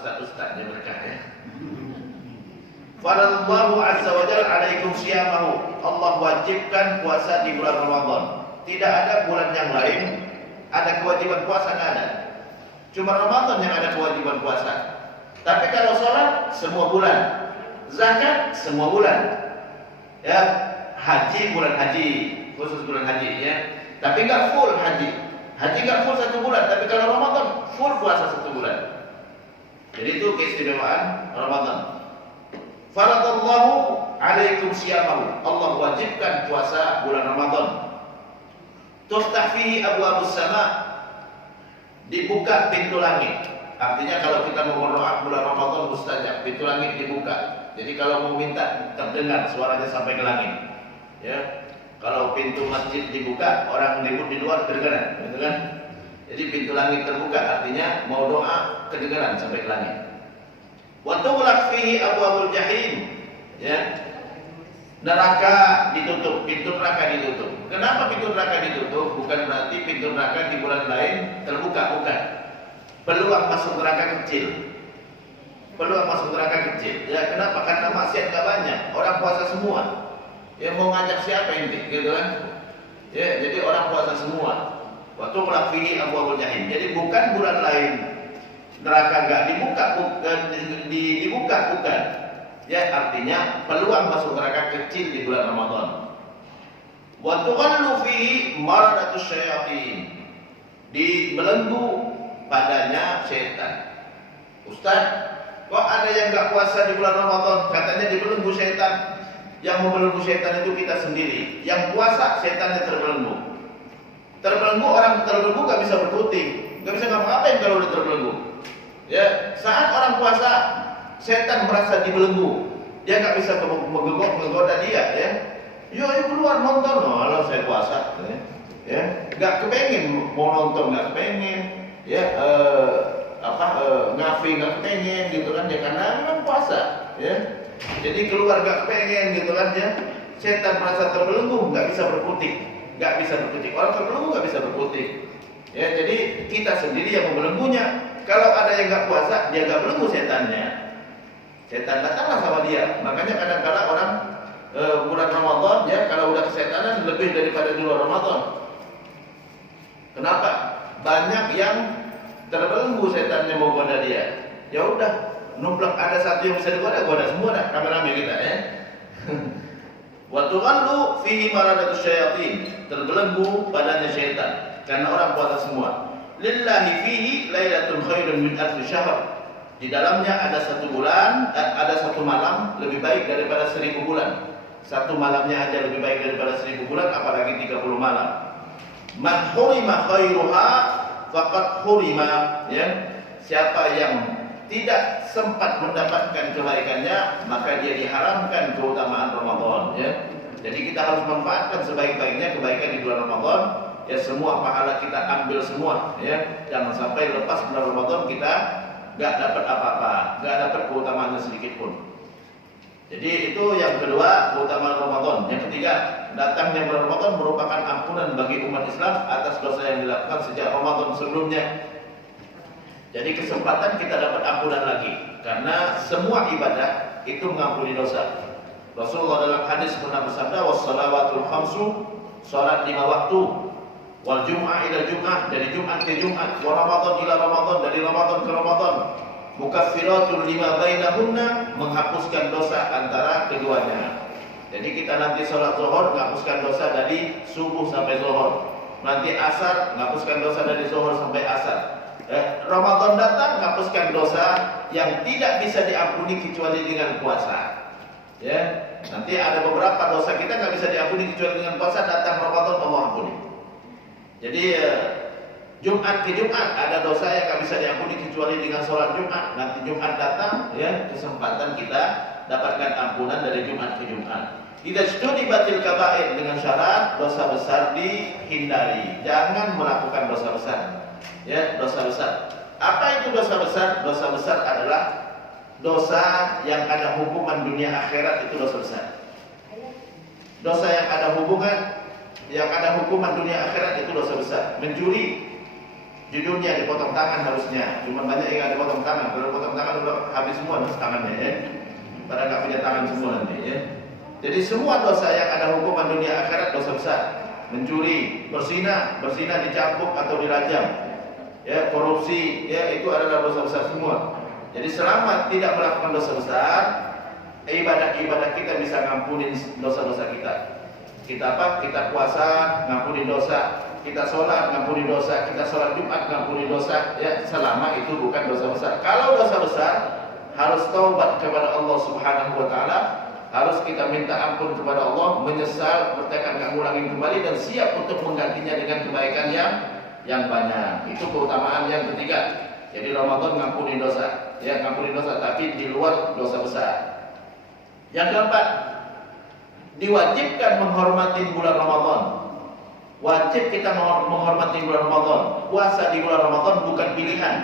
ustaz-ustaz yang berkah ya. Faradallahu azza wa jalla alaikum siyamahu. Allah wajibkan puasa di bulan Ramadan. Tidak ada bulan yang lain ada kewajiban puasa, enggak ada. Cuma Ramadan yang ada kewajiban puasa. Tapi kalau sholat semua bulan, zakat semua bulan, ya, haji bulan haji, khusus bulan haji ya. Tapi enggak full haji. Haji enggak full 1 bulan, tapi kalau Ramadan full puasa 1 bulan. Jadi itu keistimewaan Ramadan. Faradallahu alaikum siyamahu. Allah wajibkan puasa bulan Ramadan. Tuftah fihi abwabus sama. Dibuka pintu langit. Artinya kalau kita mau berdoa bulan Ramadan mustajab, pintu langit dibuka. Jadi kalau mau minta terdengar suaranya sampai ke langit. Ya. Kalau pintu masjid dibuka, orang ribut di luar kedengaran, gitu kan? Jadi pintu langit terbuka artinya mau doa kedengaran sampai ke langit. Wa tughlaq fihi abwabul jahim. Ya. Neraka ditutup, pintu neraka ditutup. Kenapa pintu neraka ditutup? Bukan berarti pintu neraka di bulan lain terbuka, bukan. Peluang masuk neraka kecil. Peluang masuk neraka kecil. Ya, kenapa? Karena maksiat enggak banyak. Orang puasa semua. Ya mau ngajak siapa inti, gitu kan? Ya, jadi orang puasa semua. Wa tughlaq fihi abwabul jahim. Jadi bukan bulan lain neraka enggak dibuka, dibuka bukan. Ya, artinya peluang masuk neraka kecil di bulan Ramadan. Wa tughallu fihi maradatus syayatin. Dibelenggu padanya setan. Ustaz, kok ada yang enggak puasa di bulan Ramadan? Katanya dibelenggu setan. Yang membelenggu setan itu kita sendiri. Yang puasa setannya terbelenggu. Terbelenggu, orang terbelenggu enggak bisa berkutik, enggak bisa ngapa-ngapain kalau udah terbelenggu. Ya, saat orang puasa setan merasa dibelenggu, dia nggak bisa menggoda dia, ya. Yo keluar nonton, kalau saya puasa, ya, nggak kepengen mau nonton, nggak kepengen, ya, ngafi nggak kepengen, gitu kan, ya karena memang puasa, ya. Jadi keluar nggak kepengen, gitu kan, ya. Setan merasa terbelenggu, nggak bisa berkutik, Orang terbelenggu nggak bisa berkutik, ya. Jadi kita sendiri yang membelenggunya. Kalau ada yang nggak puasa, dia nggak belenggu setannya. Setan datanglah sama dia. Makanya kadang-kadang orang bulan Ramadan ya kalau udah kesetanan lebih daripada di luar Ramadan. Kenapa? Banyak yang terbelenggu setannya mau goda dia. Ya udah, numplak ada satu yang bisa digoda, goda semua dah rame-rame kita ya. Wa tughallu fihi maradatus syayatin. Terbelenggu padanya setan karena orang puasa semua. Lillahi fihi lailatul khairun min alfi syahr. Di dalamnya ada 1 bulan, ada 1 malam lebih baik daripada 1000 bulan. 1 malamnya aja lebih baik daripada 1000 bulan, apalagi 30 malam. Man hurima khairuha faqad hurima, ya. Siapa yang tidak sempat mendapatkan kebaikannya, maka dia diharamkan keutamaan Ramadan, ya. Jadi kita harus manfaatkan sebaik-baiknya kebaikan di bulan Ramadan. Ya, semua pahala kita ambil semua, ya. Jangan sampai lepas bulan Ramadan kita nggak dapat apa-apa, nggak dapat keutamaannya sedikit pun. Jadi itu yang kedua, keutamaan Ramadan. Yang ketiga, datangnya bulan Ramadan merupakan ampunan bagi umat Islam atas dosa yang dilakukan sejak Ramadan sebelumnya. Jadi kesempatan kita dapat ampunan lagi, karena semua ibadah itu mengampuni dosa. Rasulullah dalam hadis pernah bersabda, wassalawatul khamsu, salat 5 waktu, wal jum'ah ila jum'ah, dari Jumat ke Jumat, wa Ramadan ila Ramadan, dari Ramadan ke Ramadan, mukaffiratul lima bainahunna, menghapuskan dosa antara keduanya. Jadi kita nanti sholat zuhur menghapuskan dosa dari subuh sampai zuhur, nanti asar menghapuskan dosa dari zuhur sampai asar. Ramadan datang menghapuskan dosa yang tidak bisa diampuni kecuali dengan puasa. Ya, nanti ada beberapa dosa kita nggak bisa diampuni kecuali dengan puasa, datang Ramadan Allah ampuni. Jadi Jumat ke Jumat ada dosa yang nggak bisa diampuni kecuali dengan sholat Jumat. Nanti Jumat datang, ya, kesempatan kita dapatkan ampunan dari Jumat ke Jumat. Tidak studi batil kabair, dengan syarat dosa besar dihindari. Jangan melakukan dosa besar. Ya, dosa besar. Apa itu dosa besar? Dosa besar adalah dosa yang ada hubungan dunia akhirat, itu dosa besar. Dosa yang ada hubungan, yang ada hukuman dunia akhirat, itu dosa besar. Mencuri, Di dunia dipotong tangan harusnya, cuma banyak yang nggak dipotong tangan. Kalau dipotong tangan udah habis semua tangannya ya. Padahal nggak punya tangan semua nanti ya. Jadi semua dosa yang ada hukuman dunia akhirat dosa besar. Mencuri, berzina dicambuk atau dirajam. Ya, korupsi, ya itu adalah dosa besar semua. Jadi selama tidak melakukan dosa besar, ibadah-ibadah kita bisa ngampunin dosa-dosa kita. Kita apa? Kita puasa, ngampunin dosa. Kita sholat, ngampunin dosa. Kita sholat Jumat, ngampunin dosa. Ya, selama itu bukan dosa besar. Kalau dosa besar, harus taubat kepada Allah Subhanahu wa taala. Harus kita minta ampun kepada Allah, menyesal, bertekad nggak ngulangin kembali dan siap untuk menggantinya dengan kebaikan yang banyak. Itu keutamaan yang ketiga. Jadi Ramadan ngampuni dosa, ya ngampuni dosa tapi di luar dosa besar. Yang keempat, diwajibkan menghormati bulan Ramadan. Wajib kita menghormati bulan Ramadan. Puasa di bulan Ramadan bukan pilihan.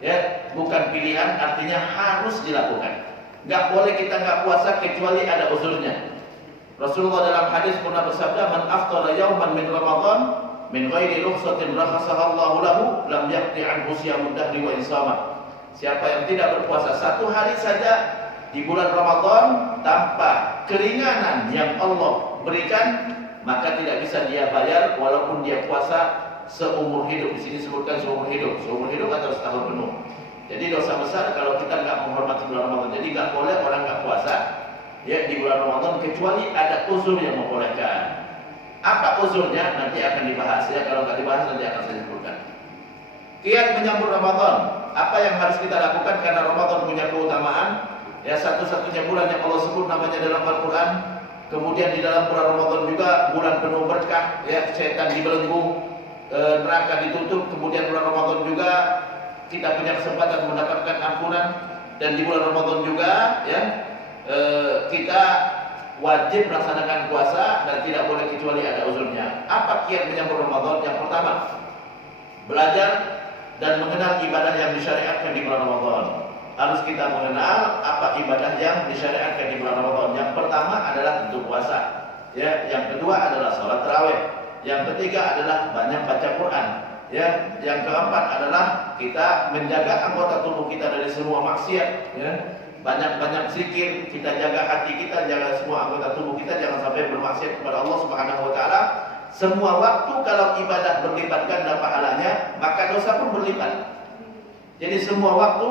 Ya, bukan pilihan artinya harus dilakukan. Enggak boleh kita enggak puasa kecuali ada uzurnya. Rasulullah dalam hadis pernah bersabda, "Man aftara yauman min Ramadan min ghairi rukhsatin rakhasaha Allahu lahu lam yaqti anhu siyamud dahri wa insama." Siapa yang tidak berpuasa satu hari saja di bulan Ramadan tanpa keringanan yang Allah berikan, maka tidak bisa dia bayar walaupun dia puasa seumur hidup. Di sini sebutkan seumur hidup atau setahun penuh. Jadi dosa besar kalau kita nggak menghormati bulan Ramadan. Jadi nggak boleh orang nggak puasa ya di bulan Ramadan kecuali ada uzur yang membolehkan. Apa uzurnya nanti akan dibahas ya. Kalau nggak dibahas nanti akan saya sebutkan. Kiat menyambut Ramadan. Apa yang harus kita lakukan karena Ramadan punya keutamaan? Ya satu-satunya bulan yang Allah sebut namanya dalam Al-Quran. Kemudian di dalam bulan Ramadan juga bulan penuh berkah, ya setan dibelenggu, neraka ditutup. Kemudian bulan Ramadan juga kita punya kesempatan mendapatkan ampunan, dan di bulan Ramadan juga, ya kita wajib melaksanakan puasa dan tidak boleh kecuali ada uzurnya. Apa kiat menyambut Ramadan? Yang pertama, belajar dan mengenal ibadah yang disyariatkan di bulan Ramadan. Harus kita mengenal apa ibadah yang disyariatkan di bulan Ramadan. Yang pertama adalah tentu puasa, ya. Yang kedua adalah sholat tarawih. Yang ketiga adalah banyak baca Quran, ya. Yang keempat adalah kita menjaga anggota tubuh kita dari semua maksiat, ya. Banyak-banyak zikir, kita jaga hati kita, jaga semua anggota tubuh kita jangan sampai bermaksiat kepada Allah Subhanahu wa taala. Semua waktu kalau ibadah berlipat ganda pahalanya, maka dosa pun berlipat. Jadi semua waktu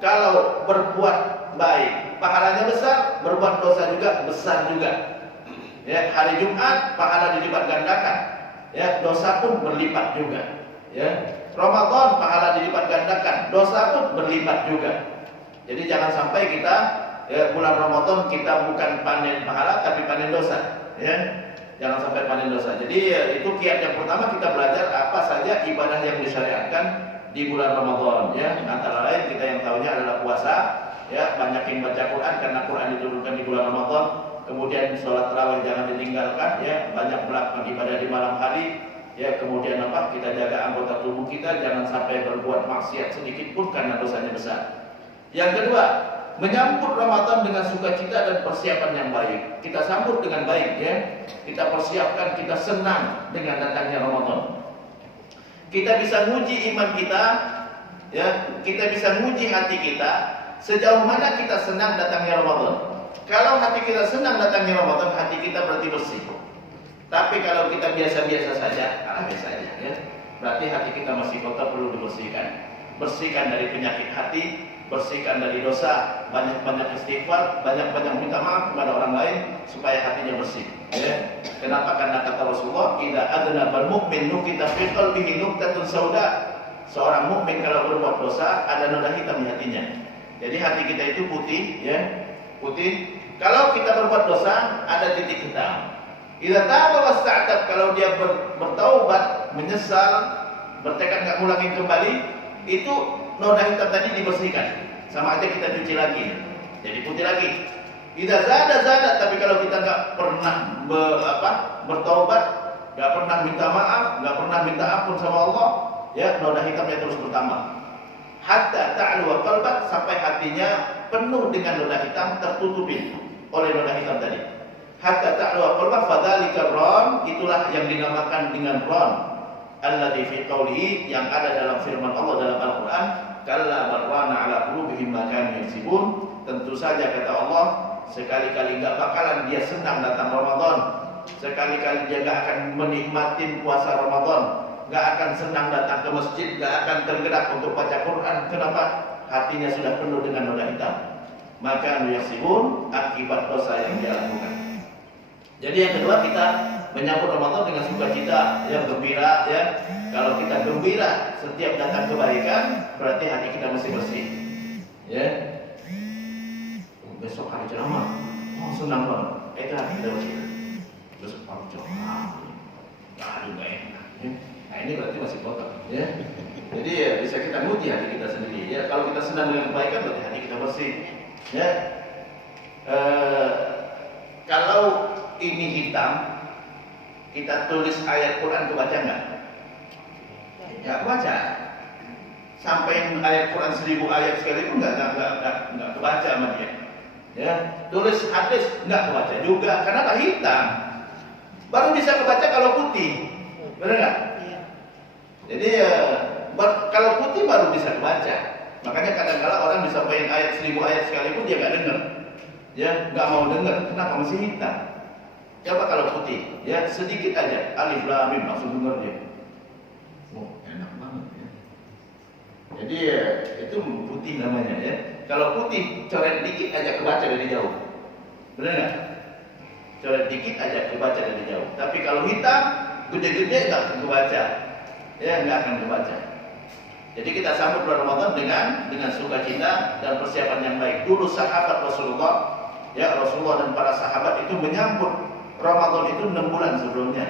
kalau berbuat baik pahalanya besar, berbuat dosa juga besar juga. Ya, hari Jumat pahala dilipat gandakan, ya, dosa pun berlipat juga. Ya, Ramadan pahala dilipat gandakan, dosa pun berlipat juga. Jadi jangan sampai kita bulan Ramadan kita bukan panen pahala tapi panen dosa, ya. Jangan sampai panen dosa. Jadi itu kiat yang pertama, kita belajar apa saja ibadah yang disyariatkan di bulan Ramadan, ya. Antara lain kita yang tahunya adalah puasa, ya, banyakin baca Quran karena Quran diturunkan di bulan Ramadan. Kemudian sholat tarawih jangan ditinggalkan, ya, banyak melakukan ibadah di malam hari, ya. Kemudian apa? Kita jaga anggota tubuh kita jangan sampai berbuat maksiat sedikit pun karena dosanya besar. Yang kedua, menyambut Ramadan dengan sukacita dan persiapan yang baik. Kita sambut dengan baik, ya. Kita persiapkan, kita senang dengan datangnya Ramadan. Kita bisa nguji iman kita, ya. Kita bisa nguji hati kita sejauh mana kita senang datangnya Ramadan. Kalau hati kita senang datangnya Ramadan, hati kita berarti bersih. Tapi kalau kita biasa-biasa saja, biasa saja, ya, berarti hati kita masih kotor, perlu dibersihkan. Bersihkan dari penyakit hati, bersihkan dari dosa, banyak-banyak istighfar, banyak-banyak minta maaf kepada orang lain supaya hatinya bersih. Ya. Kenapa? Karena kata Rasulullah, "Idza adnabal mu'min nukita fi qalbihi nuqtatun sauda." Seorang mukmin kalau berbuat dosa ada noda hitam di hatinya. Jadi hati kita itu putih, ya, putih. Kalau kita berbuat dosa ada titik hitam. Idza taba wasta'tab, kalau dia bertaubat, menyesal, bertekad enggak ngulangin kembali, itu noda hitam tadi dibersihkan. Sama aja kita cuci lagi, jadi putih lagi. Idza zada, tapi kalau kita nggak pernah bertaubat, nggak pernah minta maaf, nggak pernah minta ampun sama Allah, ya, noda hitamnya terus bertambah. Hatta ta'lu qalbak, sampai hatinya penuh dengan noda hitam, tertutupi oleh noda hitam tadi. Hatta ta'lu qalbak fadzalika ron, itulah yang dinamakan dengan ron. alladzi fi qoulihi, yang ada dalam firman Allah dalam Al-Qur'an, kalla barwana ala qulubihim ma kanu yaksibun. Tentu saja kata Allah, sekali-kali enggak bakalan dia senang datang Ramadan, sekali-kali dia enggak akan menikmati puasa Ramadan, enggak akan senang datang ke masjid, enggak akan tergerak untuk baca Quran. Kenapa? Hatinya sudah penuh dengan noda hitam. Maka yaksibun, akibat dosa yang dia lakukan. Jadi yang kedua, kita menyambut Ramadan dengan sukacita, yang gembira, ya. Kalau kita gembira setiap datang kebaikan, berarti hati kita masih bersih. Ya. Besok hari ceramah, oh senang banget. Itu hati kita bersih. Besok hari ceramah, nggak enak. Ya. Nah ini berarti masih kotor. Ya. Jadi ya, bisa kita muji hati kita sendiri. Ya. Kalau kita senang dengan kebaikan, berarti hati kita bersih. Ya. Kalau ini hitam, kita tulis ayat Quran kebaca nggak? Nggak kebaca. Sampai ayat Quran 1000 ayat sekalipun nggak kebaca sama dia. Ya, tulis hadis nggak kebaca juga. Kenapa? Hitam. Baru bisa kebaca kalau putih, benar nggak? Jadi kalau putih baru bisa kebaca. Makanya kadang-kala orang disampaikan ayat 1000 ayat sekalipun dia nggak dengar. Ya, nggak mau dengar. Kenapa? Masih hitam. Coba kalau putih, ya sedikit aja alif lam mim langsung dengar dia. Oh, enak banget ya. Jadi ya, itu putih namanya ya. Kalau putih coret dikit aja kebaca dari jauh. Benar nggak? Coret dikit aja kebaca dari jauh. Tapi kalau hitam gede-gede nggak akan kebaca. Ya nggak akan kebaca. Jadi kita sambut bulan Ramadan dengan sukacita dan persiapan yang baik. Dulu sahabat Rasulullah, ya Rasulullah dan para sahabat itu menyambut Ramadan itu 6 bulan sebelumnya.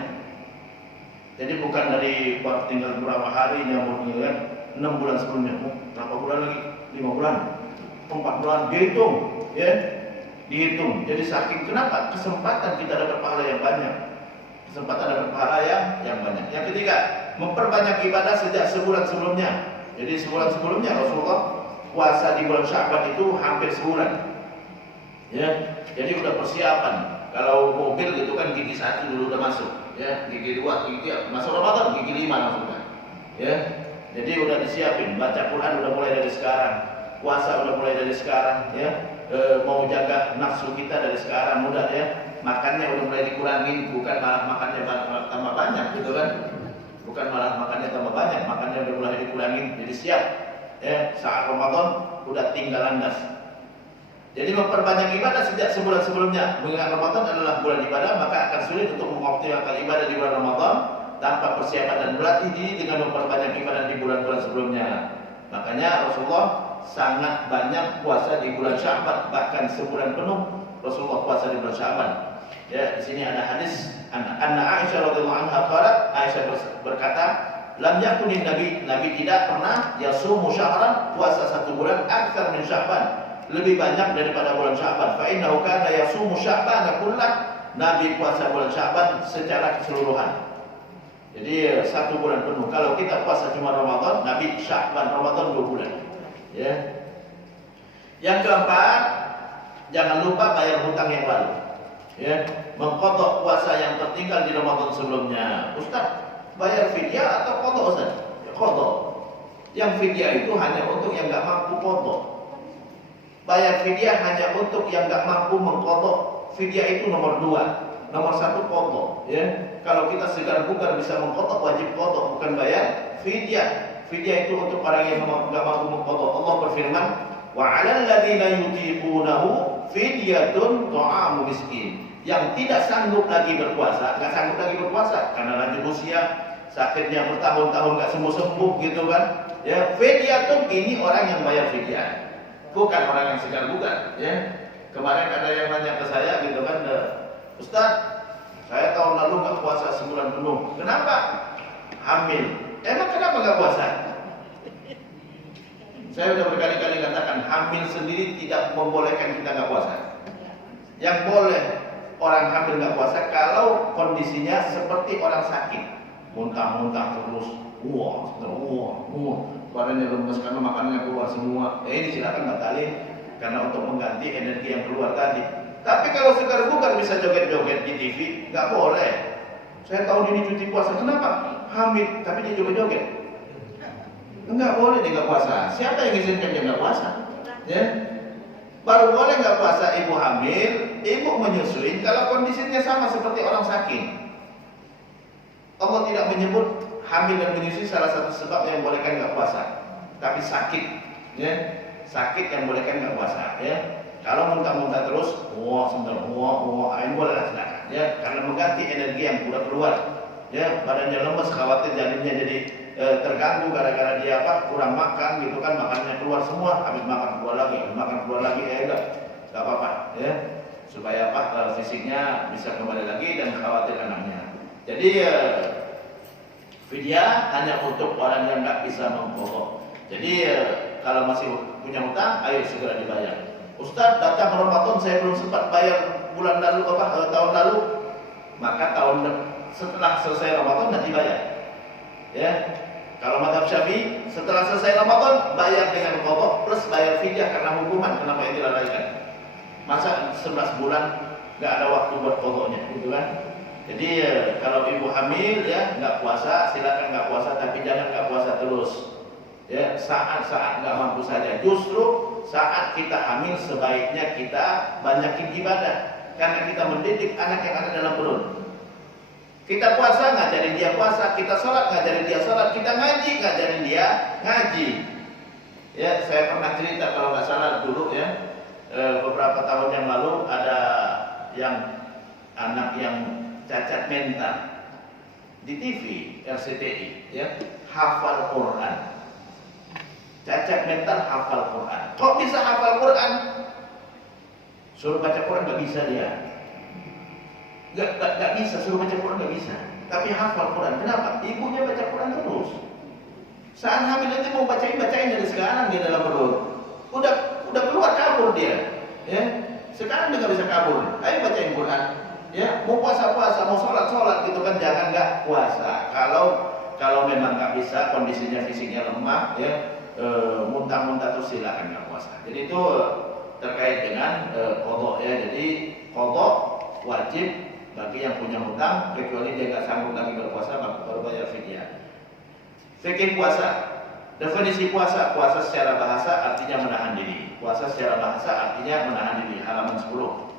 Jadi bukan dari tinggal beberapa hari nyambutnya kan, 6 bulan sebelumnya. Berapa bulan lagi? 5 bulan, 4 bulan, dihitung, ya, dihitung. Jadi saking kenapa? Kesempatan kita dapat pahala yang banyak. Kesempatan dapat pahala yang banyak. Yang ketiga, memperbanyak ibadah sejak sebulan sebelumnya. Jadi sebulan sebelumnya Rasulullah puasa di bulan Sya'ban itu hampir sebulan. Ya, jadi udah persiapan. Kalau mobil gitu kan gigi 1 dulu udah masuk, ya, gigi 2, gigi 3, masuk Ramadan gigi 5 langsung kan. Ya. Jadi udah disiapin, baca Quran udah mulai dari sekarang, puasa udah mulai dari sekarang, ya. Mau jaga nafsu kita dari sekarang udah ya. Makannya udah mulai dikurangin, bukan malah makannya tambah banyak gitu kan. Bukan malah makannya tambah banyak, makannya udah mulai dikurangin, jadi siap. Ya, saat Ramadan udah tinggal landas. Jadi memperbanyak ibadah sejak sebulan sebelumnya. Mengingat Ramadan adalah bulan ibadah, maka akan sulit untuk mengoptimalkan ibadah di bulan Ramadan tanpa persiapan dan berlatih diri dengan memperbanyak ibadah di bulan-bulan sebelumnya. Makanya Rasulullah sangat banyak puasa di bulan Sya'ban, bahkan sebulan penuh Rasulullah puasa di bulan Sya'ban. Ya, di sini ada hadis Anna Aisyah radhiyallahu anha qalat, Aisyah berkata, lam yakunin Nabi tidak pernah yasumu syahran, puasa 1 bulan aktsar min Sya'ban, lebih banyak daripada bulan Sya'ban. Fa innahu kana yasumu Sya'ban kullah, Nabi puasa bulan Sya'ban secara keseluruhan. Jadi 1 bulan penuh. Kalau kita puasa cuma Ramadan, Nabi Sya'ban Ramadan 2 bulan. Ya. Yang keempat, jangan lupa bayar hutang yang lalu. Ya, mengqadha puasa yang tertinggal di Ramadan sebelumnya. Ustaz, bayar fidyah atau qadha Ustaz? Ya, qadha. Yang fidyah itu hanya untuk yang enggak mampu qadha. Bayar fidyah hanya untuk yang enggak mampu mengqadha. Fidyah itu nomor 2. Nomor 1 qadha, ya. Kalau kita segar bugar bisa mengqadha, wajib qadha, bukan bayar fidyah. Fidyah itu untuk orang yang enggak mampu mengqadha. Allah berfirman, wa 'alal ladzina yutiqunahu fidyatun ta'amu miskin. Yang tidak sanggup lagi berpuasa, nggak sanggup lagi berpuasa karena lanjut usia, sakitnya bertahun-tahun nggak sembuh-sembuh gitu kan. Ya, fidyatun ini orang yang bayar fidyah, bukan orang yang segar bugar. Ya, kemarin ada yang nanya ke saya gitu kan, Ustaz, saya tahun lalu nggak puasa sebulan penuh. Kenapa? Hamil. Emang kenapa nggak puasa? Saya sudah berkali-kali katakan, hamil sendiri tidak membolehkan kita nggak puasa. Yang boleh orang hamil nggak puasa kalau kondisinya seperti orang sakit, muntah-muntah terus, badannya lemes karena makanannya keluar semua. Ini silakan batalin karena untuk mengganti energi yang keluar tadi. Tapi kalau segar bugar bisa joget-joget di TV, nggak boleh. Saya tahun ini cuti puasa, kenapa? hamil tapi dia joget-joget. Enggak boleh dia nggak puasa. Siapa yang izinkan dia nggak puasa? Ya. Baru boleh nggak puasa ibu hamil, ibu menyusui kalau kondisinya sama seperti orang sakit. Allah tidak menyebut hamil dan menyusui salah satu sebab yang bolehkan nggak puasa, tapi sakit, ya, sakit yang bolehkan nggak puasa, ya. Kalau muntah-muntah terus, sebentar, ini boleh lah silakan, ya, karena mengganti energi yang udah keluar, ya, badannya lemes, khawatir janinnya jadi terganggu gara-gara dia kurang makan, gitu kan, makannya keluar semua, habis makan keluar lagi, enggak apa-apa, ya, supaya fisiknya bisa kembali lagi dan khawatir anaknya. Jadi fidyah hanya untuk orang yang nggak bisa mengkodok. Jadi kalau masih punya hutang, ayo segera dibayar. Ustaz, datang Ramadan saya belum sempat bayar bulan lalu tahun lalu, maka setelah selesai Ramadan nanti bayar. Ya, kalau mazhab Syafi'i setelah selesai Ramadan bayar dengan qadha plus bayar fidyah karena hukuman kenapa yang dilalaikan. Masa 11 bulan nggak ada waktu buat qadhanya, gitu kan? Jadi kalau ibu hamil ya nggak puasa, silakan nggak puasa, tapi jangan nggak puasa terus. Ya, saat-saat nggak mampu saja. Justru saat kita hamil sebaiknya kita banyakin ibadah, karena kita mendidik anak yang ada dalam perut. Kita puasa ngajarin dia puasa, kita sholat ngajarin dia sholat, kita ngaji ngajarin dia ngaji. Ya, saya pernah cerita kalau nggak salah dulu ya, beberapa tahun yang lalu ada yang anak yang cacat mental di TV RCTI, ya, hafal Quran. Cacat mental hafal Quran. Kok bisa hafal Quran? Suruh baca Quran nggak bisa dia. Nggak bisa, suruh baca Quran nggak bisa. Tapi hafal Quran. Kenapa? Ibunya baca Quran terus. Saat hamil itu mau bacain dari sekarang dia dalam perut. Udah keluar kabur dia. Ya, sekarang dia nggak bisa kabur. Ayo bacain Quran. Ya, mau puasa, mau sholat gitu kan, jangan nggak puasa. Kalau memang nggak bisa, kondisinya fisiknya lemah, ya, muntah-muntah terus silakan nggak puasa. Jadi itu terkait dengan qadha, ya. Jadi qadha wajib bagi yang punya hutang, kecuali dia nggak sanggup lagi berpuasa baru bayar fidyah. Fikih puasa, definisi puasa secara bahasa artinya menahan diri. Puasa secara bahasa artinya menahan diri, halaman 10.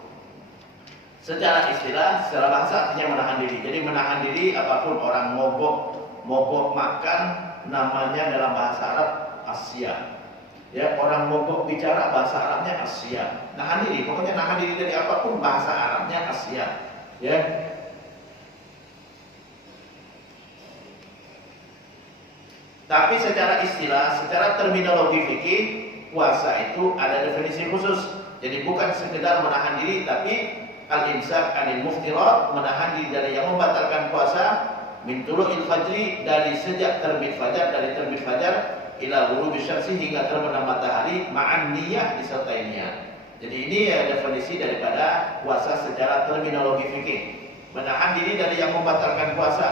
Secara istilah, secara bahasa artinya menahan diri. Jadi menahan diri apapun orang mogok makan, namanya dalam bahasa Arab asya. Ya, orang mogok bicara bahasa Arabnya asya. Nahan diri, pokoknya nahan diri dari apapun bahasa Arabnya asya. Ya. Tapi secara istilah, secara terminologi fikih, puasa itu ada definisi khusus. Jadi bukan sekedar menahan diri, tapi al-imsak anil muftirat, menahan diri dari yang membatalkan puasa, min tulu'il fajri, dari sejak terbit fajar, dari terbit fajar ila ghurubi syamsi, hingga terbenam matahari, ma'an niyah, disertai niat. Jadi ini definisi daripada puasa secara terminologi fikih. Menahan diri dari yang membatalkan puasa.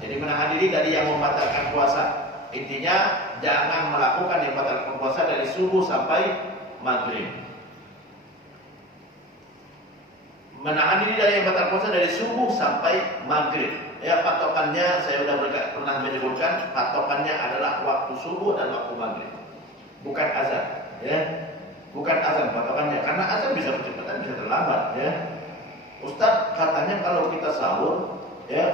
Jadi menahan diri dari yang membatalkan puasa. Intinya jangan melakukan yang membatalkan puasa dari subuh sampai maghrib. Menahan diri dari yang batal puasa dari subuh sampai maghrib. Ya, patokannya saya sudah pernah menyebutkan, patokannya adalah waktu subuh dan waktu maghrib, bukan azan. Ya, bukan azan patokannya, karena azan bisa percepatan, bisa terlambat. Ya, Ustadz katanya kalau kita sahur, ya,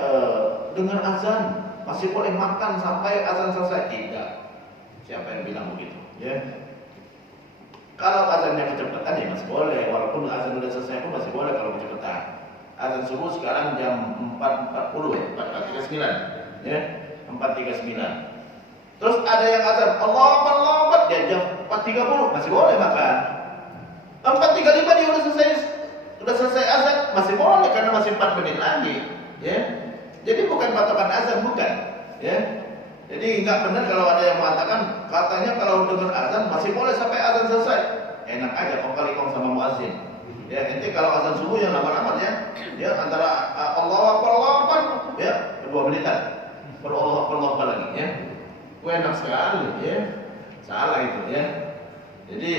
dengar azan masih boleh makan sampai azan selesai. Tidak. Siapa yang bilang begitu? Ya. Kalau azannya kecepatan ya masih boleh, walaupun azan sudah selesai pun masih boleh kalau kecepatan. Azan subuh sekarang jam 4.40 ya, 4.39 ya, 4.39. Terus ada yang azan Allahu Akbar dia jam 4.30 masih boleh makan. 4.35 dia udah selesai azan masih boleh karena masih 4 menit lagi, ya. Jadi bukan patokan azan, bukan, ya. Jadi nggak benar kalau ada yang mengatakan katanya kalau dengar azan masih boleh sampai azan selesai. Enak aja kong kali kong sama muazzin. Ya, nanti kalau azan subuh yang lama-lama ya antara Allahu Akbar ya 2 menitan. Allahu Akbar lagi ya. Enak sekali ya. Salah itu ya. Jadi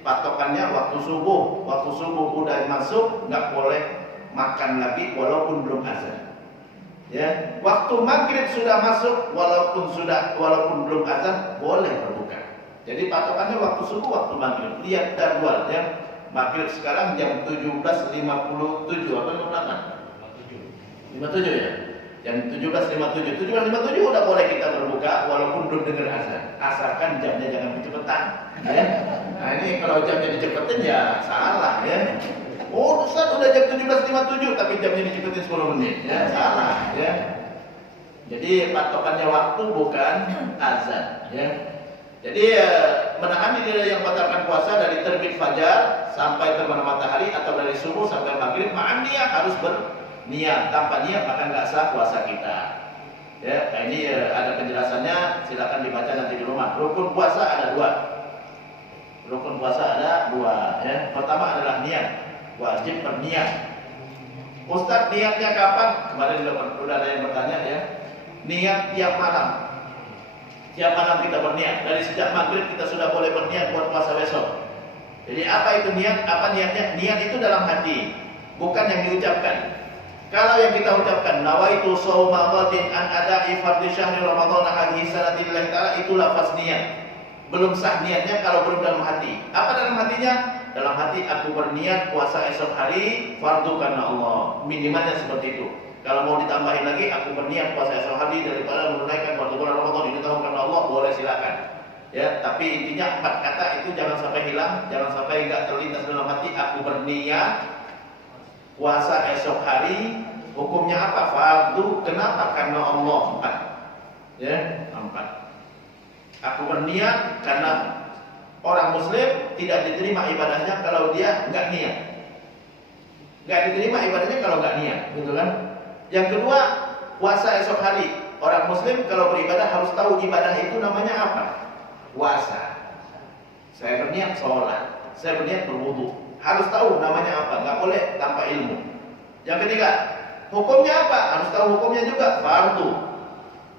patokannya waktu subuh udah masuk nggak boleh makan lagi walaupun belum azan. Ya, waktu maghrib sudah masuk, walaupun belum azan, boleh berbuka. Jadi patokannya waktu subuh, waktu maghrib. Lihat jadwal ya. Maghrib sekarang jam 17.57 apa 58? 57 ya. Jam 17.57. 17.57 udah boleh kita berbuka walaupun belum dengar azan. Asalkan jamnya jangan kecepatan. Ya. Nah ini kalau jamnya dicepetin ya salah ya. Oh, Ustaz udah jam 17.57 tapi jamnya dicepetin 10 menit. Ya, salah ya. Jadi patokannya waktu bukan azan ya. Jadi menahan diri yang batalkan puasa dari terbit fajar sampai terbenam matahari atau dari subuh sampai maghrib, ma'an niat harus berniat. Tanpa niat maka nggak sah puasa kita. Ya, nah ini ada penjelasannya, silakan dibaca nanti di rumah. Rukun puasa ada dua. Rukun puasa ada dua ya. Pertama adalah niat. Wajib berniat. Ustaz niatnya kapan? Kemarin sudah ada yang bertanya ya. Niat tiap malam. Tiap malam kita berniat. Dari sejak maghrib kita sudah boleh berniat buat puasa besok. Jadi apa itu niat? Apa niatnya? Niat itu dalam hati, bukan yang diucapkan. Kalau yang kita ucapkan, nawaitu shauma ghadin an ada'i fardhi syahri ramadhan hadhihi sanati lillahi ta'ala, itu lafaz niat. Belum sah niatnya kalau belum dalam hati. Apa dalam hatinya? Dalam hati aku berniat puasa esok hari fardu karena Allah. Minimalnya seperti itu. Kalau mau ditambahin lagi, aku berniat puasa esok hari daripada menunaikan fardu bulan Ramadan ini tahun karena Allah, boleh silakan. Ya, tapi intinya 4 kata itu jangan sampai hilang, jangan sampai enggak terlintas dalam hati. Aku berniat puasa esok hari, hukumnya apa? Fardu. Kenapa? Karena Allah. 4. Ya, 4. Aku berniat karena orang muslim tidak diterima ibadahnya kalau dia enggak niat. Enggak diterima ibadahnya kalau enggak niat, gitu kan? Yang kedua, puasa esok hari. Orang muslim kalau beribadah harus tahu ibadah itu namanya apa? Puasa. Saya berniat sholat, saya berniat berwudu. Harus tahu namanya apa, enggak boleh tanpa ilmu. Yang ketiga, hukumnya apa? Harus tahu hukumnya juga, fardu.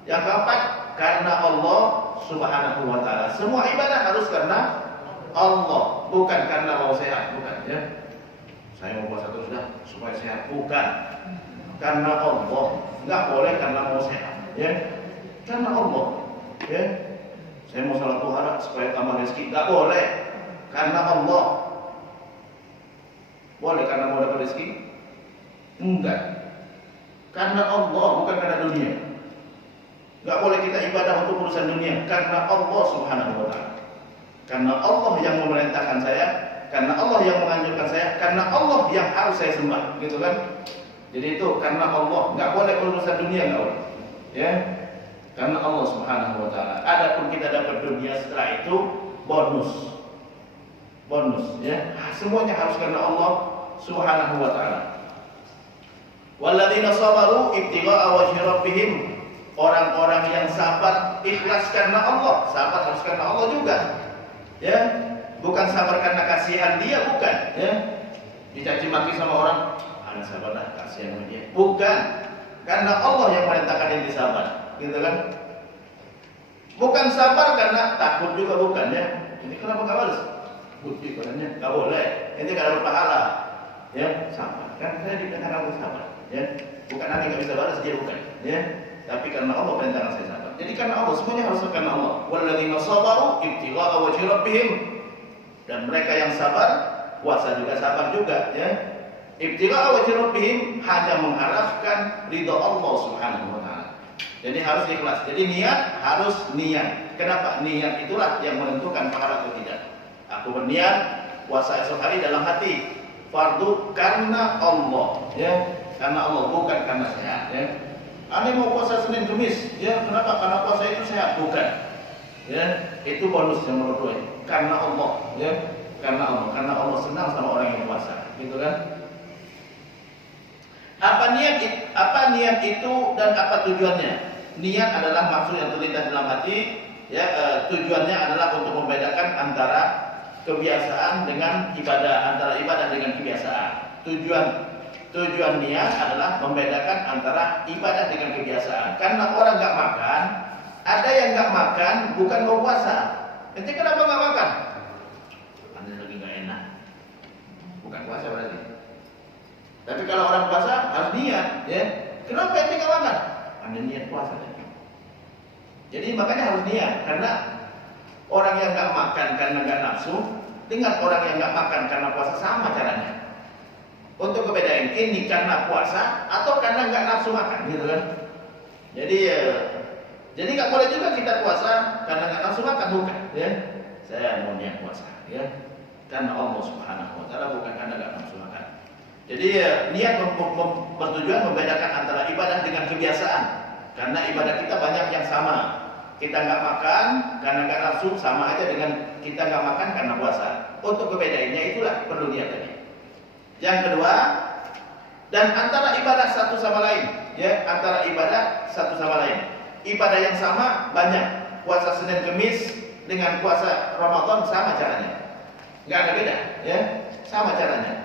Yang keempat, karena Allah Subhanahu wa ta'ala. Semua ibadah harus karena Allah, bukan karena mau sehat, bukan ya. Saya mau puasa terus dah supaya sehat, bukan. Karena Allah, enggak boleh karena mau sehat, ya. Karena Allah, ya. Saya mau salat duha supaya tambah rezeki, enggak boleh. Karena Allah. Boleh karena mau dapat rezeki? Enggak. Karena Allah, bukan karena dunia. Enggak boleh kita ibadah untuk urusan dunia karena Allah Subhanahu wa ta'ala. Karena Allah yang memerintahkan saya, karena Allah yang menganjurkan saya, karena Allah yang harus saya sembah, gitu kan? Jadi itu karena Allah, enggak boleh urusan dunia, enggak boleh. Ya. Karena Allah Subhanahu wa ta'ala. Adapun kita dapat dunia setelah itu bonus. Bonus, ya. Semuanya harus karena Allah Subhanahu wa ta'ala. Walladzina sabaru ibtigha'a wajhi rabbihim. Orang-orang yang sabar ikhlas karena Allah. Sabar harus karena Allah juga. Ya, bukan sabar karena kasihan dia, bukan. Ya, dicaci maki sama orang, ada sabarlah kasihan sama dia. Bukan, karena Allah yang merintahkan yang disabar, gitu kan? Bukan sabar karena takut juga, bukan ya. Ini kenapa nggak balas? Bukti katanya nggak boleh. Ini nggak dapat pahala. Ya, sabar. Kan saya dikatakan aku sabar. Ya, bukan nanti nggak bisa balas dia, bukan. Ya. Tapi karena Allah perintahkan saya sabar. Jadi karena Allah, semuanya harus karena Allah. Walladzina sabaru ibtigha'a wajhi rabbihim. Dan mereka yang sabar, puasa juga sabar juga, ya. Ibtigha'a wajhi rabbihim, hanya mengharapkan ridha Allah Subhanahu wa ta'ala. Jadi harus ikhlas. Jadi niat harus niat. Kenapa? Niat itulah yang menentukan pahala atau tidak. Aku berniat puasa esok hari dalam hati, fardu karena Allah, ya. Karena Allah, bukan karena sehat, ya. Ane mau puasa Senin Kamis, ya kenapa? Karena puasa itu sehat, bukan. Ya, itu bonus yang menurut gue. Karena Allah, ya, karena Allah senang sama orang yang puasa, gitu kan? Apa niat itu dan apa tujuannya? Niat adalah maksud yang terlintas dalam hati, ya. Tujuannya adalah untuk membedakan antara kebiasaan dengan ibadah, antara ibadah dengan kebiasaan. Tujuan niat adalah membedakan antara ibadah dengan kebiasaan. Karena orang nggak makan, ada yang nggak makan bukan mau puasa. Ente kenapa nggak makan? Anda lagi nggak enak, bukan puasa berarti. Tapi kalau orang puasa harus niat, ya. Kenapa ente nggak makan? hanya niat puasa tadi. Jadi makanya harus niat, karena orang yang nggak makan karena nggak nafsu dengan orang yang nggak makan karena puasa sama caranya. Untuk kebedain ini karena puasa atau karena nggak nafsu makan, gitu kan? Jadi nggak boleh juga kita puasa karena nggak nafsu makan, bukan? Ya, saya mau niat puasa, ya, karena Allah Subhanahu Wa Taala, bukan karena nggak nafsu makan. Jadi niat bertujuan membedakan antara ibadah dengan kebiasaan, karena ibadah kita banyak yang sama. Kita nggak makan karena nggak nafsu, sama aja dengan kita nggak makan karena puasa. Untuk kebedainnya itulah perlu niat tadi. Yang kedua, dan antara ibadah satu sama lain, ya, antara ibadah satu sama lain. Ibadah yang sama banyak. Puasa Senin Kemis dengan puasa Ramadan sama caranya, nggak ada beda, ya, sama caranya.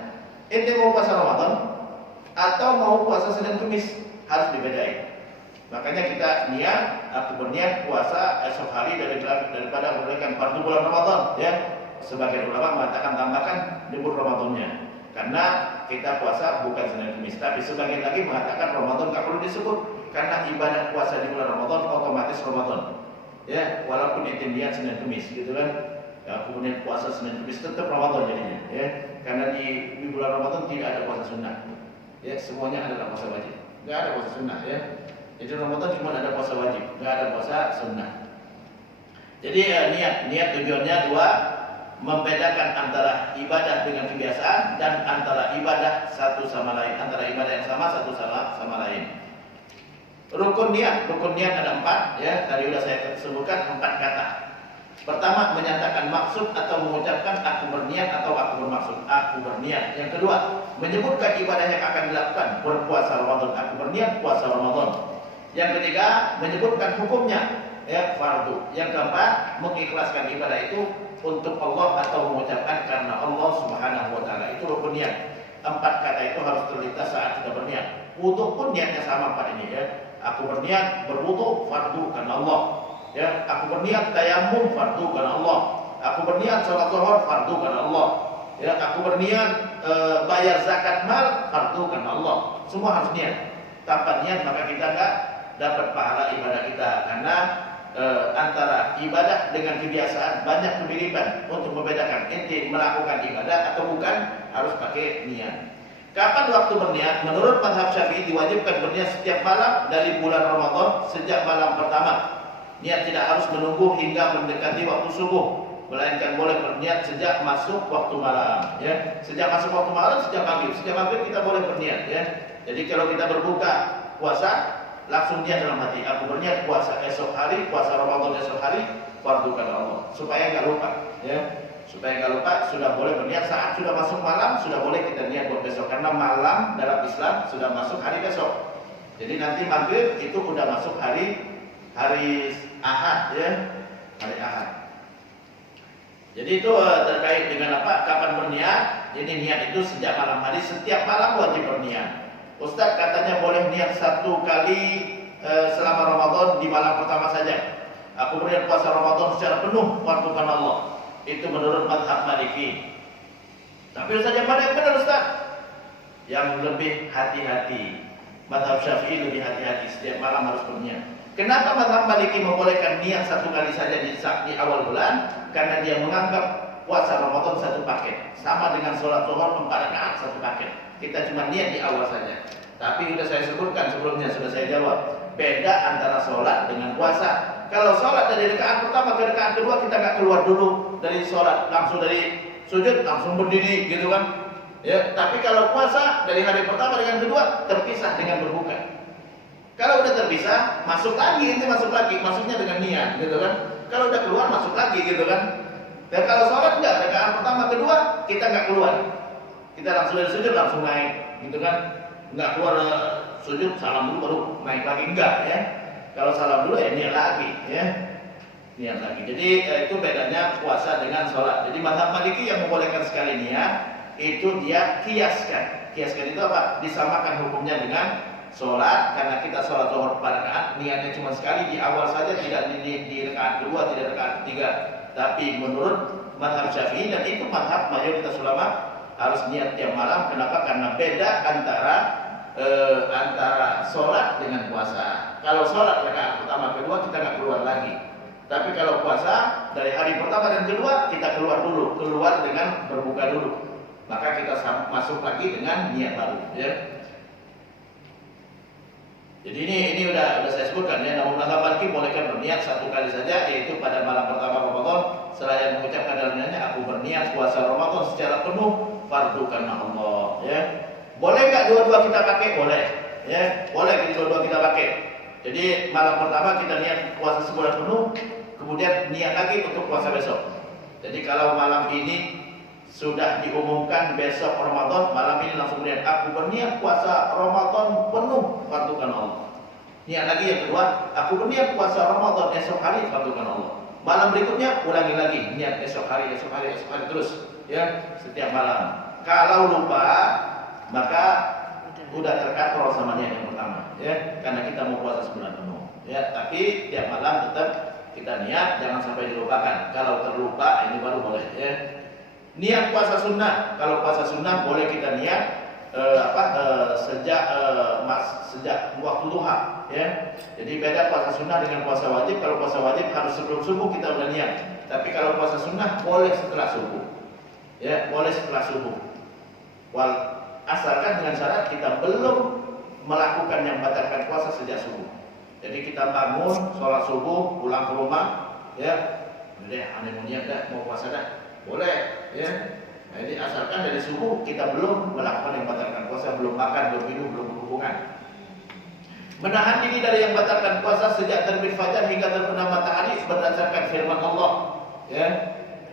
Ente mau puasa Ramadan atau mau puasa Senin Kemis harus dibedain. Makanya kita niat, aku berniat puasa esok hari daripada menunaikan fardu bulan Ramadan, ya. Sebagian ulama mengatakan tambahkan libur Ramadannya, karena kita puasa bukan Senin Kemis. Tapi sebagian lagi mengatakan Ramadan nggak perlu disebut, karena ibadah puasa di bulan Ramadan otomatis Ramadan, ya, walaupun itu niat Senin Kemis, gitu kan. Ya, kemudian puasa Senin Kemis tetap Ramadan jadinya, ya, karena di bulan Ramadan tidak ada puasa sunnah, ya, semuanya adalah puasa wajib, nggak ada puasa sunnah, ya. Jadi Ramadan cuma ada puasa wajib, nggak ada puasa sunnah. Jadi niat tujuannya dua, membedakan antara ibadah dengan kebiasaan dan antara ibadah satu sama lain, antara ibadah yang sama satu sama lain. Rukun niat ada 4, ya, tadi sudah saya sebutkan 4 kata. Pertama, menyatakan maksud atau mengucapkan aku berniat atau aku bermaksud, aku berniat. Yang kedua, menyebutkan ibadah yang akan dilakukan, berpuasa Ramadan, aku berniat puasa Ramadan. Yang ketiga, menyebutkan hukumnya, ya, fardu. Yang keempat, mengikhlaskan ibadah itu untuk Allah atau mengucapkan karena Allah Subhanahu Wa Taala. Itu rukun niat. 4 kata itu harus terlintas saat kita berniat. Wudu pun niatnya sama 4 ini, ya. Aku berniat berwudu fardu karena Allah, ya. Aku berniat tayammum fardu karena Allah. Aku berniat sholat zuhur fardu karena Allah, ya. Aku berniat bayar zakat mal fardu karena Allah. Semua harus niat. Tanpa niat maka kita nggak dapat pahala ibadah kita, karena antara ibadah dengan kebiasaan banyak kemiripan. Untuk membedakan ente melakukan ibadah atau bukan harus pakai niat. Kapan waktu berniat? Menurut mazhab Syafi'i diwajibkan berniat setiap malam dari bulan Ramadan sejak malam pertama. Niat tidak harus menunggu hingga mendekati waktu subuh, melainkan boleh berniat sejak masuk waktu malam, ya. Sejak masuk waktu malam, sejak maghrib kita boleh berniat, ya. Jadi kalau kita berbuka puasa, langsung niat dalam hati, aku berniat puasa esok hari, puasa Ramadan esok hari, fardu karena Allah, supaya nggak lupa, ya. Supaya nggak lupa, sudah boleh berniat saat sudah masuk malam, sudah boleh kita niat buat besok, karena malam dalam Islam sudah masuk hari besok. Jadi nanti maghrib itu udah masuk hari Ahad, ya, hari Ahad. Jadi itu terkait dengan apa? Kapan berniat? Jadi niat itu sejak malam hari, setiap malam wajib berniat. Ustaz katanya boleh niat 1 kali selama Ramadan di malam pertama saja. Aku berniat puasa Ramadan secara penuh waktu karena Allah. Itu menurut mazhab Maliki. Tapi Ustaz yang mana yang benar, Ustaz? Yang lebih hati-hati. Mazhab Syafi'i lebih hati-hati, setiap malam harus berniat. Kenapa mazhab Maliki membolehkan niat 1 kali saja di awal bulan? Karena dia menganggap puasa Ramadan 1 paket, sama dengan sholat zuhur 4 rakaat 1 paket. Kita cuma niat di awal saja. Tapi sudah saya sebutkan sebelumnya, sudah saya jawab, beda antara sholat dengan puasa. Kalau sholat dari rakaat pertama ke rakaat kedua, kita nggak keluar dulu dari sholat, langsung dari sujud langsung berdiri, gitu kan? Ya. Tapi kalau puasa dari hari pertama dengan kedua terpisah dengan berbuka. Kalau udah terpisah, masuk lagi, masuknya dengan niat, gitu kan? Kalau udah keluar, masuk lagi, gitu kan? Dan kalau sholat enggak, rakaat pertama kedua kita nggak keluar, kita langsung dari sujud langsung naik, gitu kan? Nggak keluar sujud, salam dulu baru naik lagi, enggak, ya? Kalau salam dulu ya niat lagi, ya, niat lagi. Jadi itu bedanya puasa dengan sholat. Jadi mazhab Maliki yang membolehkan sekali niat, itu dia kiaskan. Kiaskan itu apa? Disamakan hukumnya dengan sholat, karena kita sholat zuhur 4 rakaat, niatnya cuma sekali di awal saja, tidak di rakaat kedua, tidak rakaat ketiga. Tapi menurut mazhab Syafi'i, dan itu mazhab mayoritas ulama, harus niat tiap malam. Kenapa? Karena beda antara sholat dengan puasa. Kalau sholat rakaat pertama kedua kita nggak keluar lagi. Tapi kalau puasa dari hari pertama dan kedua kita keluar dulu, keluar dengan berbuka dulu. Maka kita masuk lagi dengan niat baru. Ya. Jadi ini udah saya sebutkan ya. Namun mazhab Maliki bolehkan berniat satu kali saja, yaitu pada malam pertama Ramadan. Seraya mengucapkan dalam niatnya, aku berniat puasa Ramadan secara penuh fardu karena Allah. Ya. Boleh nggak dua-dua kita pakai? Boleh. Ya, boleh dua-dua kita pakai. Jadi malam pertama kita niat puasa sebulan penuh, kemudian niat lagi untuk puasa besok. Jadi kalau malam ini sudah diumumkan besok Ramadan, malam ini langsung niat aku berniat puasa Ramadan penuh fardu karena Allah. Niat lagi yang kedua, aku berniat puasa Ramadan esok hari fardu karena Allah. Malam berikutnya ulangi lagi niat esok hari terus ya, setiap malam. Kalau lupa maka udah terkatrol sama niat yang pertama ya, karena kita mau puasa sebulan penuh ya. Tapi tiap malam tetap kita niat, jangan sampai dilupakan. Kalau terlupa ini baru boleh ya. Niat puasa sunnah, kalau puasa sunnah boleh kita niat sejak waktu duha ya. Jadi beda puasa sunnah dengan puasa wajib. Kalau puasa wajib harus sebelum subuh kita udah niat. Tapi kalau puasa sunnah boleh setelah subuh ya, boleh setelah subuh. Asalkan dengan syarat kita belum melakukan yang batalkan puasa sejak subuh. Jadi kita bangun, sholat subuh, pulang ke rumah, ya, udah aneh mau niat dah, mau puasa dah, boleh, ya. Nah, jadi asalkan dari subuh kita belum melakukan yang batalkan puasa, belum makan, belum minum, belum berhubungan. Menahan diri dari yang batalkan puasa sejak terbit fajar hingga terbenam matahari berdasarkan firman Allah, ya.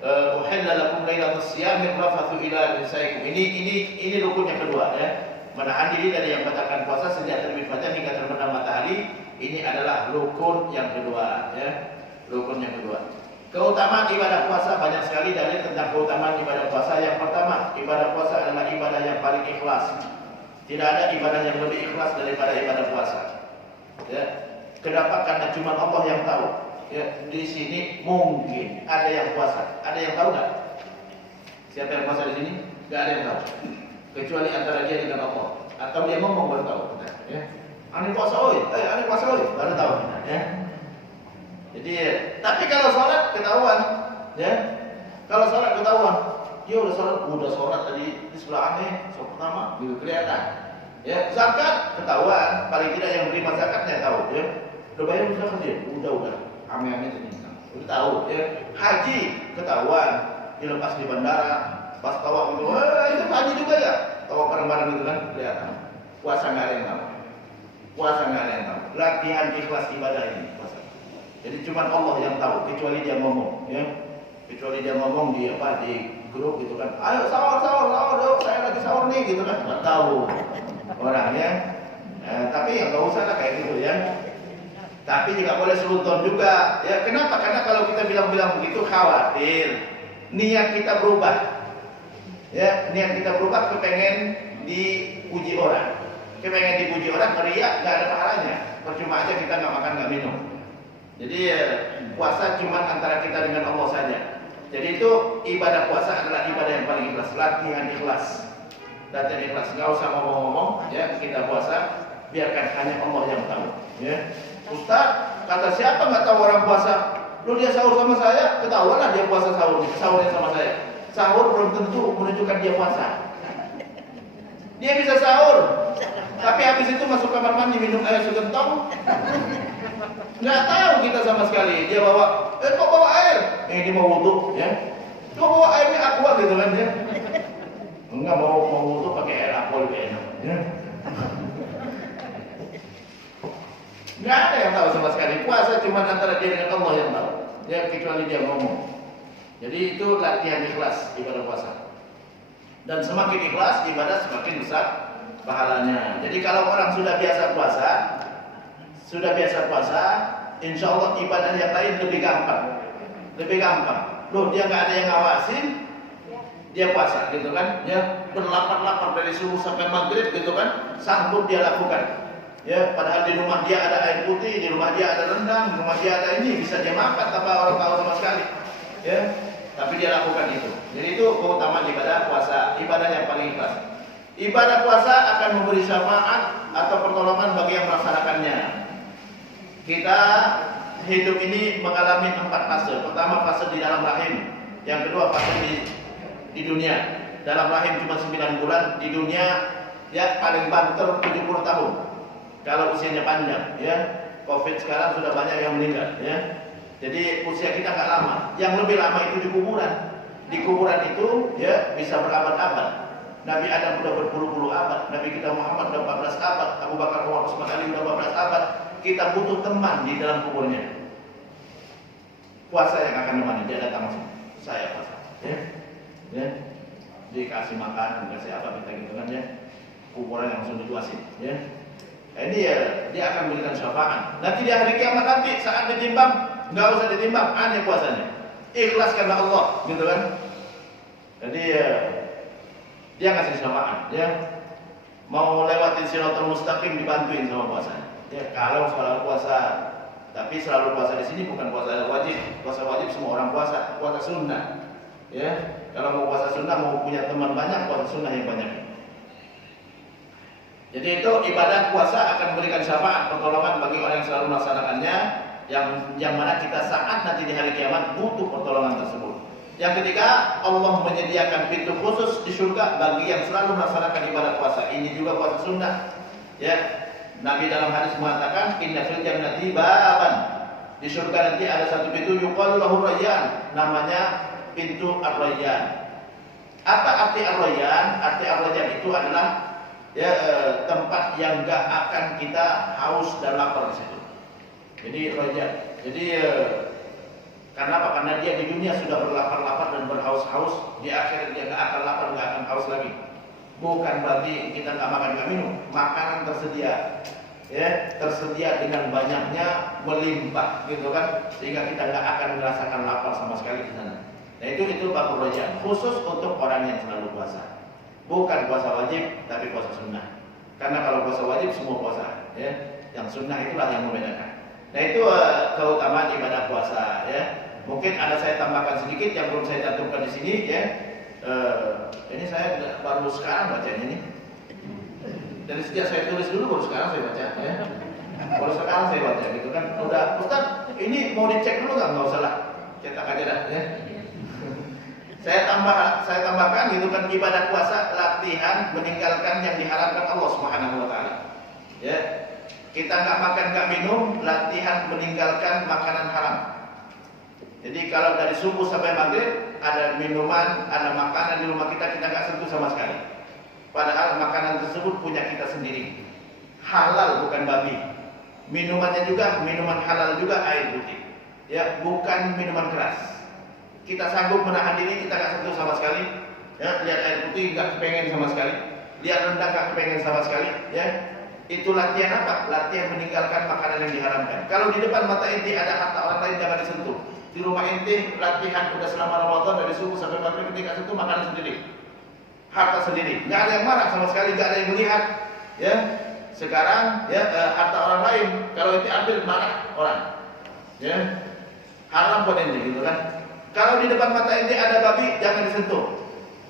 Uhilla lakum lailatus siyami rafathu ila nisaikum. Ini rukun yang kedua ya. Menahan diri dari yang batalkan puasa sejak terbit fajar hingga terbenam matahari. Ini adalah rukun yang kedua ya. Rukun yang kedua. Keutamaan ibadah puasa, banyak sekali dalil tentang keutamaan ibadah puasa. Yang pertama, ibadah puasa adalah ibadah yang paling ikhlas. Tidak ada ibadah yang lebih ikhlas daripada ibadah puasa. Ya. Kenapa? Karena cuma Allah yang tahu. Ya, di sini mungkin ada yang puasa. Ada yang tahu nggak? Siapa yang puasa di sini? Nggak ada yang tahu. Kecuali antara dia dengan Allah. Atau dia ngomong baru tahu. Ya. Ane puasa oi, ane puasa oi, baru tahu. Ya. Jadi, tapi kalau sholat ketahuan, ya. Kalau sholat ketahuan, dia udah sholat tadi di sebelah ane, sholat pertama, gitu kelihatan. Ya, zakat ketahuan, paling tidak yang beri zakatnya tahu. Ya. Udah bayar zakat dia, udah. Ame-ame tadi, udah tahu ya. Haji ketahuan, dilepas di bandara, pas tawaf itu, itu haji juga ya. Tawaf bareng-bareng itu kan kelihatan. Puasa nggak ada yang tahu. Puasa nggak ada yang tahu. Latihan ikhlas ibadah ini puasa. Jadi cuma Allah yang tahu, kecuali dia ngomong, ya. Kecuali dia ngomong di grup gitu kan. Ayo sahur, saya lagi sahur nih gitu kan. Nggak tahu orangnya. Tapi ya nggak usah lah kayak gitu ya. Tapi juga boleh seruton juga. Ya, kenapa? Karena kalau kita bilang-bilang begitu khawatir niat kita berubah. Ya, niat kita berubah kepengen dipuji orang. Kepengen dipuji orang, riak nggak ada pahalanya. Percuma aja kita nggak makan nggak minum. Jadi puasa cuma antara kita dengan Allah saja. Jadi itu ibadah puasa adalah ibadah yang paling ikhlas, latihan ikhlas. Latihan ikhlas, nggak usah ngomong-ngomong. Ya, kita puasa biarkan hanya Allah yang tahu. Ya. Ustaz, kata siapa nggak tahu orang puasa? Lu dia sahur sama saya, ketahuan lah dia puasa sahurnya sama saya. Sahur belum tentu menunjukkan dia puasa. Dia bisa sahur, tapi habis itu masuk kamar mandi minum air segentong. Nggak tahu kita sama sekali. Dia bawa, kok bawa air? Dia mau wudu, ya. Kok bawa airnya aqua gitu kan dia? Enggak mau wudu pakai air aqua lebih enak. Ya. Nggak ada yang tahu sama sekali. Puasa cuma antara dia dengan Allah yang tahu. Ya, kecuali dia ngomong. Jadi itu latihan ikhlas ibadah puasa. Dan semakin ikhlas ibadah semakin besar pahalanya. Jadi kalau orang sudah biasa puasa, insya Allah ibadah yang lain lebih gampang. Loh, dia nggak ada yang ngawasin, dia puasa gitu kan? Ya, berlapar-lapar dari subuh sampai maghrib gitu kan? Sanggup dia lakukan. Ya, padahal di rumah dia ada air putih, di rumah dia ada rendang, di rumah dia ada ini, bisa dia makan tanpa orang tahu sama sekali. Ya, tapi dia lakukan itu. Jadi itu keutamaan ibadah puasa, ibadah yang paling ikhlas. Ibadah puasa akan memberi syafaat atau pertolongan bagi yang melaksanakannya. kita hidup ini mengalami 4 fase. Pertama fase di dalam rahim, yang kedua fase di dunia. Dalam rahim cuma 9 bulan, di dunia ya paling banter 70 tahun. Kalau usianya panjang, ya. Covid sekarang sudah banyak yang meninggal, ya. Jadi usia kita nggak lama. Yang lebih lama itu di kuburan. Di kuburan itu ya bisa berabad-abad. Nabi Adam sudah berpuluh-puluh abad, Nabi kita Muhammad sudah 14 abad, Abu Bakar, Umar, Utsman, Ali sudah 14 abad. Kita butuh teman di dalam kuburnya. Puasa yang akan menemani, dia datang langsung. Saya puasa, ya. Ya. Dikasih makan, dikasih apa kita gitu kan ya. Kuburan yang langsung dituasin, ya. Ini ya, dia akan memberikan syafaat. Nanti di hari kiamat nanti saat ditimbang, nggak usah ditimbang, aneh puasanya. Ikhlas karena Allah, gitu kan. Jadi dia ngasih syafaat, ya. Mau lewatin Shiratal Mustaqim dibantuin sama puasanya. Ya, kalau selalu puasa, tapi selalu puasa di sini bukan puasa wajib. Puasa wajib semua orang puasa, puasa sunnah. Ya, kalau mau puasa sunnah, mau punya teman banyak, puasa sunnah yang banyak. Jadi itu ibadah puasa akan memberikan syafaat pertolongan bagi orang yang selalu melaksanakannya, yang mana kita saat nanti di hari kiamat butuh pertolongan tersebut. Yang ketiga, Allah menyediakan pintu khusus di surga bagi yang selalu melaksanakan ibadah puasa. Ini juga puasa sunnah. Ya, Nabi dalam hadis mengatakan, inna fil jannati baban. Di surga nanti ada satu pintu yuqalu lahu rayyan, namanya pintu ar-rayyan. Apa arti ar-rayyan? Arti ar-rayyan itu adalah ya tempat yang gak akan kita haus dan lapar di situ. Jadi rayyan. Jadi karena apa? Karena dia di dunia sudah berlapar-lapar dan berhaus-haus, di akhirat dia gak akan lapar, gak akan haus lagi. Bukan berarti kita gak makan, gak minum. Makanan tersedia, ya, tersedia dengan banyaknya, melimpah, gitu kan, sehingga kita gak akan merasakan lapar sama sekali di sana. Nah itu babul rayyan, khusus untuk orang yang selalu puasa. Bukan puasa wajib, tapi puasa sunnah. Karena kalau puasa wajib semua puasa, ya. Yang sunnah itulah yang membedakan. Nah itu keutamaan ibadah puasa, ya. Mungkin ada saya tambahkan sedikit yang belum saya cantumkan di sini, ya. Ini saya baru sekarang bacanya ini. Dari sejak saya tulis dulu baru sekarang saya baca, ya. Baru sekarang saya baca, gitu kan. Udah, Ustaz, ini mau dicek dulu nggak usah lah, cetak aja dah, ya. Saya tambahkan gitu kan, ibadah puasa latihan meninggalkan yang diharamkan Allah Subhanahu wa taala. Ya. Kita nggak makan, nggak minum, latihan meninggalkan makanan haram. Jadi kalau dari subuh sampai maghrib ada minuman, ada makanan di rumah kita nggak sentuh sama sekali. Padahal makanan tersebut punya kita sendiri. Halal bukan babi. Minumannya juga minuman halal juga, air putih. Ya, bukan minuman keras. Kita sanggup menahan diri, kita nggak sentuh sama sekali. Ya, lihat air putih nggak kepengen sama sekali. Lihat rendang nggak kepengen sama sekali. Ya, itu latihan apa? Latihan meninggalkan makanan yang diharamkan. Kalau di depan mata ente ada harta orang lain, jangan disentuh. Di rumah ente latihan udah selama Ramadan dari subuh sampai maghrib, ente nggak sentuh makanan sendiri, harta sendiri. Nggak ada yang marah sama sekali, nggak ada yang melihat. Ya, sekarang ya harta orang lain kalau ente ambil marah orang. Ya, haram buat ente, gitu kan? Kalau di depan mata ente ada babi, jangan disentuh.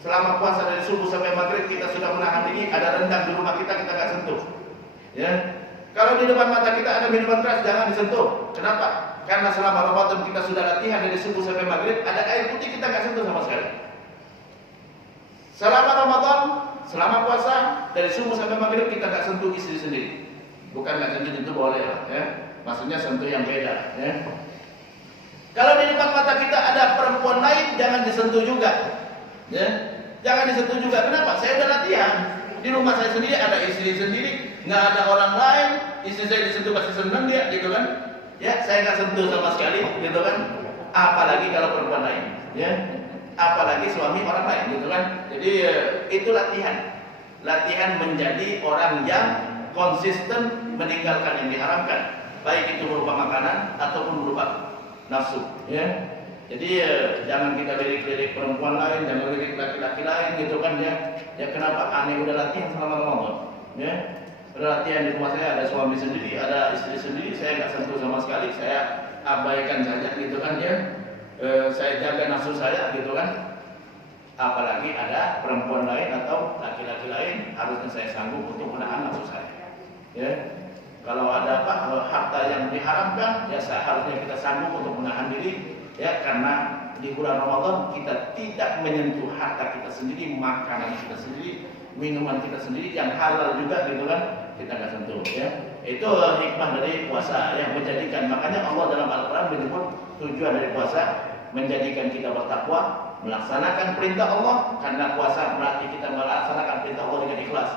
Selama puasa dari subuh sampai maghrib kita sudah menahan diri, ada rendang di rumah kita nggak sentuh. Ya. Kalau di depan mata kita ada minuman keras, jangan disentuh. Kenapa? Karena selama Ramadan kita sudah latihan dari subuh sampai maghrib, ada air putih kita nggak sentuh sama sekali. Selama Ramadan, selama puasa dari subuh sampai maghrib kita nggak sentuh istri sendiri. Bukan nggak sentuh itu boleh, ya. Maksudnya sentuh yang beda, ya. Kalau di depan mata kita ada perempuan lain, jangan disentuh juga. Ya, jangan disentuh juga. Kenapa? Saya udah latihan. Di rumah saya sendiri ada istri sendiri, nggak ada orang lain. Istri saya disentuh pasti senang dia, gitu kan? Ya, saya nggak sentuh sama sekali, gitu kan? Apalagi kalau perempuan lain, ya. Apalagi suami orang lain, gitu kan? Jadi itu latihan. Latihan menjadi orang yang konsisten meninggalkan yang diharamkan, baik itu berupa makanan ataupun berupa nafsu, ya. Jadi jangan kita lirik-lirik perempuan lain, jangan lirik laki-laki lain, gitu kan, ya. Ya kenapa? Aneh udah latihan selama Ramadan, ya. Udah latihan di rumah saya, ada suami sendiri, ada istri sendiri, saya nggak sentuh sama sekali, saya abaikan saja, gitu kan, ya. Saya jaga nafsu saya, gitu kan. Apalagi ada perempuan lain atau laki-laki lain, harusnya saya sanggup untuk menahan nafsu saya, ya. Kalau ada apa harta yang diharamkan, ya seharusnya kita sanggup untuk menahan diri, ya, karena di bulan Ramadan kita tidak menyentuh harta kita sendiri, makanan kita sendiri, minuman kita sendiri yang halal juga gitu kan, kita nggak sentuh, ya. Itu hikmah dari puasa yang menjadikan, makanya Allah dalam Al-Quran menyebut tujuan dari puasa menjadikan kita bertakwa, melaksanakan perintah Allah, karena puasa berarti kita melaksanakan perintah Allah dengan ikhlas.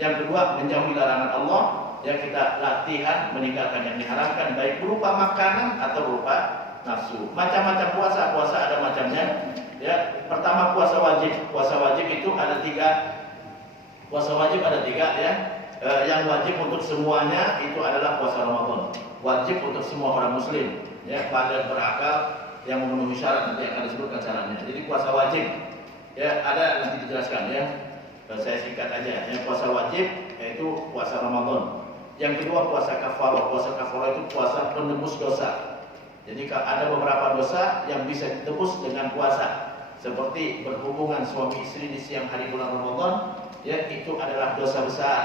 Yang kedua, menjauhi larangan Allah, yang kita latihan meninggalkan yang diharamkan, baik berupa makanan atau berupa nafsu. Macam-macam puasa, puasa ada macamnya. Ya, pertama puasa wajib. Puasa wajib itu ada tiga. Puasa wajib ada tiga, ya. Yang wajib untuk semuanya itu adalah puasa Ramadan. Wajib untuk semua orang Muslim, ya, pada berakal yang memenuhi syarat, nanti akan disebutkan syaratnya. Jadi puasa wajib, ya, ada nanti dijelaskan, ya. Saya singkat aja. Yang puasa wajib yaitu puasa Ramadan. Yang kedua puasa kafarah. Puasa kafarah itu puasa penebus dosa. Jadi ada beberapa dosa yang bisa ditebus dengan puasa, seperti berhubungan suami istri di siang hari bulan Ramadan, ya, itu adalah dosa besar.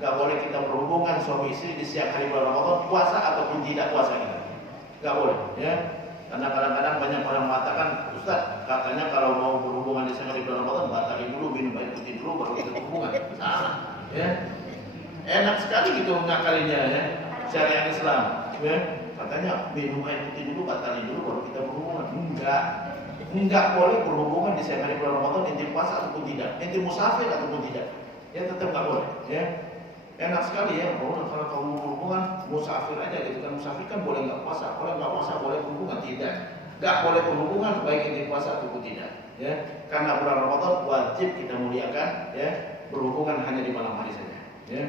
Gak boleh kita berhubungan suami istri di siang hari bulan Ramadan, puasa ataupun tidak puasa kita. Gak boleh, ya. Karena kadang-kadang banyak orang mengatakan, Ustaz, katanya kalau mau berhubungan di siang hari bulan Ramadan, batalin dulu, minum air putih dulu, baru kita berhubungan. Salah, ya. Enak sekali gitu ngakalinnya, ya. Syariat Islam, ya. Katanya minum air putih dulu, batalin dulu, baru kita berhubungan. Enggak boleh berhubungan di siang hari bulan Ramadan, inti puasa ataupun tidak, inti musafir ataupun tidak, ya, tetap nggak boleh, ya. Enak sekali, ya, kalau kamu berhubungan musafir aja gitu kan, musafir kan boleh nggak puasa, boleh nggak puasa, boleh berhubungan, tidak, nggak boleh berhubungan baik inti puasa ataupun tidak, ya, karena bulan Ramadan wajib kita muliakan, ya, berhubungan hanya di malam hari saja, ya,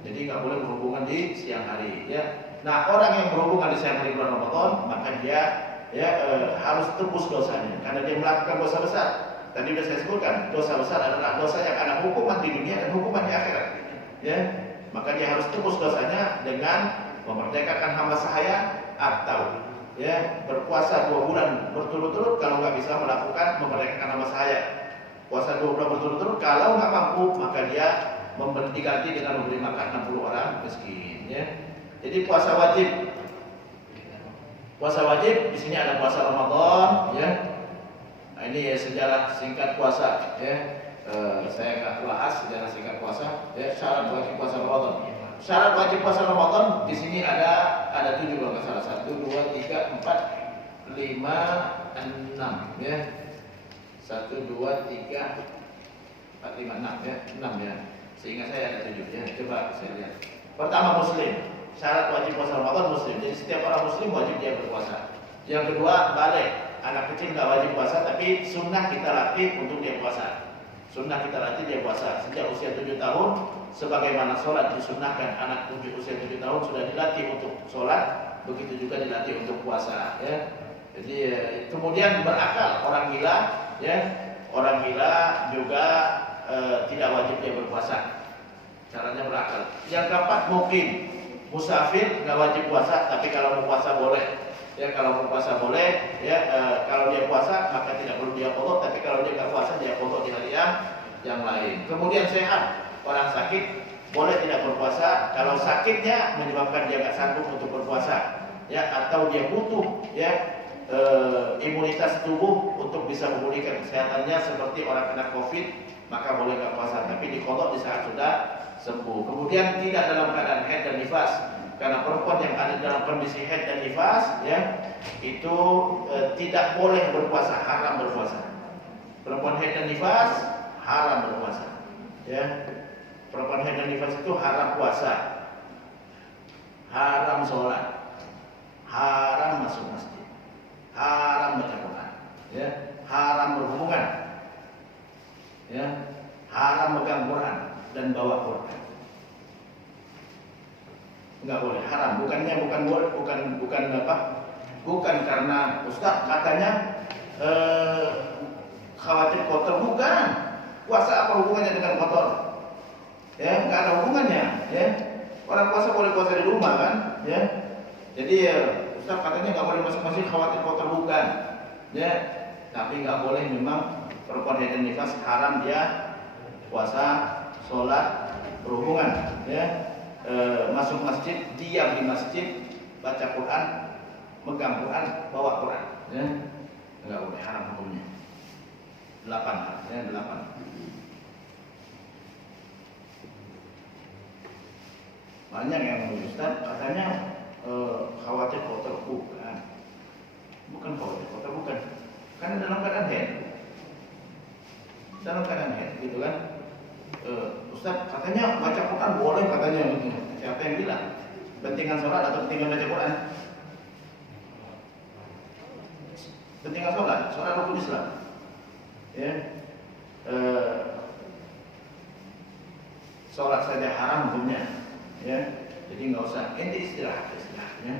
jadi nggak boleh berhubungan di siang hari, ya. Nah, orang yang berhubungan di siang hari bulan Ramadan, maka dia, ya, harus tebus dosanya karena dia melakukan dosa besar. Tadi sudah saya sebutkan, dosa besar adalah dosa yang ada hukuman di dunia dan hukuman di akhirat, ya. Maka dia harus tebus dosanya dengan memerdekakan hamba sahaya atau, ya, berpuasa 2 bulan berturut-turut. Kalau nggak bisa melakukan memerdekakan hamba sahaya, puasa 2 bulan berturut-turut. Kalau nggak mampu, maka dia diganti dengan memberi makan 60 orang miskin, ya. Jadi puasa wajib. Puasa wajib di sini ada puasa Ramadan, ya. Nah, ini ya sejarah singkat puasa, ya. Saya akan bahas sejarah singkat puasa, ya. Syarat wajib puasa Ramadan. Syarat wajib puasa Ramadan di sini ada 7 kalau nggak salah. 1, 2, 3, 4, 5, 6, ya. 1, 2, 3, 4, 5, 6, ya. 6, ya. Sehingga saya ada 7, ya. Coba saya lihat. Pertama, Muslim. Syarat wajib puasa Ramadan Muslim. Jadi setiap orang Muslim wajib dia berpuasa. Yang kedua, balik. Anak kecil nggak wajib puasa, tapi sunnah kita latih untuk dia puasa. Sunnah kita latih dia puasa sejak usia 7 tahun, sebagaimana sholat disunnahkan anak usia 7 tahun sudah dilatih untuk sholat, begitu juga dilatih untuk puasa, ya. Jadi kemudian berakal, orang gila, ya, orang gila juga tidak wajib dia berpuasa. Caranya berakal. Yang keempat, mukim, musafir nggak wajib puasa, tapi kalau mau puasa boleh. Ya, kalau mau puasa boleh, ya, kalau dia puasa maka tidak perlu dia qadha, tapi kalau dia nggak puasa dia qadha di hari yang lain. Kemudian sehat, orang sakit boleh tidak berpuasa kalau sakitnya menyebabkan dia nggak sanggup untuk berpuasa, ya, atau dia butuh, ya, imunitas tubuh untuk bisa memulihkan kesehatannya seperti orang kena COVID, maka boleh nggak puasa, tapi di qadha di saat sudah sembuh. Kemudian tidak dalam keadaan haid dan nifas. Karena perempuan yang ada dalam kondisi haid dan nifas, ya, itu tidak boleh berpuasa, haram berpuasa. Perempuan haid dan nifas haram berpuasa, ya. Perempuan haid dan nifas itu haram puasa, haram sholat, haram masuk masjid, haram baca Quran, ya, haram berhubungan, ya, haram megang Quran dan bawa Quran. Enggak boleh, haram. Bukan apa? Bukan karena Ustaz katanya khawatir kotor, bukan. Puasa apa hubungannya dengan kotor? Ya, enggak ada hubungannya, ya. Orang puasa boleh puasa di rumah kan, ya. Jadi Ustaz katanya enggak boleh masuk masjid khawatir kotor, bukan. Ya. Tapi enggak boleh memang perempuan haid dan nifas haram dia puasa, sholat, berhubungan, ya. masuk masjid, diam di masjid, baca Quran, megang Quran, bawa Quran, ya, nggak boleh, haram hukumnya. 8, ya 8. Banyak yang Ustaz katanya khawatir kotor, bukan khawatir kotor, bukan, karena dalam keadaan head, gitu kan. Ustaz katanya baca Quran boleh katanya, siapa yang bilang? Pentingan sholat atau pentingan baca Quran? Pentingan sholat rukun Islam. Ya, sholat saja haram hukumnya. Ya, jadi nggak usah, ente istirahat, ya.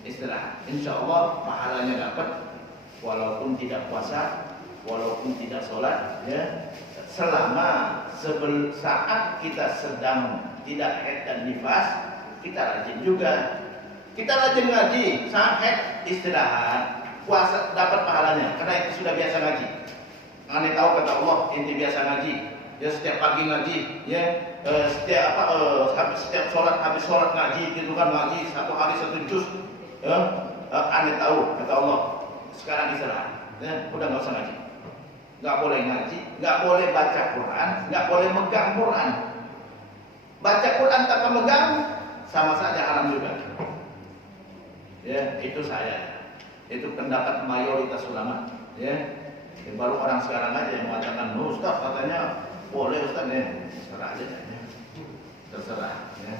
Istirahat. Insya Allah pahalanya dapat, walaupun tidak puasa, walaupun tidak sholat, ya. Selama saat kita sedang tidak haid dan nifas, kita rajin juga. Kita rajin ngaji, saat haid istirahat, puasa dapat pahalanya, karena itu sudah biasa ngaji. Ane tahu kata Allah, ente biasa ngaji, ya setiap pagi ngaji, ya. Setiap habis sholat ngaji, gitu kan, ngaji 1 hari 1 juz, ya. Ane tahu kata Allah, sekarang istirahat, ya. Udah nggak usah ngaji, nggak boleh ngaji, nggak boleh baca Quran, nggak boleh megang Quran. Baca Quran tanpa megang sama saja haram juga. Ya, itu itu pendapat mayoritas ulama, ya. Baru orang sekarang aja yang mengatakan, Ustaz katanya boleh, Ustaz, ya. Terserah aja, ya. Terserah, ya.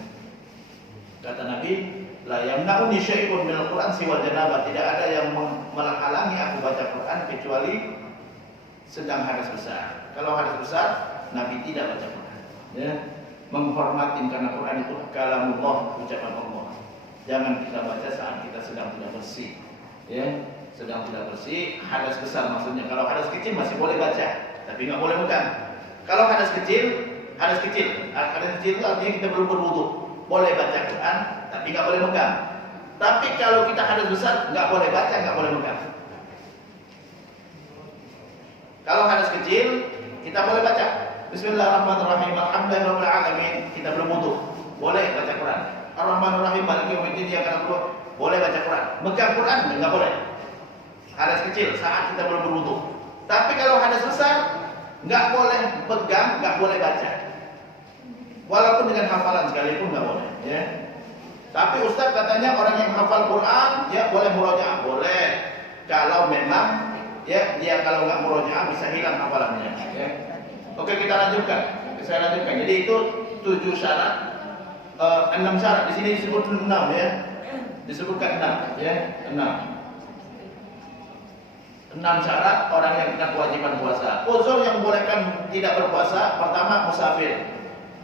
Kata Nabi, la yamna'uni syai'un minal Quran siwal janabah. Tidak ada yang menghalangi aku baca Quran kecuali sedang hadas besar. Kalau hadas besar, Nabi tidak baca Quran, ya. Menghormati, karena Quran itu kalamullah, ucapan Allah. Jangan kita baca saat kita sedang tidak bersih, ya. Sedang tidak bersih, hadas besar maksudnya. Kalau hadas kecil masih boleh baca, tapi nggak boleh megang. Kalau hadas kecil itu artinya kita belum berwudu, boleh baca Quran, tapi nggak boleh megang. Tapi kalau kita hadas besar, nggak boleh baca, nggak boleh megang. Kalau hadas kecil, kita boleh baca Bismillahirrahmanirrahim, alhamdulillahirabbil alamin, kita belum wudu, boleh baca Quran. Ar-Rahmanir-Rahim, maliki yaumiddin, iyyaka na'budu, boleh baca Quran. Megang Quran enggak boleh. Hadas kecil saat kita belum berwudu. Tapi kalau hadas besar, enggak boleh pegang, enggak boleh baca. Walaupun dengan hafalan sekalipun enggak boleh, ya. Tapi Ustaz katanya orang yang hafal Quran, ya boleh murojaah, boleh. Kalau memang, ya, dia kalau enggak murojaah bisa hilang hafalannya, ya. Oke, kita lanjutkan. Saya lanjutkan. Jadi itu 7 syarat, 6 syarat. Di sini disebut 6, ya. Disebutkan 6, ya, 6 syarat orang yang tidak kewajiban puasa. Uzur yang membolehkan tidak berpuasa, pertama musafir.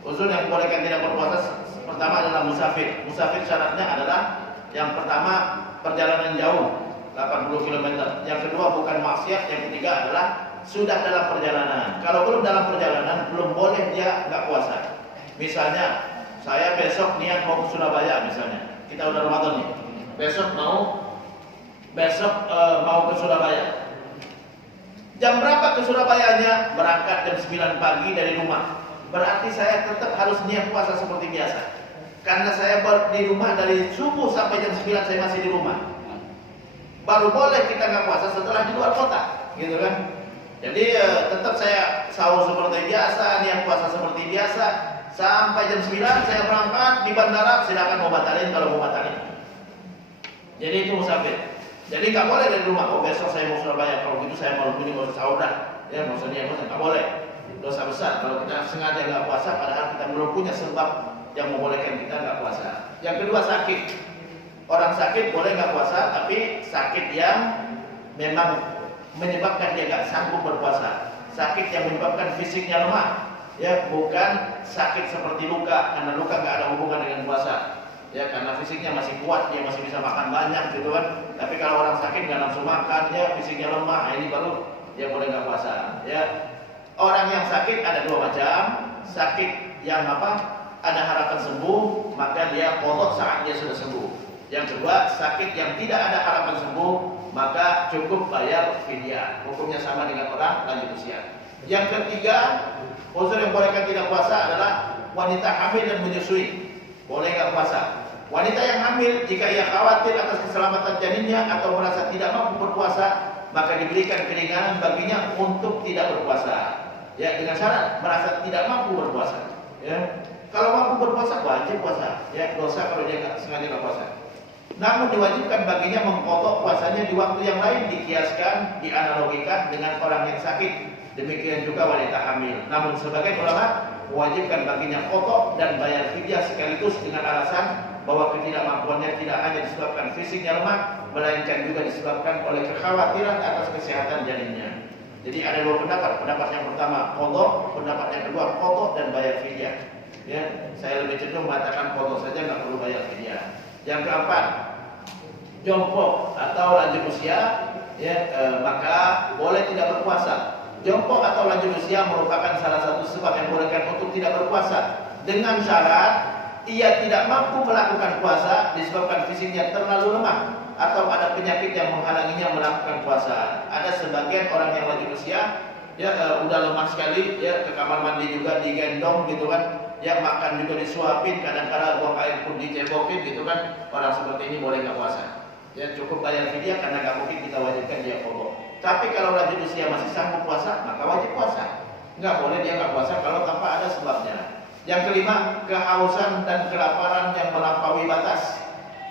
Uzur yang membolehkan tidak berpuasa pertama adalah musafir. Musafir syaratnya adalah yang pertama perjalanan jauh 80 km. Yang kedua bukan maksiat. Yang ketiga adalah sudah dalam perjalanan. Kalau belum dalam perjalanan, belum boleh dia nggak puasa. Misalnya saya besok niat mau ke Surabaya, misalnya kita udah Ramadan nih, besok mau ke Surabaya. Jam berapa ke Surabayanya? Berangkat jam 9 pagi dari rumah. Berarti saya tetap harus niat puasa seperti biasa. Karena saya di rumah dari subuh sampai jam 9 saya masih di rumah. Baru boleh kita nggak puasa setelah di luar kota, gitu kan? Jadi tetap saya sahur seperti biasa, niat puasa seperti biasa. Sampai jam 9 saya berangkat di bandara, silakan mau batalin kalau mau batalin. Jadi itu musafir. Jadi nggak boleh dari rumah, oh besok saya mau Surabaya, kalau gitu saya mau ini mau sahur dah, ya maksudnya nggak boleh, dosa besar kalau kita sengaja nggak puasa padahal kita belum punya sebab yang membolehkan kita nggak puasa. Yang kedua sakit, orang sakit boleh nggak puasa, tapi sakit yang memang menyebabkan dia nggak sanggup berpuasa, sakit yang menyebabkan fisiknya lemah, ya bukan sakit seperti luka, karena luka nggak ada hubungan dengan puasa. Ya karena fisiknya masih kuat, dia masih bisa makan banyak gitu kan. Tapi kalau orang sakit nggak nafsu makan, ya fisiknya lemah, ini baru dia boleh nggak puasa. Ya orang yang sakit ada 2 macam. Sakit yang ada harapan sembuh, maka dia qadha saat dia sudah sembuh. Yang kedua, sakit yang tidak ada harapan sembuh, maka cukup bayar fidyah. Hukumnya sama dengan orang lanjut usia. Yang ketiga, uzur yang bolehkan tidak puasa adalah wanita hamil dan menyusui. boleh nggak puasa. Wanita yang hamil jika ia khawatir atas keselamatan janinnya atau merasa tidak mampu berpuasa, maka diberikan keringanan baginya untuk tidak berpuasa. Ya, dengan syarat merasa tidak mampu berpuasa. Ya, kalau mampu berpuasa wajib puasa. Ya, dosa kalau dia nggak sengaja nggak puasa. Namun diwajibkan baginya mengkodok puasanya di waktu yang lain, dikiaskan, dianalogikan dengan orang yang sakit. Demikian juga wanita hamil. Namun sebagian ulama mewajibkan baginya kodok dan bayar fidyah sekaligus dengan alasan bahwa ketidakmampuannya tidak hanya disebabkan fisiknya lemah, melainkan juga disebabkan oleh kekhawatiran atas kesehatan janinnya. Jadi ada dua pendapat. Pendapat yang pertama kodok, pendapat yang kedua kodok dan bayar fidyah. Ya, saya lebih cenderung mengatakan kodok saja, nggak perlu bayar fidyah. Yang keempat, jongkok atau lanjut usia, ya, maka boleh tidak berpuasa. Jongkok atau lanjut usia merupakan salah satu sebab yang membolehkan untuk tidak berpuasa, dengan syarat ia tidak mampu melakukan puasa disebabkan fisiknya terlalu lemah atau ada penyakit yang menghalanginya melakukan puasa. Ada sebagian orang yang lanjut usia, ya, udah lemah sekali, ya, ke kamar mandi juga digendong gitu kan. Ya, makan juga disuapin, kadang-kadang buang air pun dicebokin gitu kan. Orang seperti ini boleh nggak puasa. Ya, cukup bayar fidyah karena nggak mungkin kita wajibkan dia kodok. Tapi kalau lanjut usia masih sanggup puasa, maka wajib puasa. Nggak boleh dia nggak puasa kalau tanpa ada sebabnya. Yang kelima, kehausan dan kelaparan yang melampaui batas.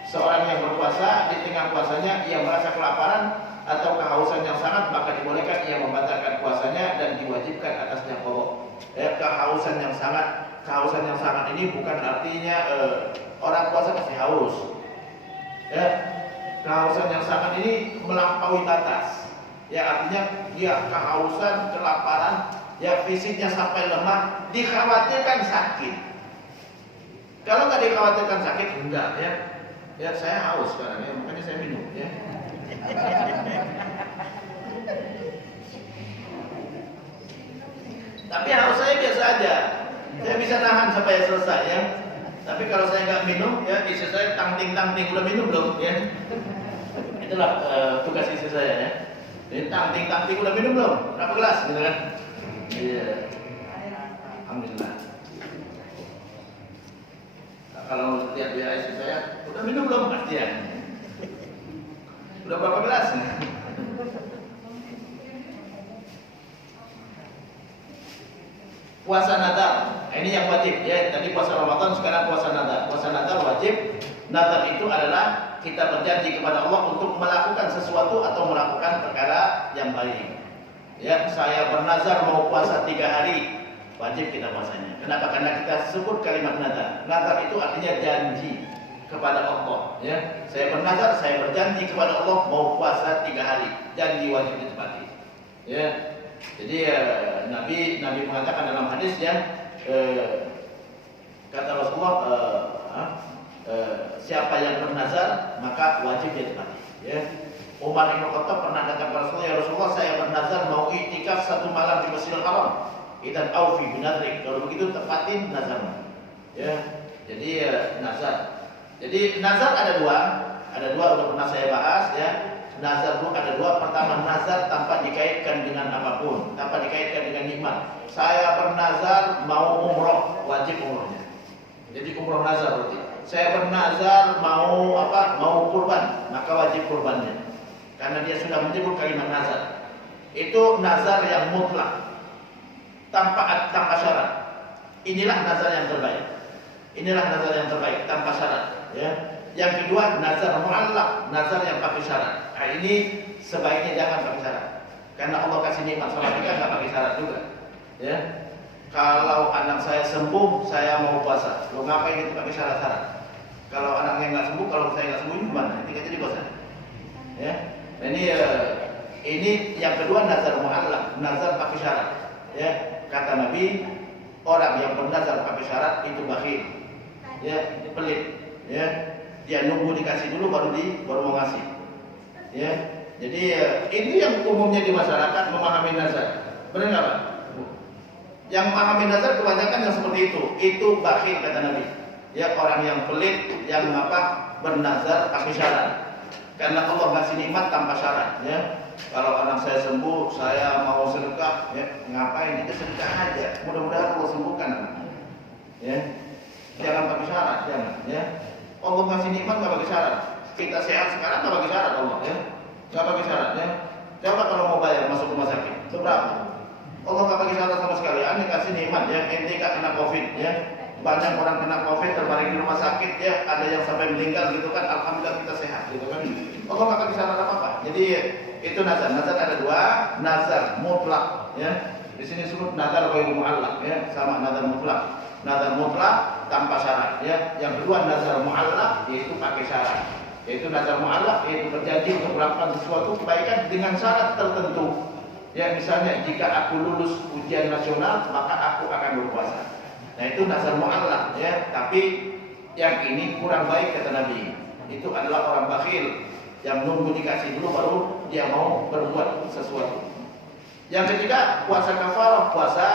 Seorang yang berpuasa di tengah puasanya ia merasa kelaparan atau kehausan yang sangat, maka dibolehkan ia membatalkan puasanya dan diwajibkan atasnya kodok. Ya, kehausan yang sangat. Kehausan yang sangat ini bukan artinya orang puasa pasti haus. Ya, kehausan yang sangat ini melampaui batas. Ya, artinya dia kehausan, kelaparan, ya fisiknya sampai lemah, dikhawatirkan sakit. Kalau nggak dikhawatirkan sakit, enggak ya. Ya, saya haus sekarang ya, makanya saya minum ya. Tapi haus saya biasa aja. Saya bisa nahan sampai selesai ya. Tapi kalau saya nggak minum, ya istri saya tangting-tangting, udah minum belum ya? Itulah tugas istri saya ya. Jadi tangting-tangting, udah minum belum? Berapa gelas gitu kan? Iya. Alhamdulillah. Nah, kalau lihat dia istri saya, udah minum belum? Pastinya. Udah berapa gelas? Puasa nadar, ini yang wajib ya. Tadi puasa Ramadan, sekarang puasa nadar. Puasa nadar wajib. Nadar itu adalah kita berjanji kepada Allah untuk melakukan sesuatu atau melakukan perkara yang baik. Ya, saya bernazar mau puasa 3 hari, wajib kita puasanya. Kenapa? Karena kita sebut kalimat nadar. Nadar itu artinya janji kepada Allah. Ya, saya bernazar, saya berjanji kepada Allah mau puasa 3 hari. Janji wajib ditepati. Ya. Jadi Nabi mengatakan dalam hadis ya, kata Rasulullah, siapa yang bernazar maka wajib dia tepati. Ya. Umar bin Khattab pernah datang kepada Rasulullah, ya Rasulullah saya bernazar mau iktikaf 1 malam di Masjidil Haram. Idzan aufi binadrik. Kalau begitu tepatin nazarmu. Ya. Jadi nazar. Jadi nazar ada dua udah pernah saya bahas ya. Nazar itu ada 2. Pertama, nazar tanpa dikaitkan dengan apapun, tanpa dikaitkan dengan nikmat. Saya bernazar mau umroh, wajib umrohnya. Jadi umroh nazar berarti. Saya bernazar mau kurban, maka wajib kurbannya. Karena dia sudah menyebut kalimat nazar. Itu nazar yang mutlak, tanpa syarat. Inilah nazar yang terbaik. Inilah nazar yang terbaik tanpa syarat. Ya. Yang kedua, nazar mu'allaq, nazar yang pakai syarat. Nah, ini sebaiknya jangan pakai syarat. Karena Allah kasih nikmat sama kita nggak pakai syarat juga. Ya. Kalau anak saya sembuh, saya mau puasa. Lo ngapain itu pakai syarat-syarat? Kalau anaknya nggak sembuh, kalau saya nggak sembuh, gimana? Nanti jadi puasa. Ya. Nah, ini yang kedua nazar mu'allaq, nazar pakai syarat. Ya. Kata Nabi, orang yang bernazar pakai syarat itu bakhil. Ya, pelit. Ya. Dia nunggu dikasih dulu baru mau ngasih. Ya. Jadi ini yang umumnya di masyarakat memahami nazar. Benar nggak Pak? Yang memahami nazar kebanyakan yang seperti itu. Itu bakhil kata Nabi. Ya, orang yang pelit, yang bernazar pakai syarat. Karena Allah ngasih nikmat tanpa syarat. Ya. Kalau anak saya sembuh, saya mau sedekah. Ya, ngapain? Itu sedekah aja. Mudah-mudahan Allah sembuhkan anaknya. Ya. Jangan pakai syarat, jangan ya. Allah kasih nikmat nggak pakai syarat. Kita sehat sekarang nggak pakai syarat Allah ya. Nggak pakai syarat ya. Coba kalau mau bayar masuk rumah sakit, berapa? Allah nggak pakai syarat sama sekali. Anda kasih nikmat ya, ente nggak kena COVID ya. Banyak orang kena COVID terbaring di rumah sakit ya, ada yang sampai meninggal gitu kan. Alhamdulillah kita sehat gitu kan. Allah nggak pakai syarat apa-apa. Jadi itu nazar. Nazar ada dua, nazar mutlak ya. Di sini sebut nazar ghairu mu'allaq ya, sama nazar mutlak. Nazar mutlak tanpa syarat ya. Yang kedua nazar mu'allaq yaitu pakai syarat. Yaitu nazar mu'allaq yaitu berjanji untuk melakukan sesuatu kebaikan dengan syarat tertentu. Ya misalnya jika aku lulus ujian nasional maka aku akan berpuasa. Nah itu nazar mu'allaq ya. Tapi yang ini kurang baik kata Nabi. Itu adalah orang bakhil yang nunggu dikasih dulu baru dia mau berbuat sesuatu. Yang ketiga puasa kafarah, puasa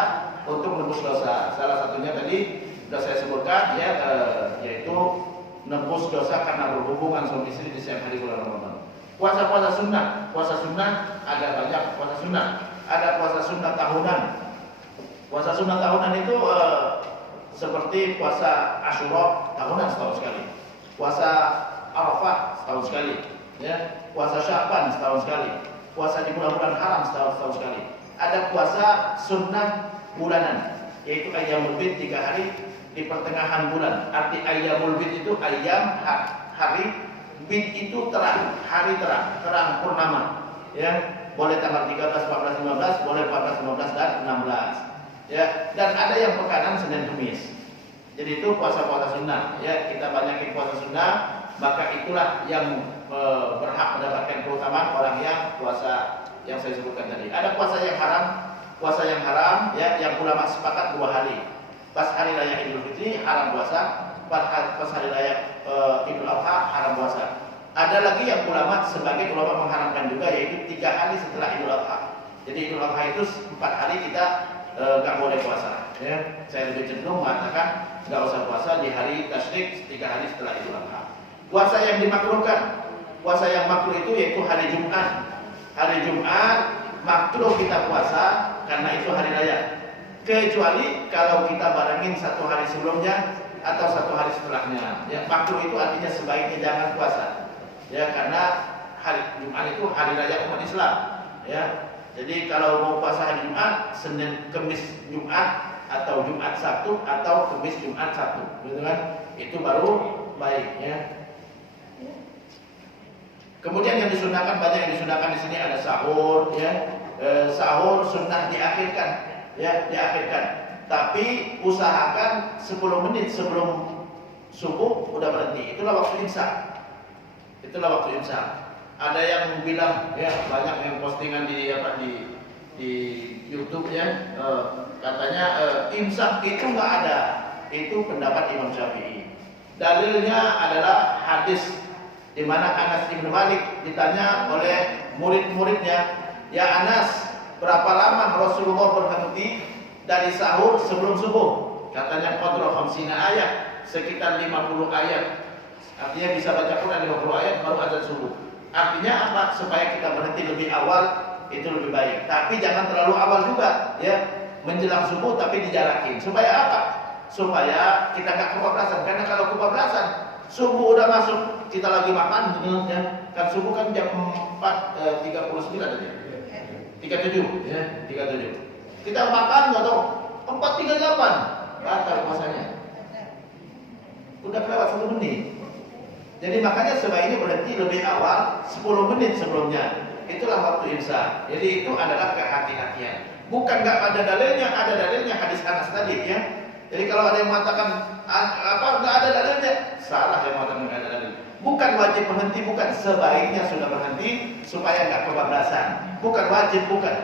untuk menebus dosa. Salah satunya tadi sudah saya sebutkan ya, yaitu menebus dosa karena berhubungan suami istri di setiap hari bulan Ramadan. Puasa sunnah ada banyak puasa sunnah. Ada puasa sunnah tahunan. Puasa sunnah tahunan itu seperti puasa Asyura tahunan setahun sekali. Puasa Arafah setahun sekali. Ya, puasa Sya'ban setahun sekali. Puasa di bulan-bulan haram setahun sekali. Ada puasa sunnah bulanan, yaitu ayyamul bid 3 hari di pertengahan bulan. Arti ayyamul bid itu ayyam hari, bid itu terang, hari terang purnama. Ya, boleh tanggal 13, 14, 15, boleh 14, 15 dan 16. Ya, dan ada yang pekanan Senin Kamis. Jadi itu puasa-puasa sunnah. Ya, kita banyakin puasa sunnah, maka itulah yang berhak mendapatkan keutamaan orang yang puasa yang saya sebutkan tadi. Ada puasa yang haram ya, yang ulama sepakat 2 hari. Pas hari raya Idul Fitri haram puasa, pas hari raya Idul Adha haram puasa. Ada lagi yang ulama sebagai ulama mengharamkan juga, yaitu 3 hari setelah Idul Adha. Jadi Idul Adha itu 4 hari kita nggak boleh puasa. Ya, saya lebih cenderung mengatakan nggak usah puasa di hari tasyrik 3 hari setelah Idul Adha. Puasa yang dimakruhkan. Puasa yang makruh itu yaitu hari Jumat. Hari Jumat makruh kita puasa karena itu hari raya. Kecuali kalau kita barengin 1 hari sebelumnya atau 1 hari setelahnya. Ya, makruh itu artinya sebaiknya jangan puasa. Ya, karena hari Jumat itu hari raya umat Islam. Ya. Jadi kalau mau puasa hari Jumat, Senin, Kamis, Jumat atau Jumat Sabtu atau Kamis Jumat Sabtu, gitu kan? Itu baru baik ya. Kemudian yang disunahkan, banyak yang disunahkan di sini ada sahur ya. Sahur sunnah diakhirkan ya, diakhirkan. Tapi usahakan 10 menit sebelum subuh udah berhenti. Itulah waktu imsak. Itulah waktu imsak. Ada yang bilang ya, banyak yang postingan di YouTube ya, katanya imsak itu nggak ada. Itu pendapat Imam Syafi'i. Dalilnya adalah hadis di mana Anas bin Malik ditanya oleh murid-muridnya, "Ya Anas, berapa lama Rasulullah berhenti dari sahur sebelum subuh?" Katanya qadra 50 ayat, sekitar 50 ayat. Artinya bisa baca Quran 50 ayat baru azan subuh. Artinya apa? Supaya kita berhenti lebih awal itu lebih baik. Tapi jangan terlalu awal juga ya. Menjelang subuh tapi dijarakin. Supaya apa? Supaya kita nggak kebablasan. Karena kalau kebablasan, subuh udah masuk, kita lagi makan, ya. Kan subuh kan jam 4.39 tadi. 37, ya, 37. Kita makan nggak tahu 4.38, batal puasanya. Udah lewat 1 menit. Jadi makanya sebaiknya berhenti lebih awal 10 menit sebelumnya. Itulah waktu imsak. Jadi itu adalah kehati-hatian. Bukan nggak ada dalilnya, ada dalilnya hadis Anas tadi ya. Jadi kalau ada yang mengatakan nggak ada dalilnya, salah yang mengatakan nggak ada dalil. Bukan wajib berhenti, bukan, sebaiknya sudah berhenti supaya nggak kebablasan. Bukan wajib, bukan.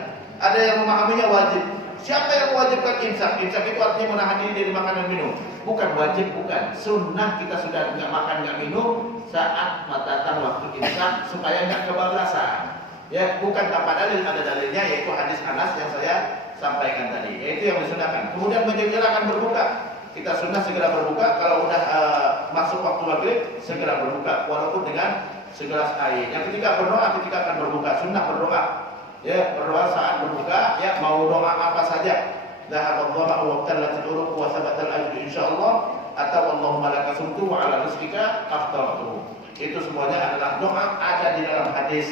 Ada yang memahaminya wajib. Siapa yang mewajibkan imsak? Imsak itu artinya menahan diri dari makan dan minum. Bukan wajib, bukan. Sunnah kita sudah nggak makan nggak minum saat datang waktu imsak supaya nggak kebablasan. Ya, bukan tanpa dalil, ada dalilnya yaitu hadis Anas yang saya sampaikan tadi. Yaitu yang disunahkan. Kemudian menyegerakan berbuka. Kita sunnah segera berbuka. Kalau udah masuk waktu maghrib segera berbuka, walaupun dengan segelas air. Yang ketiga berdoa ketika akan berbuka. Sunnah berdoa. Ya, berdoa saat berbuka. Ya, mau doa apa saja. dhahaba dhama'u wa qtallatil uruq wa thabatal ajru insyaallah, atau Allahumma laka sumtu wa ala rizqika aftartu. Itu semuanya adalah doa, ada di dalam hadis.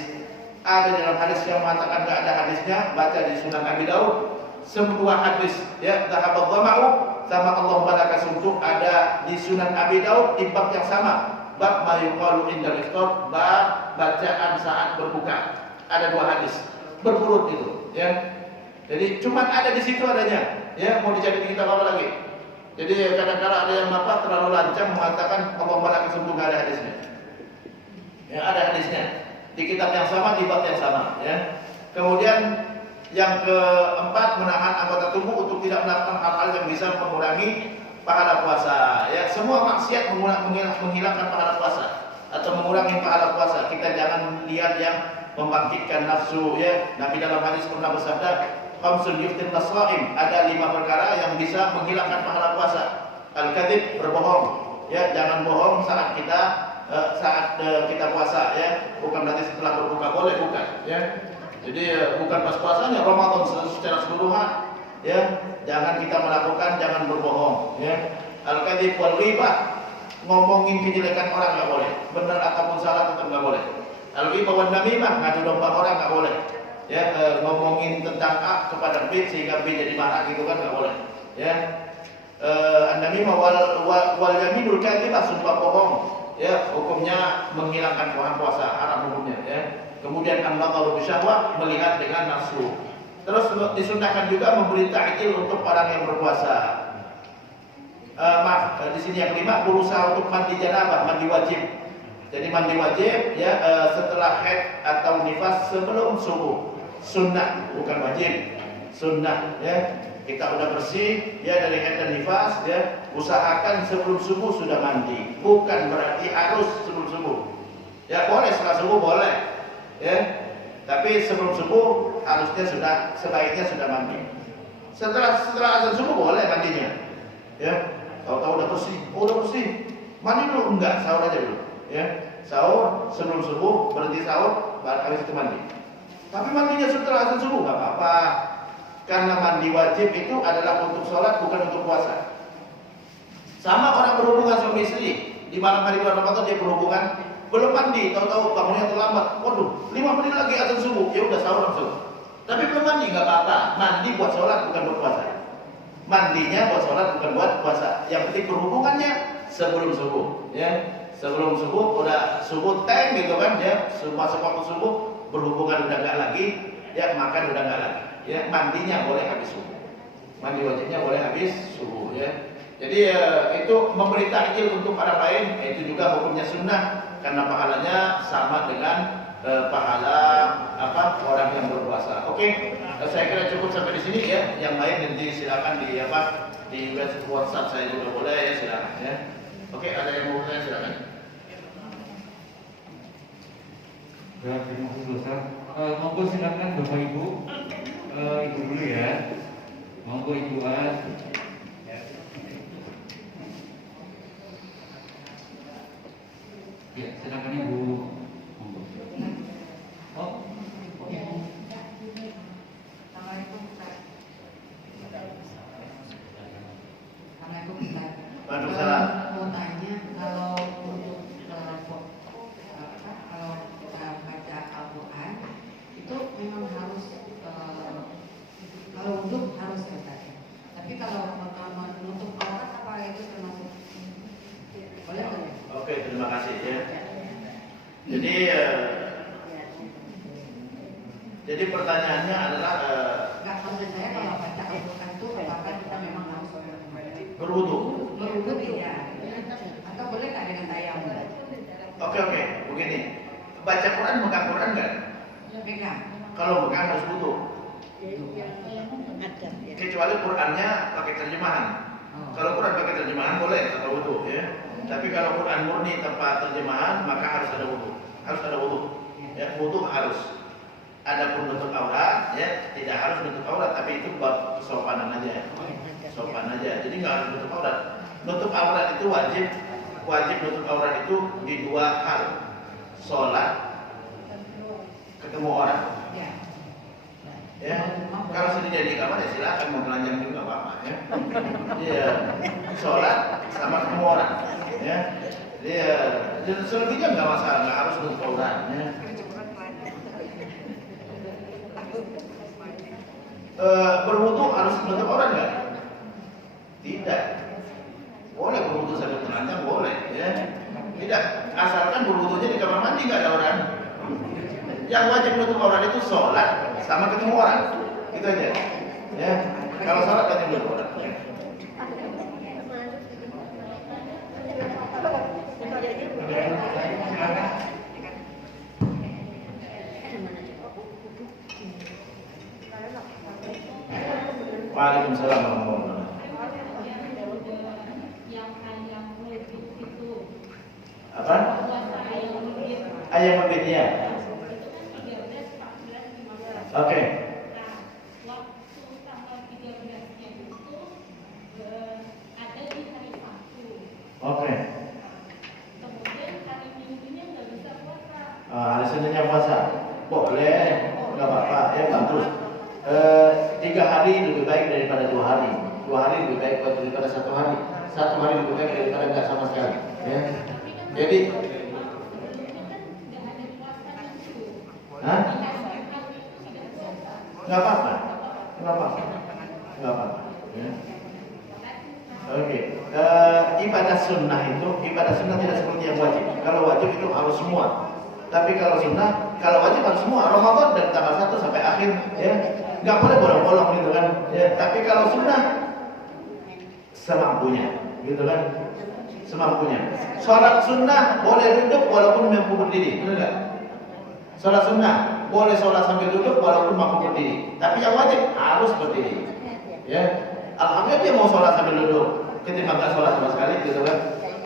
Ada di dalam hadis yang mengatakan enggak ada hadisnya, baca di Sunan Abi Daud. Semua hadis ya, dhahaba dhama'u sama Allahumma laka sumtu ada di Sunan Abi Daud di bab yang sama. Bab ma yuqalu indal iftar, bab bacaan saat berbuka. Ada 2 hadis berurut itu ya. Jadi cuma ada di situ adanya. Ya, mau dicari di kitab apa lagi? Jadi kadang-kadang ada yang terlalu lancang mengatakan Allahumma laka sumtu, enggak ada hadisnya. Ya, ada hadisnya di kitab yang sama, di bab yang sama ya. Kemudian yang keempat, menahan anggota tubuh untuk tidak melakukan hal-hal yang bisa mengurangi pahala puasa. Ya, semua maksiat menghilangkan pahala puasa atau mengurangi pahala puasa. Kita jangan lihat yang membangkitkan nafsu ya. Nabi dalam hadis pernah bersabda, khamsun yuftin nasra'im, ada 5 perkara yang bisa menghilangkan pahala puasa. Al-kadzib, berbohong. Ya, jangan bohong saat kita puasa ya. Bukan berarti setelah berbuka boleh, bukan ya. Jadi bukan pas puasanya, Ramadan secara keseluruhan ya. Jangan kita melakukan, jangan berbohong ya. Al-kadzib wal ghibah, ngomongin kejelekan orang enggak boleh. Benar ataupun salah tetap enggak boleh. Al-ghibah wan namimah, ngadu domba orang enggak boleh. Ya, ngomongin tentang A kepada B sehingga B jadi marah gitu kan enggak boleh. Ya. An-namimah wal yaminul kadzibah, sumpah bohong. Ya, hukumnya menghilangkan puasa, haram hukumnya ya. Kemudian an-nadharu bisyahwah, melihat dengan nafsu. Terus disunahkan juga memberi ta'jil untuk orang yang berpuasa. Di sini yang 5, berusaha untuk mandi janabah, mandi wajib. Jadi mandi wajib ya setelah haid atau nifas sebelum subuh. Sunnah, bukan wajib. Sunnah ya. Kita udah bersih ya dari haid dan nifas ya, usahakan sebelum subuh sudah mandi. Bukan berarti harus sebelum subuh. Ya boleh setelah subuh boleh. Ya, tapi sebelum subuh harusnya sebaiknya sudah mandi. Setelah azan subuh boleh mandinya. Ya, tahu-tahu udah bersih, mandi dulu enggak, sahur aja dulu. Ya, sahur sebelum subuh, berhenti sahur, baru habis itu mandi. Tapi mandinya setelah azan subuh enggak apa-apa, karena mandi wajib itu adalah untuk sholat, bukan untuk puasa. Sama orang berhubungan suami istri di malam hari bulan Ramadan, dia berhubungan belum mandi, tahu-tahu bangunnya terlambat. Waduh, 5 menit lagi azan subuh, ya udah sahur langsung. Tapi belum mandi enggak apa-apa. Mandi buat sholat, bukan buat puasa. Mandinya buat sholat, bukan buat puasa. Yang penting berhubungannya sebelum subuh, ya. Sebelum subuh, udah subuh time gitu kan, ya. Masuk waktu subuh, berhubungan udah enggak lagi, ya makan udah enggak lagi. Ya, mandinya boleh habis subuh. Mandi wajibnya boleh habis subuh, ya. Jadi itu memberi ta'jil untuk orang lain, itu juga hukumnya sunnah. Karena pahalanya sama dengan pahala orang yang berpuasa. Oke, saya kira cukup sampai di sini ya. Yang lain nanti silakan di WhatsApp saya juga boleh ya, silakan ya. Oke, ada yang mau bertanya silakan. Ya, terima kasih Ustaz. Monggo silakan Bapak Ibu, Ibu dulu ya. Monggo Ibu As. Ya, silakan Ibu. Monggo. Oh. Assalamualaikum Ustaz. Assalamualaikum Ustaz. Waalaikumsalam. Mau tanya, kalau untuk kalau kita baca Al-Quran itu memang harus kalau untuk harus Ustaz. Tapi kalau menutup aurat apa itu termasuk? Boleh nggak? Oke, terima kasih ya. Jadi pertanyaannya adalah Nggak, maksud saya kalau baca Al-Quran itu apakah kita memang harus berwudu. berwudu ya? Atau boleh nggak dengan tayamum? Oke, begini. Baca Quran, megang Quran nggak? Pegang. Kalau megang harus wudu. Kecuali Qurannya pakai terjemahan. Kalau Quran pakai terjemahan boleh tanpa wudu ya. Tapi kalau Quran murni tanpa terjemahan maka harus ada wudu. Harus ada wudu. Ya, wudu harus. Adapun nutup aurat ya tidak harus nutup aurat, tapi itu bab kesopanan aja. Sopan aja. Jadi nggak harus nutup aurat. Nutup aurat itu wajib nutup aurat itu di 2 hal. Sholat, ketemu orang. Ya, kalau sudah jadi kamar ya silakan mau telanjang juga apa. Ya. Dia sholat sama ketemu orang. Ya. Dia selebihnya nggak masalah, nggak harus nutup aurat. Ya. Berwudu harus menutup aurat nggak? Tidak. Boleh berwudu sambil telanjang, boleh. Ya. Tidak. Asalkan berwudunya di kamar mandi nggak ada orang. Yang wajib menutup aurat itu sholat sama ketemu orang. Itu aja. Ya. Kalau sholat wajib menutup aurat. Waalaikumsalam warahmatullahi wabarakatuh. Apa? Ayam berbeda ya? Oke. Oke. Hari Seninnya puasa. Boleh, nggak apa-apa. Ya bagus. 3 hari lebih baik daripada 2 hari. 2 hari lebih baik daripada 1 hari. 1 hari lebih baik daripada nggak sama sekali. Ya. Jadi, hah? Nggak apa-apa. Nggak apa-apa. Nggak apa-apa. Ya. Oke. Ibadah sunnah tidak seperti yang wajib. Kalau wajib itu harus semua. Tapi kalau sunnah, kalau wajib harus semua. Ramadan dari tanggal 1 sampai akhir, ya. Nggak boleh bolong-bolong gitu kan. Ya, tapi kalau sunnah semampunya, gitu kan. Semampunya. Sholat sunnah boleh duduk walaupun mampu berdiri, benar nggak? Sholat sunnah boleh sholat sambil duduk walaupun mampu berdiri. Tapi yang wajib harus berdiri. Ya. Alhamdulillah dia mau sholat sambil duduk, ketimbang nggak sholat sama sekali, gitu kan.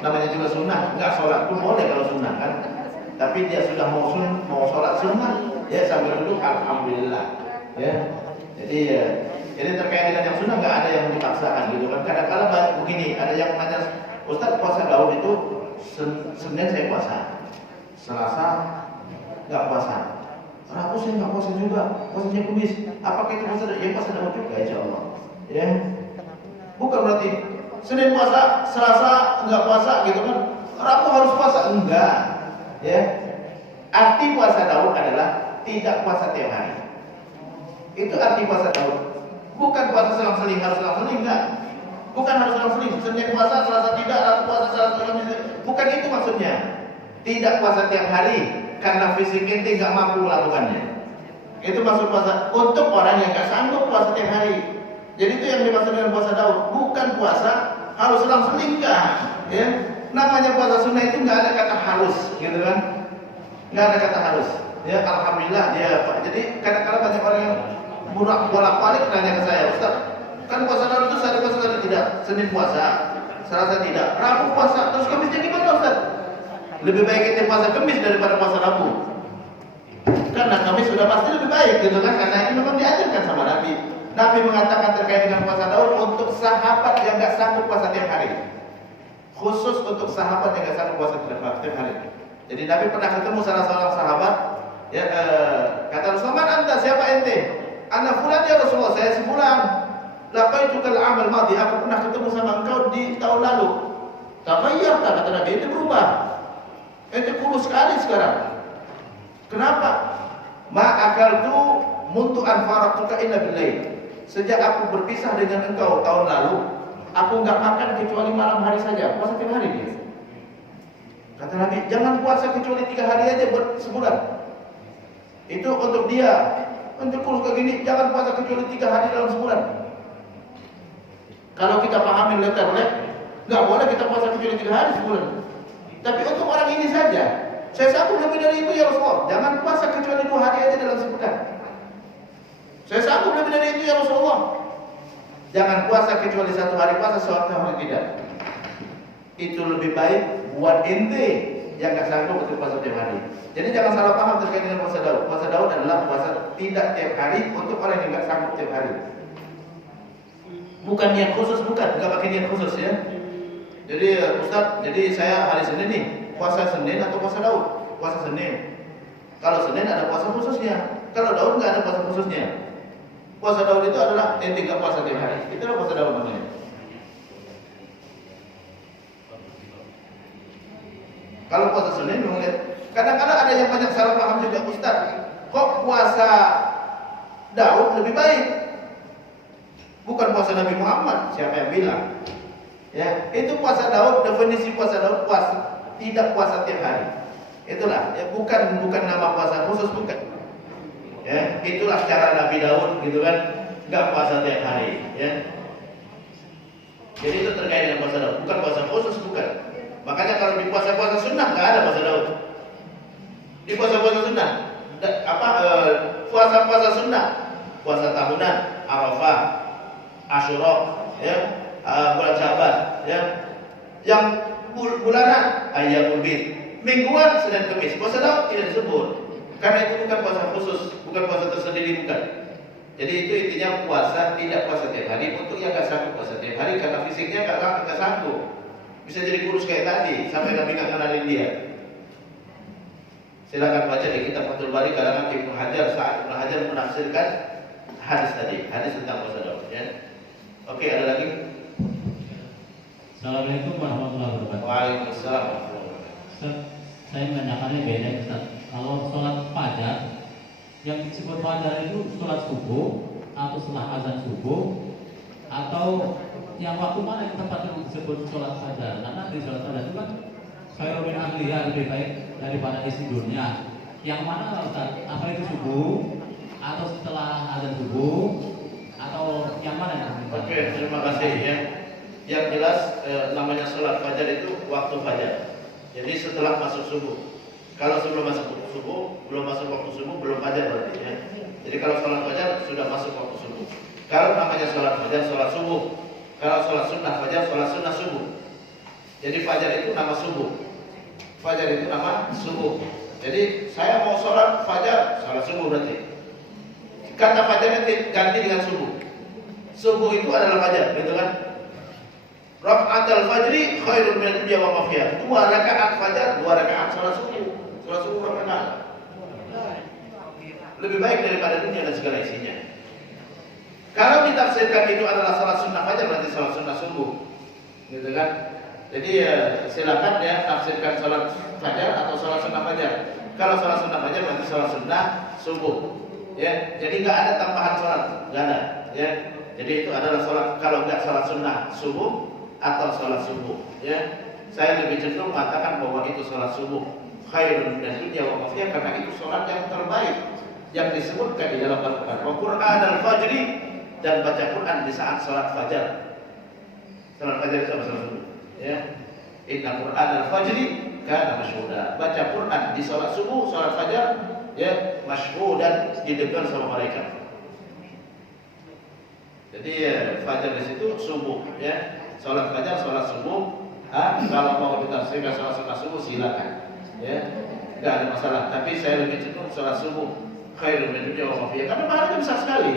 Namanya juga sunnah, nggak sholat pun boleh kalau sunnah kan. Tapi dia sudah mau sholat sunnah, ya sambil duduk, alhamdulillah. Ya. Jadi terkait dengan yang sunnah nggak ada yang dipaksakan, gitu kan. Kadang-kadang begini, ada yang nanya, Ustaz puasa Daud itu Senin saya puasa, Selasa nggak puasa, Rabu saya nggak puasa juga, puasanya Kamis. Apakah itu puasa? Ya puasa Daud juga, insya Allah. Ya. Bukan berarti Senin puasa, Selasa nggak puasa, gitu kan. Rabu harus puasa, enggak. Ya. Arti puasa Daud adalah tidak puasa tiap hari. Itu arti puasa Daud. Bukan puasa selang-seling, harus selang-seling, enggak. Bukan harus selang-seling. Senin puasa, Selasa tidak, Rabu puasa, Selasa tidak. Bukan itu maksudnya. Tidak puasa tiap hari karena fisik ente nggak mampu melakukannya. Itu maksud puasa untuk orang yang nggak sanggup puasa tiap hari. Jadi itu yang dimaksud dengan puasa Daud. Bukan puasa harus selang-seling, enggak. Ya. Namanya puasa sunnah itu nggak ada kata harus, gitu kan? Nggak ada kata harus. Ya, alhamdulillah dia. Jadi kadang-kadang banyak orang yang bolak-balik nanya ke saya, Ustaz, kan puasa Daud itu sehari puasa sehari tidak, Senin puasa, Selasa tidak, Rabu puasa, terus Kamisnya gimana Ustaz? Lebih baik kita puasa Kamis daripada puasa Rabu. Karena Kamis sudah pasti lebih baik, gitu kan? Karena ini memang diajarkan sama Nabi. Nabi mengatakan terkait dengan puasa Daud untuk sahabat yang nggak sanggup puasa tiap hari. Khusus untuk sahabat yang nggak sanggup puasa tiap hari. Jadi Nabi pernah ketemu salah seorang sahabat, ya, kata Rasulullah, anta siapa ente? Ana fulan ya Rasulullah, saya si fulan. Laqaitukal amal madhi, aku pernah ketemu sama engkau di tahun lalu. Taghayyarta, kata Nabi, itu berubah. Ente kurus sekali sekarang. Kenapa? Ma akaltu muntu an faraqtuka illa billail. Sejak aku berpisah dengan engkau tahun lalu, aku enggak makan kecuali malam hari saja. Puasa tiap hari dia. Kata Nabi, jangan puasa kecuali 3 hari aja buat sebulan. Itu untuk dia. Untuk kurus kayak gini, jangan puasa kecuali 3 hari dalam sebulan. Kalau kita pahami letter-let, nggak boleh kita puasa kecuali 3 hari sebulan. Tapi untuk orang ini saja, saya sanggup lebih dari itu ya Rasulullah. Jangan puasa kecuali 2 hari aja dalam sebulan. Saya sanggup lebih dari itu ya Rasulullah. Jangan puasa kecuali 1 hari puasa, 1 hari tidak. Itu lebih baik buat ente yang nggak sanggup untuk puasa tiap hari. Jadi jangan salah paham terkait dengan puasa Daud. Puasa Daud adalah puasa tidak tiap hari untuk orang yang nggak sanggup tiap hari. Bukan niat khusus, bukan, nggak pakai niat khusus ya. Jadi Ustaz, jadi saya hari Senin nih, puasa Senin atau puasa Daud? Puasa Senin. Kalau Senin ada puasa khususnya. Kalau Daud nggak ada puasa khususnya. Puasa Daud itu adalah yang 3 puasa tiap hari. Itulah puasa Daud namanya. Kalau puasa Senin memang lihat. Kadang-kadang ada yang banyak salah paham juga, Ustaz. Kok puasa Daud lebih baik? Bukan puasa Nabi Muhammad, siapa yang bilang? Ya, itu puasa Daud, definisi puasa Daud puasa, tidak puasa tiap hari. Itulah, ya, bukan nama puasa khusus, bukan. Ya, itulah cara Nabi Daud gitu kan, nggak puasa tiap hari, ya. Jadi itu terkait dengan puasa Daud, bukan puasa khusus, bukan. Makanya kalau di puasa-puasa sunnah nggak ada puasa Daud. Di puasa-puasa sunnah, puasa-puasa sunnah, puasa tahunan, Arafah, Asyura, ya, bulan Syaban, ya, yang bulanan, Ayyamul Bid, mingguan, Senin Kamis. Puasa Daud tidak disebut. Karena itu bukan puasa khusus, bukan puasa tersendiri, bukan. Jadi itu intinya puasa tidak puasa tiap hari untuk yang nggak sanggup puasa tiap hari karena fisiknya nggak sanggup. Bisa jadi kurus kayak tadi sampai Nabi nggak kenalin dia. Silakan baca di kitab Fathul Bari karangan Ibnu Hajar. Saat Ibnu Hajar menafsirkan hadis tadi, hadis tentang puasa Daud. Ya. Oke, ada lagi? Assalamualaikum warahmatullahi wabarakatuh. Waalaikumsalam. Ustaz, saya menanyakannya beda, Ustaz. Kalau sholat fajar, yang disebut fajar itu sholat subuh atau setelah azan subuh, atau yang waktu mana yang tepat yang disebut sholat fajar? Karena di sholat fajar itu kan khairul min ahliha, lebih baik daripada isi dunia. Yang mana Ustaz? Apa itu subuh atau setelah azan subuh atau yang mana yang tepat? Oke, terima kasih ya. Yang jelas namanya sholat fajar itu waktu fajar. Jadi setelah masuk subuh. Kalau sebelum masuk subuh, belum masuk waktu subuh, belum fajar berarti ya. Jadi kalau sholat fajar sudah masuk waktu subuh. Kalau namanya sholat fajar, sholat subuh. Kalau sholat sunnah fajar, sholat sunnah subuh. Jadi fajar itu nama subuh. Fajar itu nama subuh. Jadi saya mau sholat fajar, sholat subuh berarti. Kata fajarnya ganti dengan subuh. Subuh itu adalah fajar, gitu kan? Raka'atul fajri khairun min dunya wa ma fiha. 2 rakaat fajar, 2 rakaat sholat subuh. Sholat subuh berapa rakaat? Lebih baik daripada dunia dan segala isinya. Kalau ditafsirkan itu adalah sholat sunnah fajar, berarti sholat sunnah subuh, gitu kan? Jadi silakan ya tafsirkan sholat fajar atau sholat sunnah fajar. Kalau sholat sunnah fajar berarti sholat sunnah subuh, ya. Jadi nggak ada tambahan sholat, nggak ada, ya. Jadi itu adalah sholat, kalau nggak sholat sunnah subuh atau sholat subuh, ya. Saya lebih cenderung mengatakan bahwa itu sholat subuh khairun min dunya wa ma fiha, karena itu sholat yang terbaik yang disebutkan di dalam Al-Quran. Wa Qur'an al-fajri, dan baca Quran di saat sholat fajar. Sholat fajar itu apa? Sholat subuh, ya. Inna Qur'an al-fajri kana masyhuda. Baca Quran di sholat subuh, sholat fajar, ya, masyhudan, didengar sama mereka. Jadi fajar di situ subuh, ya. Sholat fajar, sholat subuh. Kalau mau ditafsirkan sholat sunnah subuh silakan, ya. Enggak ada masalah. Tapi saya lebih cenderung sholat subuh khairun min dunya wa ma fiha, karena pahalanya besar sekali.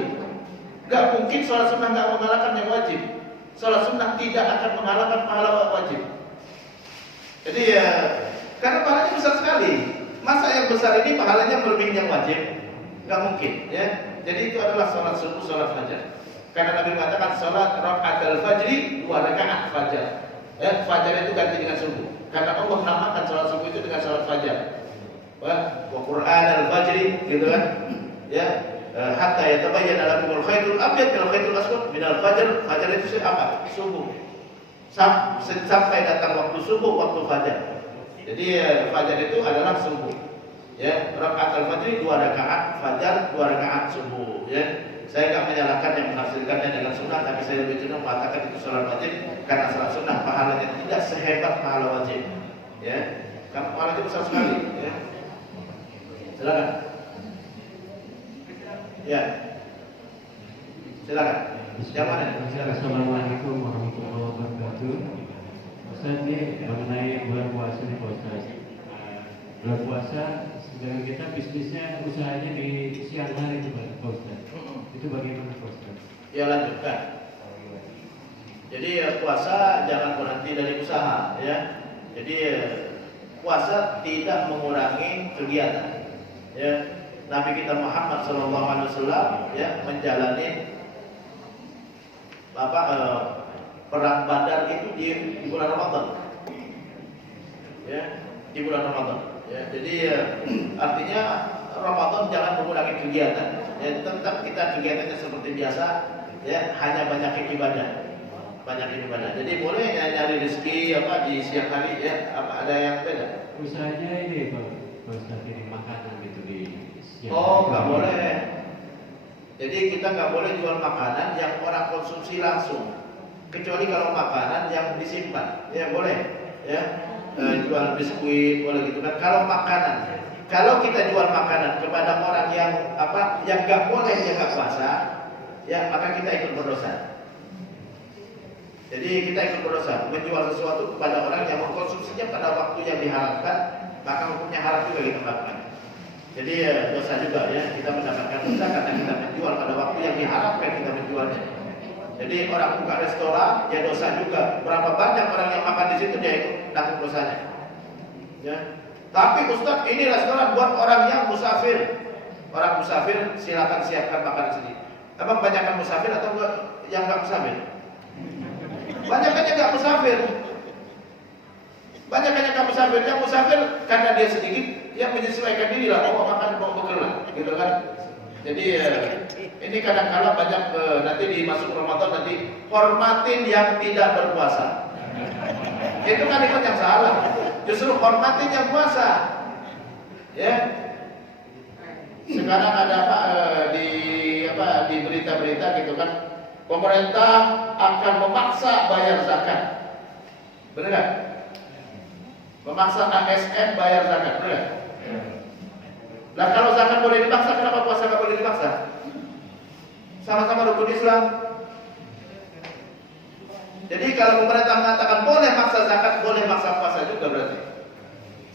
Enggak mungkin sholat sunnah enggak mengalahkan yang wajib. Sholat sunnah tidak akan mengalahkan pahala wajib. Jadi ya, karena pahalanya besar sekali. Masa yang besar ini pahalanya melebihi yang wajib? Enggak mungkin, ya. Jadi itu adalah sholat subuh, sholat fajar. Karena Nabi mengatakan sholat raka'atul fajri, 2 rakaat fajar. Ya, fajar itu ganti dengan subuh. Karena Allah menamakan sholat subuh itu dengan sholat fajar. Wa Qur'an al-fajri, gitu kan? Ya, hatta yatabayyana lakumul khaitul abyad minal khaitul aswad minal fajr. Fajar itu apa? Subuh. Sampai datang waktu subuh, waktu fajar. Jadi fajar itu adalah subuh. Ya, rakaat al-fajri 2 rakaat fajar, 2 rakaat subuh, ya. Saya enggak menyalahkan yang menafsirkannya dengan sunnah, tapi saya lebih cenderung mengatakan itu sholat wajib karena sholat sunnah pahalanya tidak sehebat pahala wajib, ya. Karena pahalanya besar sekali, ya. Silakan. Ya. Silakan. Yang mana? Silakan. Assalamualaikum warahmatullahi wabarakatuh. Ustaz, ini mengenai bulan puasa nih Pak Ustaz. Bulan puasa sedangkan kita bisnisnya usahanya di siang hari itu Pak Ustaz. Itu bagaimana Pak Ustaz? Ya, lanjutkan. Jadi puasa jangan berhenti dari usaha, ya. Jadi puasa tidak mengurangi kegiatan, ya. Nabi kita Muhammad Sallallahu Alaihi Wasallam ya menjalani perang Badar itu di bulan Ramadan, ya di bulan Ramadan. Ya, jadi artinya Ramadan jangan mengurangi kegiatan. Ya, tetap kita kegiatannya seperti biasa, ya hanya banyak ibadah. Jadi boleh nyari rezeki di siang hari ya, ada yang beda. Usahanya ini Pak kirim makanan gitu di siang. Oh, nggak boleh. Jadi kita nggak boleh jual makanan yang orang konsumsi langsung, kecuali kalau makanan yang disimpan, ya boleh. Ya, jual biskuit boleh gitu kan. Kalau makanan, kalau kita jual makanan kepada orang yang yang nggak boleh jaga puasa, ya maka kita ikut berdosa. Jadi kita ikut berdosa menjual sesuatu kepada orang yang mengkonsumsinya pada waktu yang diharapkan, maka hukumnya haram juga kita lakukan. Jadi dosa juga ya, kita mendapatkan dosa karena kita menjual pada waktu yang diharapkan kita menjualnya. Jadi orang buka restoran, ya dosa juga. Berapa banyak orang yang makan di situ dia ikut tanggung dosanya. Ya. Tapi Ustaz, ini restoran buat orang yang musafir. Orang musafir silakan siapkan makanan sendiri. Emang banyakkan musafir atau yang nggak musafir? Banyakannya nggak musafir. Banyakannya nggak musafir. Yang musafir karena dia sedikit, yang menyesuaikan diri lah. Bawa makan, bawa bekal lah, gitu kan. Jadi ini kadang-kala banyak nanti di masuk Ramadan nanti hormatin yang tidak berpuasa. Itu kalimat yang salah. Justru hormatin yang puasa. Ya. Sekarang ada di berita-berita gitu kan. Pemerintah akan memaksa bayar zakat. Benar nggak? Memaksa ASN bayar zakat, benar nggak? Nah kalau zakat boleh dipaksa, kenapa puasa nggak boleh dipaksa? Sama-sama rukun Islam. Jadi kalau pemerintah mengatakan boleh maksa zakat, boleh maksa puasa juga berarti.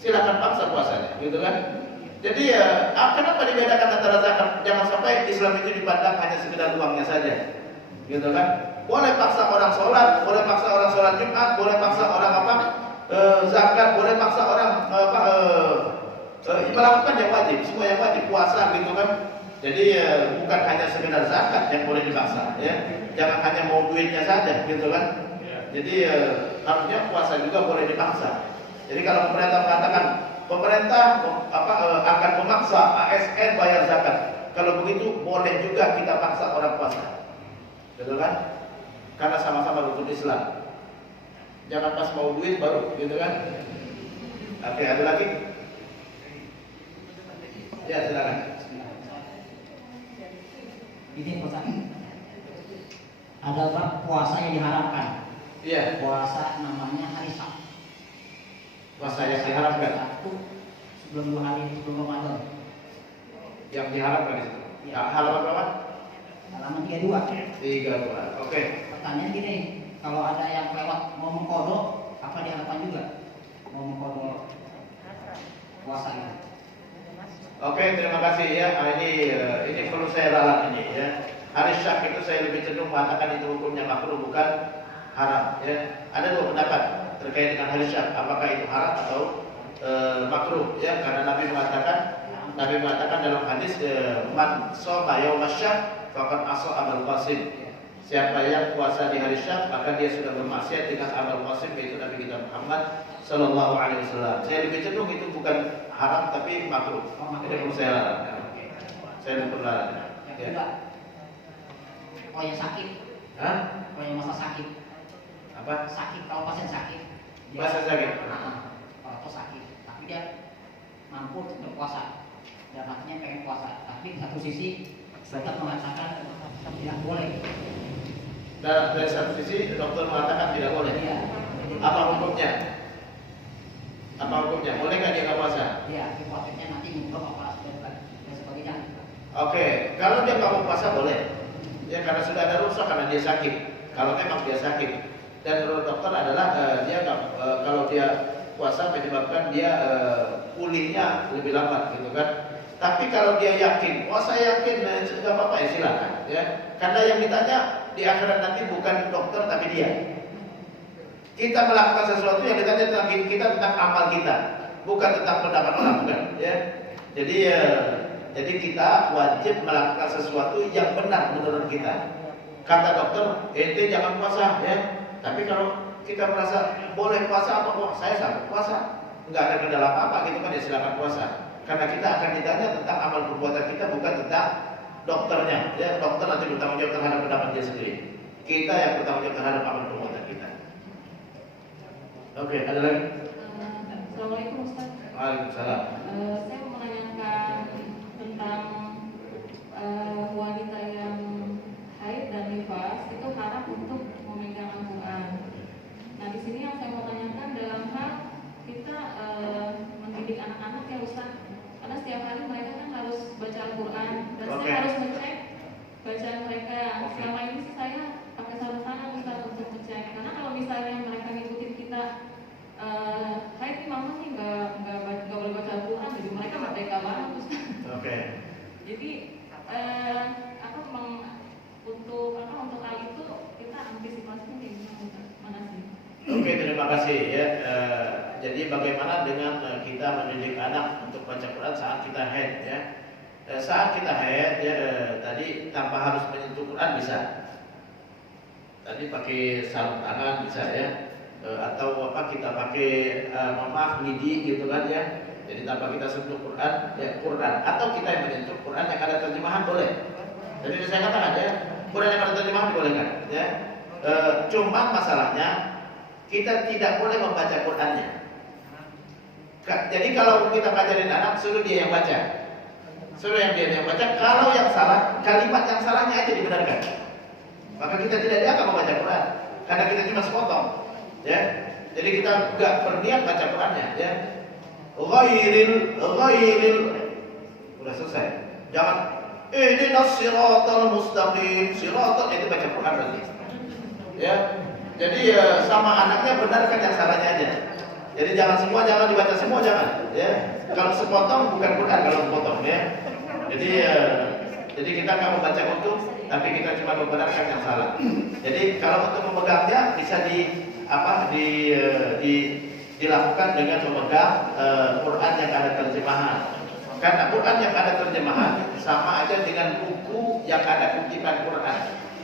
Silakan paksa puasanya, gitu kan? Jadi kenapa dibedakan antara zakat? Jangan sampai Islam itu dipandang hanya sekedar uangnya saja. Gitu kan? Boleh paksa orang sholat, boleh paksa orang sholat Jumat, boleh paksa orang zakat, boleh paksa orang melakukan yang wajib, semua yang wajib, puasa gitu kan. Jadi bukan hanya sekedar zakat yang boleh dipaksa, ya. Jangan hanya mau duitnya saja, gitu kan. Jadi harusnya puasa juga boleh dipaksa. Jadi kalau pemerintah mengatakan pemerintah akan memaksa ASN bayar zakat, kalau begitu boleh juga kita paksa orang puasa. Betul kan? Karena sama-sama rukun Islam. Jangan pas mau duit baru, gitu kan? Oke, ada lagi? Ya, silakan. Ini Ustaz. Ada bab puasa yang diharapkan. Iya. Puasa namanya hari Sabtu. Puasa yang diharapkan. Sabtu sebelum 2 hari sebelum Ramadan. Yang diharapkan itu. Ya. Halaman berapa? Halaman 32. 32. Oke. Pertanyaan gini, kalau ada yang lewat mau mengkodok, apa diharapkan juga? Mau mengkodok puasa ini. Oke, terima kasih ya. Ini perlu saya ralat ini ya. Hari Syak itu saya lebih cenderung mengatakan itu hukumnya makruh bukan haram ya. Ada dua pendapat terkait dengan hari Syak, apakah itu haram atau makruh ya, karena Nabi mengatakan dalam hadis man shoma yaumaz syak faqad asa Abul Qasim. Siapa yang puasa di hari Syak maka dia sudah bermaksiat dengan Abul Qasim, yaitu Nabi kita Muhammad sallallahu alaihi wasallam. Saya lebih cenderung itu bukan haram tapi makruh. Ini perlu saya larang. Saya lebih perlu larang. Yang kedua, kalau yang sakit, Hah? kalau yang masa sakit, Apa? sakit kalau pasien sakit, Pasien sakit? Kalau sakit, tapi dia mampu berpuasa, dan artinya pengen puasa, tapi di satu sisi dokter mengatakan tidak boleh. Dan dari satu sisi dokter mengatakan tidak boleh. Iya. Apa hukumnya? Apa hukumnya? Boleh nggak dia nggak puasa? Iya, puasanya nanti mengubah apa dan sebagainya. Oke, kalau dia nggak mau puasa boleh. Ya karena sudah ada rukhsah karena dia sakit. Kalau memang dia sakit. Dan menurut dokter adalah dia kalau dia puasa menyebabkan dia pulihnya lebih lambat, gitu kan. Tapi kalau dia yakin, saya yakin, nggak apa-apa ya silakan. Ya, karena yang ditanya di akhirat nanti bukan dokter tapi dia. Kita melakukan sesuatu yang ditanya tentang kita, tentang amal kita, bukan tentang pendapat orang, bukan. Ya, jadi Jadi kita wajib melakukan sesuatu yang benar menurut kita. Kata dokter, ente jangan puasa ya. Tapi kalau kita merasa boleh puasa atau saya sanggup puasa, nggak ada kendala apa-apa gitu kan, ya silakan puasa. Karena kita akan ditanya tentang amal perbuatan kita, bukan tentang dokternya. Ya, dokter nanti bertanggung jawab terhadap pendapat dia sendiri. Kita yang bertanggung jawab terhadap amal perbuatan kita. Oke, ada lagi? Assalamualaikum Ustaz. Waalaikumsalam. Saya mau menanyakan tentang wanita yang haid dan nifas itu haram untuk memegang Al-Quran. Nah di sini yang saya mau tanyakan dalam hal kita mendidik anak-anak ya Ustaz, karena setiap hari mereka kan harus baca Al-Quran dan saya harus ngecek bacaan mereka. Selama ini sih saya pakai sarung tangan Ustaz untuk ngecek, karena kalau misalnya mereka ngikutin kita haid nih mama nih nggak boleh baca Al-Quran, jadi mereka merdeka banget Ustaz. Oke. Jadi untuk hal itu kita antisipasinya gimana sih? Oke, terima kasih ya. Jadi bagaimana dengan kita mendidik anak untuk baca Quran saat kita haid ya? Saat kita haid ya, tadi tanpa harus menyentuh Quran bisa. Tadi pakai sarung tangan bisa ya, atau apa kita pakai maaf lidi gitu kan ya. Jadi tanpa kita sentuh Quran ya Quran, atau kita yang menyentuh Quran yang ada terjemahan boleh. Jadi saya katakan ya, Quran yang ada terjemahan dibolehkan ya. Cuma masalahnya kita tidak boleh membaca Qurannya. Jadi kalau kita ngajarin anak, suruh dia yang baca. Suruh dia yang baca. Kalau yang salah, kalimat yang salahnya aja dibenarkan. Maka kita tidak dianggap membaca Quran, karena kita cuma sepotong. Ya. Jadi kita enggak berniat baca Qurannya. Ya. Ghairil udah selesai. Jangan ihdinas siratal mustaqim. Siratal itu baca Quran berarti. Ya. Jadi sama anaknya benarkan yang salahnya aja. Jadi jangan dibaca semua jangan. Ya. Kalau sepotong bukan Quran kalau sepotong ya. Jadi kita nggak membaca utuh, tapi kita cuma membenarkan yang salah. Jadi kalau untuk memegangnya bisa dilakukan dengan memegang Quran yang ada terjemahan. Karena Quran yang ada terjemahan sama aja dengan buku yang ada kutipan Quran.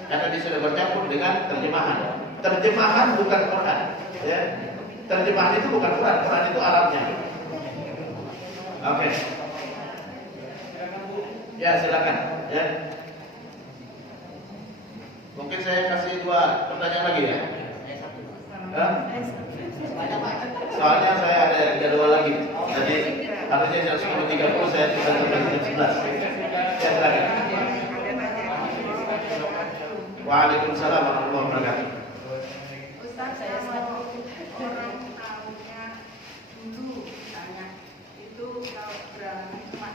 Karena dia sudah bercampur dengan terjemahan. Terjemahan bukan Quran. Ya. Terjemahan itu bukan Quran. Quran itu Arabnya. Oke. Ya silakan. Ya. Mungkin saya kasih 2 pertanyaan lagi ya. Soalnya saya ada jadwal lagi. Jadi harusnya jam 10.30 saya bisa sampai jam 11. Ya silakan. Waalaikumsalam warahmatullahi wabarakatuh. Ustaz, saya mau orang tahunya dulu misalnya itu kalau berani cuma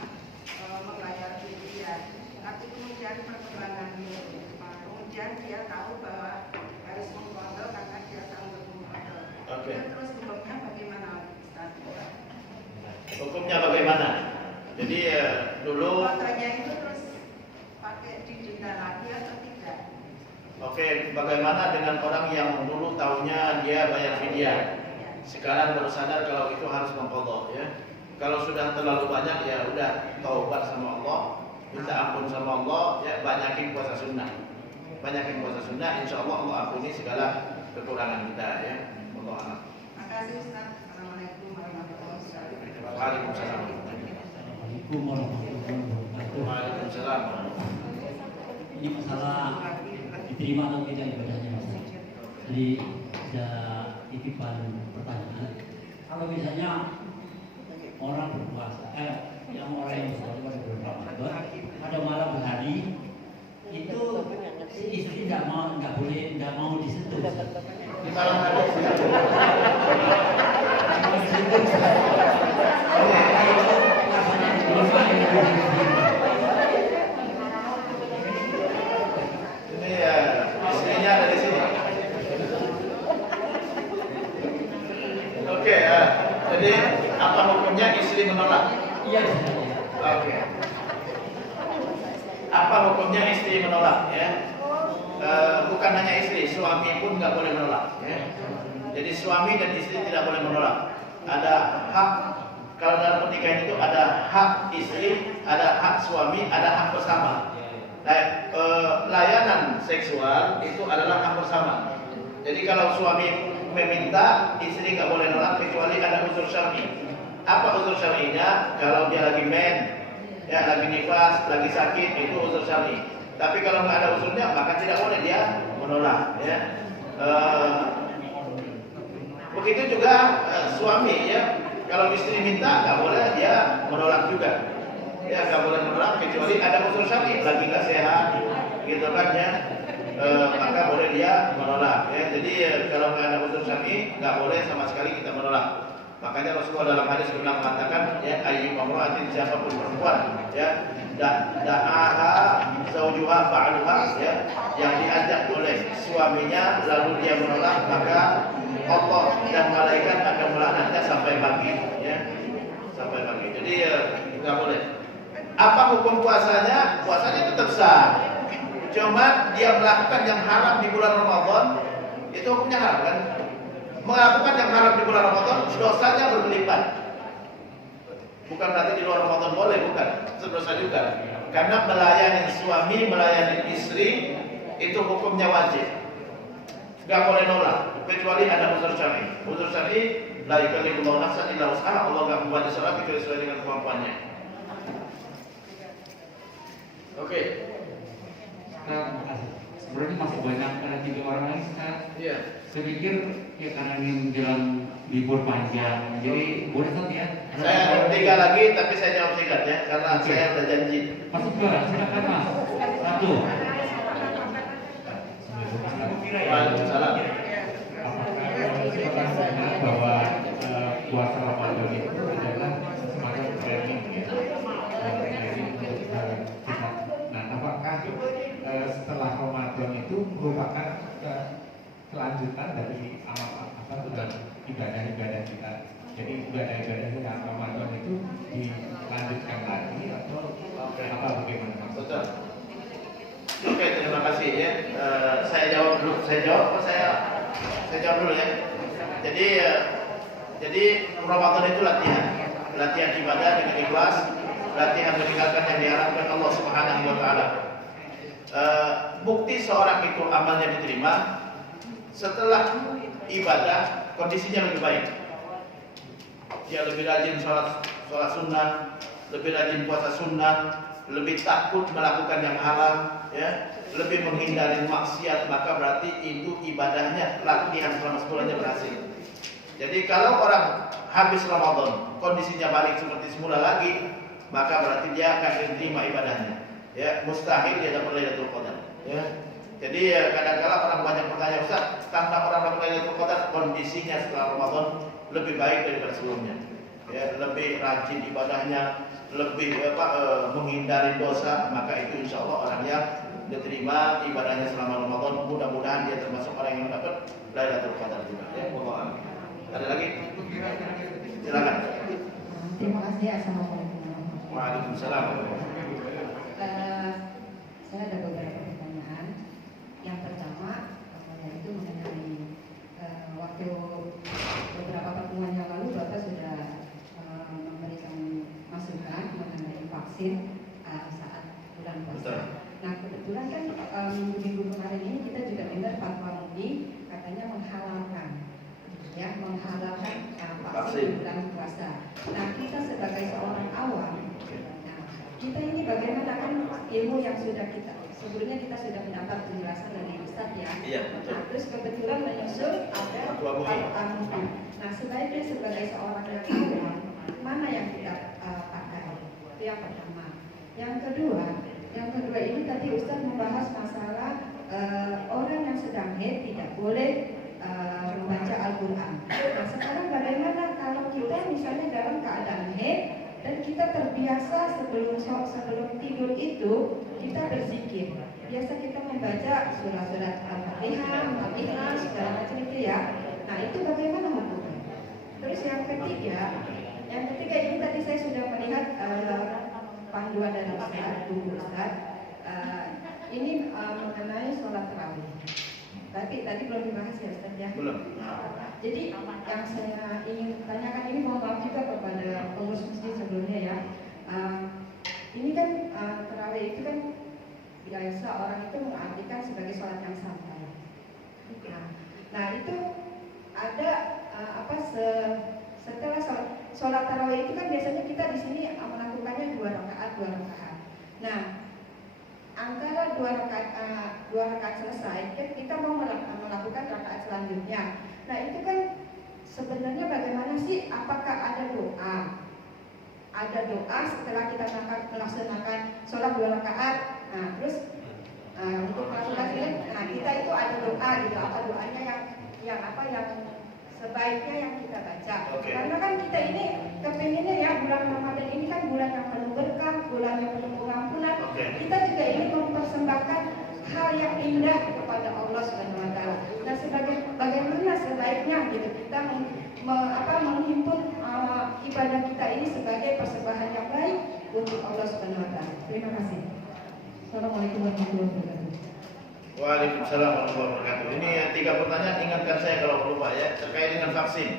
membayar fidyah, tapi kemudian perkembangannya, kemudian dia tahu bahwa harus mengkodok karena dia sanggup mengkodok. Oke. Terus hukumnya bagaimana Ustaz? Hukumnya bagaimana? Jadi dulu. Kodoknya itu terus pakai didenda lagi atau tidak? Oke, bagaimana dengan orang yang dulu tahunya dia bayar fidyah, sekarang baru sadar kalau itu harus mengqadha ya. Kalau sudah terlalu banyak ya udah taubat sama Allah, minta ampun sama Allah, ya banyakin puasa sunnah. Banyakin puasa sunnah, insya Allah Allah ampuni segala kekurangan kita ya. Allah a'lam. Makasih Ustaz. Assalamualaikum warahmatullahi wabarakatuh. Waalaikumsalam. Assalamualaikum warahmatullahi wabarakatuh. Waalaikumsalam. Ini masalah diterima atau tidak ibadahnya Mas. Jadi ada titipan pertanyaan. Kalau misalnya orang berpuasa, yang orang yang berpuasa pada bulan Ramadan, pada malam hari itu si istri nggak mau disentuh. Di malam hari. Ini ya istrinya ada di sini. Oke ya. Jadi apa hukumnya istri menolak? Iya. Oke. Apa hukumnya istri menolak ya? Bukan hanya istri, suami pun nggak boleh menolak ya. Jadi suami dan istri tidak boleh menolak. Ada hak Kalau dalam pernikahan itu ada hak istri, ada hak suami, ada hak bersama. Nah, layanan seksual itu adalah hak bersama. Jadi kalau suami meminta, istri nggak boleh nolak kecuali ada unsur syar'i. Apa unsur syar'inya? Kalau dia lagi men, ya lagi nifas, lagi sakit, itu unsur syar'i. Tapi kalau nggak ada unsurnya, maka tidak boleh dia menolak. Ya. Begitu juga suami, ya. Kalau istri minta, nggak boleh dia menolak juga. Ya, nggak boleh menolak kecuali ada unsur syar'i, lagi nggak sehat, gitu kan ya. Maka boleh dia menolak. Ya. Jadi kalau nggak ada unsur syar'i, nggak boleh sama sekali kita menolak. Makanya Rasulullah dalam hadis pernah mengatakan, ya ayyu mamra'atin, siapapun perempuan, ya da'aha zaujuha fa'aluha, ya yang diajak oleh suaminya lalu dia menolak, maka Allah dan malaikat akan melaknatnya sampai pagi, ya sampai pagi. Jadi nggak boleh. Apa hukum puasanya? Puasanya tetap sah. Cuma dia melakukan yang haram di bulan Ramadan, itu hukumnya haram kan? Melakukan yang haram di bulan Ramadan, dosanya berlipat. Bukan berarti di luar Ramadan boleh, bukan. Sedosa juga. Karena melayani suami, melayani istri, itu hukumnya wajib. Gak boleh nolak, kecuali ada unsur syar'i. Unsur syar'i, la yukallifullahu nafsan illa wus'aha. Allah gak membuat sesuatu kecuali sesuai dengan kemampuannya. Oke. Sebenarnya masih banyak, ada 3 orang lagi Ustaz. Iya. Saya pikir ya karena ini menjelang libur panjang, jadi boleh Ustaz ya? Saya 3 lagi, tapi saya jawab singkat ya, karena saya udah janji. Masuk ke, silakan Mas. 1. Waalaikumsalam. Apakah bahwa puasa Ramadan itu adalah semacam training ya? Training untuk kita. Nah, apakah setelah Ramadan itu merupakan kelanjutan dari ibadah-ibadah kita? Jadi ibadah-ibadah yang Ramadan itu dilanjutkan lagi atau apa bagaimana Mas? Betul. Oke, terima kasih ya. Saya jawab dulu. Saya jawab dulu ya. Jadi Ramadan itu latihan ibadah dengan ikhlas, latihan meninggalkan yang diharapkan Allah Subhanahu wa taala. Bukti seorang itu amalnya diterima setelah ibadah kondisinya lebih baik. Dia lebih rajin sholat sunnah, lebih rajin puasa sunnah, lebih takut melakukan yang haram, ya, lebih menghindari maksiat, maka berarti itu ibadahnya, latihan selama sebulannya berhasil. Jadi kalau orang habis Ramadan kondisinya balik seperti semula lagi, maka berarti dia akan diterima ibadahnya. Ya, mustahil dia dapat Lailatul Qadar. Ya. Jadi kadang-kala orang banyak bertanya, Ustaz, tanda orang dapat Lailatul Qadar kondisinya setelah Ramadan lebih baik daripada sebelumnya. Ya, lebih rajin ibadahnya, lebih menghindari dosa, maka itu insya Allah orang yang diterima ibadahnya selama Ramadan. Mudah-mudahan dia termasuk orang yang dapat Lailatul Qadar juga. Ya, wallahu a'lam. Ada lagi? Silakan. Terima kasih. Assalamualaikum. Waalaikumsalam. Saya ada beberapa pertanyaan. Yang pertama yaitu mengenai waktu beberapa pertemuan yang lalu Bapak sudah memberikan masukan mengenai vaksin saat bulan puasa. Nah kebetulan kan minggu kemarin ini kita juga dengar fatwa MUI katanya menghalalkan vaksin di bulan puasa. Nah kita sebagai seorang awam, kita ini bagaimana, kan ilmu yang sudah kita sebelumnya kita sudah mendapat penjelasan dari Ustaz ya. Iya, betul. Nah, terus kebetulan menyusul ada fatwa MUI. Nah sebaiknya sebagai seorang yang awam mana yang kita pakai? Itu yang pertama. Yang kedua ini tadi Ustaz membahas masalah orang yang sedang haid tidak boleh membaca Al-Quran. Nah sekarang bagaimana kalau kita misalnya dalam keadaan haid dan kita terbiasa sebelum tidur itu kita berzikir. Biasa kita membaca surat-surat Al-Fatihah, segala macam itu ya. Nah itu bagaimana hukumnya? Terus yang ketiga ini tadi saya sudah melihat panduan dari Ustaz, ini mengenai sholat tarawih. Tapi tadi belum dibahas ya Ustaz ya. Belum. Jadi yang saya ingin tanyakan ini, mohon maaf juga kepada pengurus masjid sebelumnya ya. Ini kan tarawih itu kan biasa orang itu mengartikan sebagai sholat yang santai. Nah itu ada setelah sholat tarawih itu kan biasanya kita di sini melakukannya 2 rakaat. Nah antara 2 rakaat selesai kita mau melakukan rakaat selanjutnya. Nah itu kan sebenarnya bagaimana sih? Apakah ada doa? Ada doa setelah kita melaksanakan sholat 2 rakaat. Nah terus untuk melakukan ini, kita itu ada doa gitu. Apa doanya yang sebaiknya yang kita baca. Karena kan kita ini kepengennya ya bulan Ramadan ini kan bulan yang penuh berkah, bulan yang penuh pengampunan. Kita juga ingin mempersembahkan hal yang indah kepada Allah Subhanahu wa taala. Nah, bagaimana sebaiknya gitu kita menghimpun ibadah kita ini sebagai persembahan yang baik untuk Allah Subhanahu wa taala. Terima kasih. Assalamualaikum warahmatullahi wabarakatuh. Waalaikumsalam warahmatullahi wabarakatuh. Ini 3 pertanyaan, ingatkan saya kalau perlu Pak ya, terkait dengan vaksin.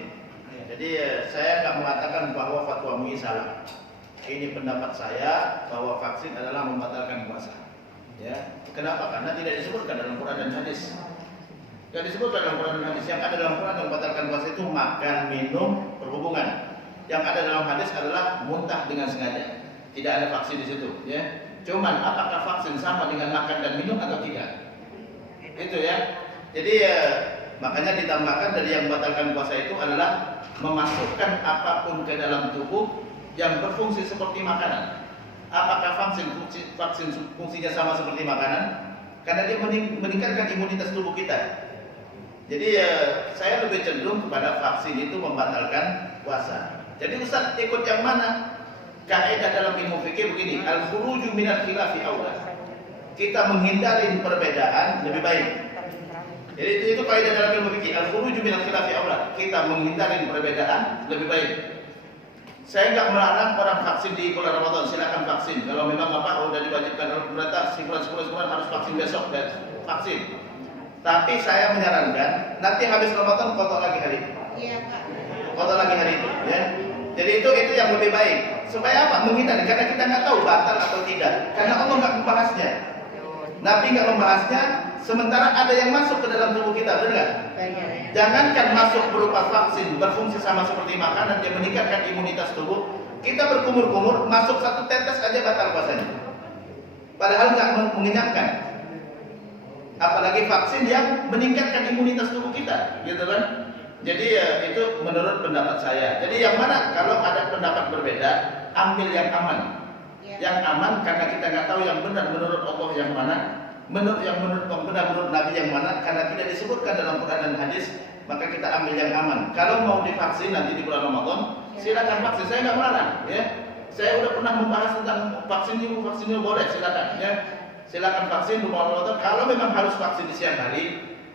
Jadi saya nggak mengatakan bahwa fatwa MUI salah. Ini pendapat saya bahwa vaksin adalah membatalkan puasa. Ya, kenapa? Karena tidak disebutkan dalam Quran dan hadis. Tidak disebutkan dalam Quran dan hadis. Yang ada dalam Quran yang membatalkan puasa itu makan, minum, berhubungan. Yang ada dalam hadis adalah muntah dengan sengaja. Tidak ada vaksin di situ. Ya, cuman apakah vaksin sama dengan makan dan minum atau tidak? Itu ya. Jadi makanya ditambahkan dari yang membatalkan puasa itu adalah memasukkan apapun ke dalam tubuh yang berfungsi seperti makanan. Apakah vaksin fungsinya sama seperti makanan? Karena dia meningkatkan imunitas tubuh kita. Jadi saya lebih cenderung kepada vaksin itu membatalkan puasa. Jadi Ustaz ikut yang mana? Kaidah dalam ilmu fikih begini, al-khuruju minal khilafi aula. Kita menghindari perbedaan lebih baik. Jadi itu kaidah dalam ilmu fikih, al-khuruju minal khilafi aula. Kita menghindari perbedaan lebih baik. Saya nggak melarang orang vaksin di bulan Ramadan, silakan vaksin. Kalau memang Bapak sudah diwajibkan oleh pemerintah, si bulan harus vaksin besok dan vaksin. Tapi saya menyarankan nanti habis Ramadan kotor lagi hari itu. Iya Pak. Kotor lagi hari itu, ya. Jadi itu yang lebih baik. Supaya apa? Menghindari. Karena kita nggak tahu batal atau tidak. Karena Allah nggak membahasnya. Nabi nggak membahasnya. Sementara ada yang masuk ke dalam tubuh kita, benar nggak? Jangankan masuk berupa vaksin, berfungsi sama seperti makanan, yang meningkatkan imunitas tubuh. Kita berkumur-kumur, masuk 1 tetes aja batal puasanya. Padahal nggak mengenyangkan. Apalagi vaksin yang meningkatkan imunitas tubuh kita, gitu kan? Jadi itu menurut pendapat saya. Jadi yang mana kalau ada pendapat berbeda, ambil yang aman. Yang aman karena kita nggak tahu yang benar menurut Allah yang mana. Menurut Nabi yang mana, karena tidak disebutkan dalam Quran dan hadis, maka kita ambil yang aman. Kalau mau divaksin nanti di bulan Ramadan, silakan vaksin. Saya nggak melarang, ya. Saya udah pernah membahas tentang vaksin ini boleh, silakan, ya. Silakan vaksin di bulan Ramadan. Kalau memang harus vaksin di siang hari,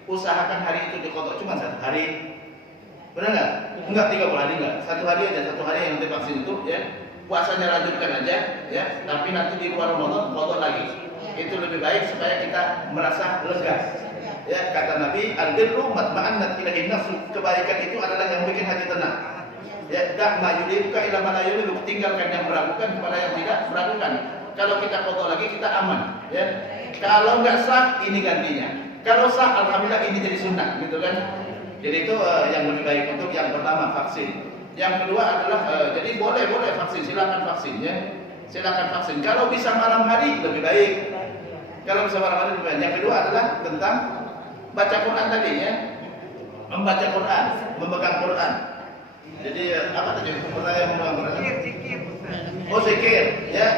usahakan hari itu dikotok cuma 1 hari. Benar nggak? Enggak 30 hari enggak. 1 hari aja, 1 hari yang divaksin itu, ya. Puasanya lanjutkan aja, ya. Tapi nanti di bulan Ramadan kotor lagi. Itu lebih baik supaya kita merasa lega. Ya, kata Nabi, al-birru matma'annat ilaihi nafsu. Kebaikan itu adalah yang bikin hati tenang. Ya, dak ma yulibuka ila ma la yulibuka, tinggalkan yang meragukan kepada yang tidak meragukan. Kalau kita kotor lagi kita aman, ya. Kalau enggak sah ini gantinya. Kalau sah alhamdulillah ini jadi sunnah, gitu kan. Jadi itu yang lebih baik untuk yang pertama vaksin. Yang kedua adalah jadi boleh vaksin, silakan vaksin, ya. Silakan vaksin. Kalau bisa malam hari lebih baik. Kalau bisa malam hari lebih baik. Yang kedua adalah tentang baca Quran tadi, ya. Membaca Quran, memegang Quran. Jadi apa tadi pertanyaan memegang Quran? Zikir. Oh, zikir, ya.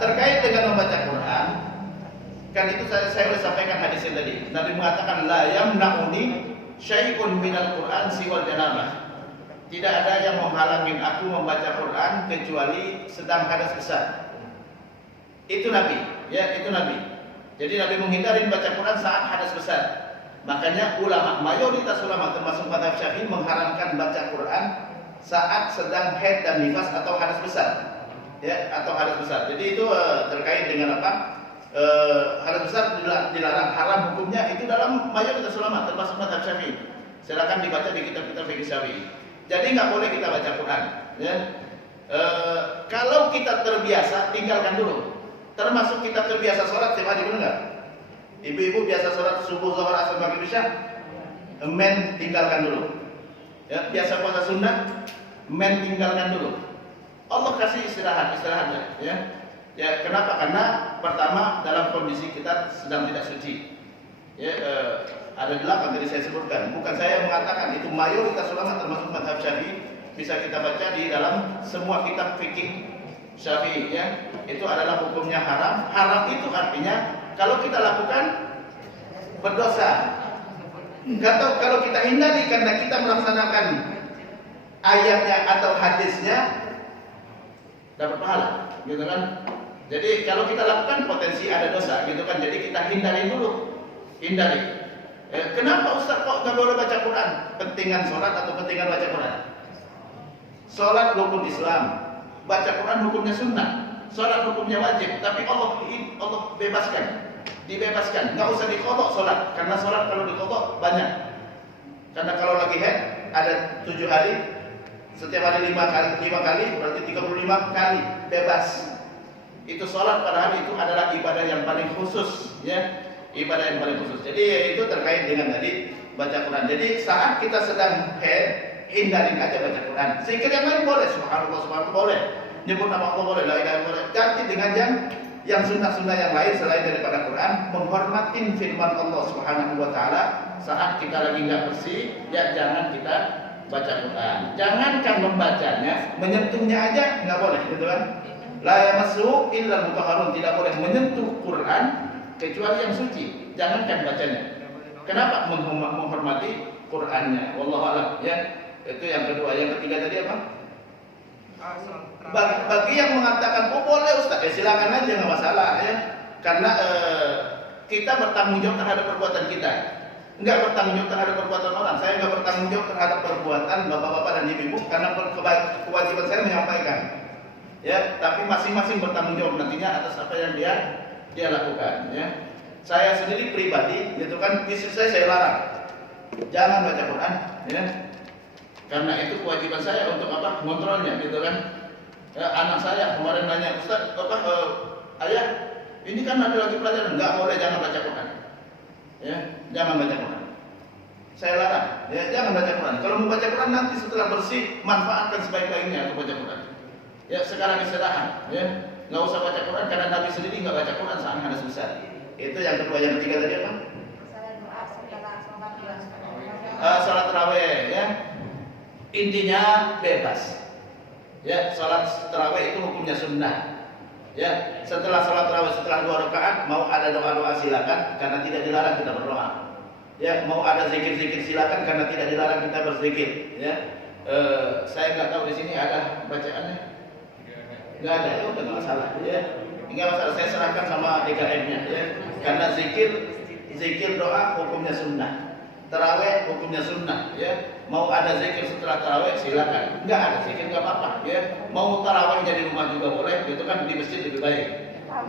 Terkait dengan membaca Quran, kan itu saya sudah sampaikan hadisnya tadi. Nabi mengatakan la yamna'uni syai'un minal Quran siwal janabah. Tidak ada yang menghalangi aku membaca Quran kecuali sedang hadas besar. Itu Nabi, ya, itu Nabi. Jadi Nabi menghindari baca Quran saat hadas besar. Makanya mayoritas ulama termasuk mazhab Syafi'i mengharamkan baca Quran saat sedang haid dan nifas atau hadas besar. Ya, atau hadas besar. Jadi itu terkait dengan apa? Hadas besar dilarang, haram hukumnya itu dalam mayoritas ulama termasuk mazhab Syafi'i. Silakan dibaca di kitab-kitab fikih Syafi'i. Jadi nggak boleh kita baca Quran, Ya. Kalau kita terbiasa, tinggalkan dulu. Termasuk kita terbiasa sholat tiap hari, benar nggak? Ibu-ibu biasa sholat subuh, zuhur, asar, maghrib, isya, men tinggalkan dulu. Ya, biasa puasa sunnah, men tinggalkan dulu. Allah kasih istirahatnya. Ya, kenapa? Karena pertama dalam kondisi kita sedang tidak suci. Ya, ada 8 tadi saya sebutkan. Bukan saya mengatakan, itu mayoritas ulama termasuk mazhab Syafi'i, bisa kita baca di dalam semua kitab fikih Syafi'i. Ya, itu adalah hukumnya haram. Haram itu artinya kalau kita lakukan berdosa. Atau kalau kita hindari karena kita melaksanakan ayatnya atau hadisnya, dapat pahala, gitu kan? Jadi kalau kita lakukan potensi ada dosa, gitu kan? Jadi kita hindari dulu, hindari. Kenapa Ustaz kok nggak boleh baca Quran? Pentingan sholat atau pentingan baca Quran? Sholat rukun Islam, baca Quran hukumnya sunnah. Sholat hukumnya wajib, tapi Allah dibebaskan, nggak usah dikodok sholat, karena sholat kalau dikodok banyak. Karena kalau lagi haid ada 7 hari. Setiap hari 5 kali, berarti 35 kali bebas. Itu sholat padahal itu adalah ibadah yang paling khusus, ya, ibadah yang paling khusus. Jadi itu terkait dengan tadi baca Quran. Jadi saat kita sedang haid, hindarin aja baca Quran. Zikir yang lain boleh, subhanallah boleh, nyebut nama Allah boleh, la ilaha illallah. Ganti dengan yang sunnah-sunnah yang lain selain daripada Quran. Menghormatin firman Allah Subhanahu Wa Taala saat kita lagi nggak bersih, ya jangan kita baca Quran. Jangankan membacanya, menyentuhnya aja nggak boleh, gitu kan? La yamassu illa mutahharun, tidak boleh menyentuh Quran kecuali yang suci. Jangankan bacanya. Kenapa? Menghormati Qurannya. Wallahu a'lam, ya. Itu yang kedua. Yang ketiga tadi apa? Bagi yang mengatakan oh boleh Ustaz, ya silakan aja, nggak masalah, ya. Karena kita bertanggung jawab terhadap perbuatan kita. Enggak bertanggung jawab terhadap perbuatan orang. Saya enggak bertanggung jawab terhadap perbuatan bapak-bapak dan ibu-ibu karena kewajiban saya menyampaikan. Ya, tapi masing-masing bertanggung jawab nantinya atas apa yang dia lakukan, ya. Saya sendiri pribadi, gitu kan, istri saya larang. Jangan baca Quran, ya. Karena itu kewajiban saya untuk apa? Kontrolnya, gitu kan. Ya, anak saya kemarin nanya, Ustaz, ayah, ini kan ada lagi pelajaran, enggak boleh, jangan baca Quran. Ya, jangan baca Quran. Saya larang, ya, jangan baca Quran. Kalau mau baca Quran nanti setelah bersih, manfaatkan sebaik-baiknya untuk baca Quran. Ya, sekarang istirahat, ya, nggak usah baca Quran karena Nabi sendiri nggak baca Quran saat ada susah. Itu yang kedua. Yang ketiga tadi apa? Salat tarawih, ya. Intinya bebas. Ya, salat tarawih itu hukumnya sunnah. Ya, setelah salat tarawih, setelah 2 rakaat mau ada doa-doa silakan karena tidak dilarang kita berdoa. Ya, mau ada zikir-zikir silakan karena tidak dilarang kita berzikir. Ya, saya nggak tahu di sini ada bacaannya. Nggak ada, ya udah nggak masalah. Ya, nggak masalah. Saya serahkan sama DKM-nya. Ya, karena zikir doa hukumnya sunnah. Tarawih hukumnya sunnah, ya. Mau ada zikir setelah tarawih silakan. Enggak ada zikir enggak apa-apa, ya. Mau tarawihnya di rumah juga boleh, itu kan di masjid lebih baik.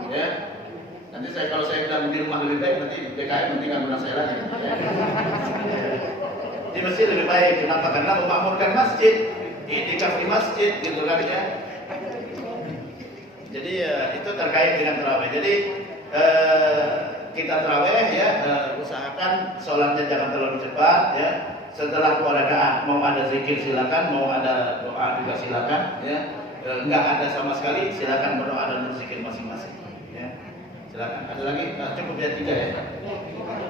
Ya. Nanti kalau saya bilang di rumah lebih baik nanti DKM nanti kan bilang saya lagi. Ya. Di masjid lebih baik, kenapa? Karena memakmurkan masjid, i'tikaf di masjid, gitu kan, ya. Jadi itu terkait dengan tarawih. Jadi kita tarawih, ya, usahakan sholatnya jangan terlalu cepat, ya. Setelah 2 rakaat mau ada zikir silakan, mau ada doa juga silakan, ya. Enggak ada sama sekali silakan berdoa dan berzikir masing-masing, ya. Silakan. Ada lagi? Cukup ya 3 ya.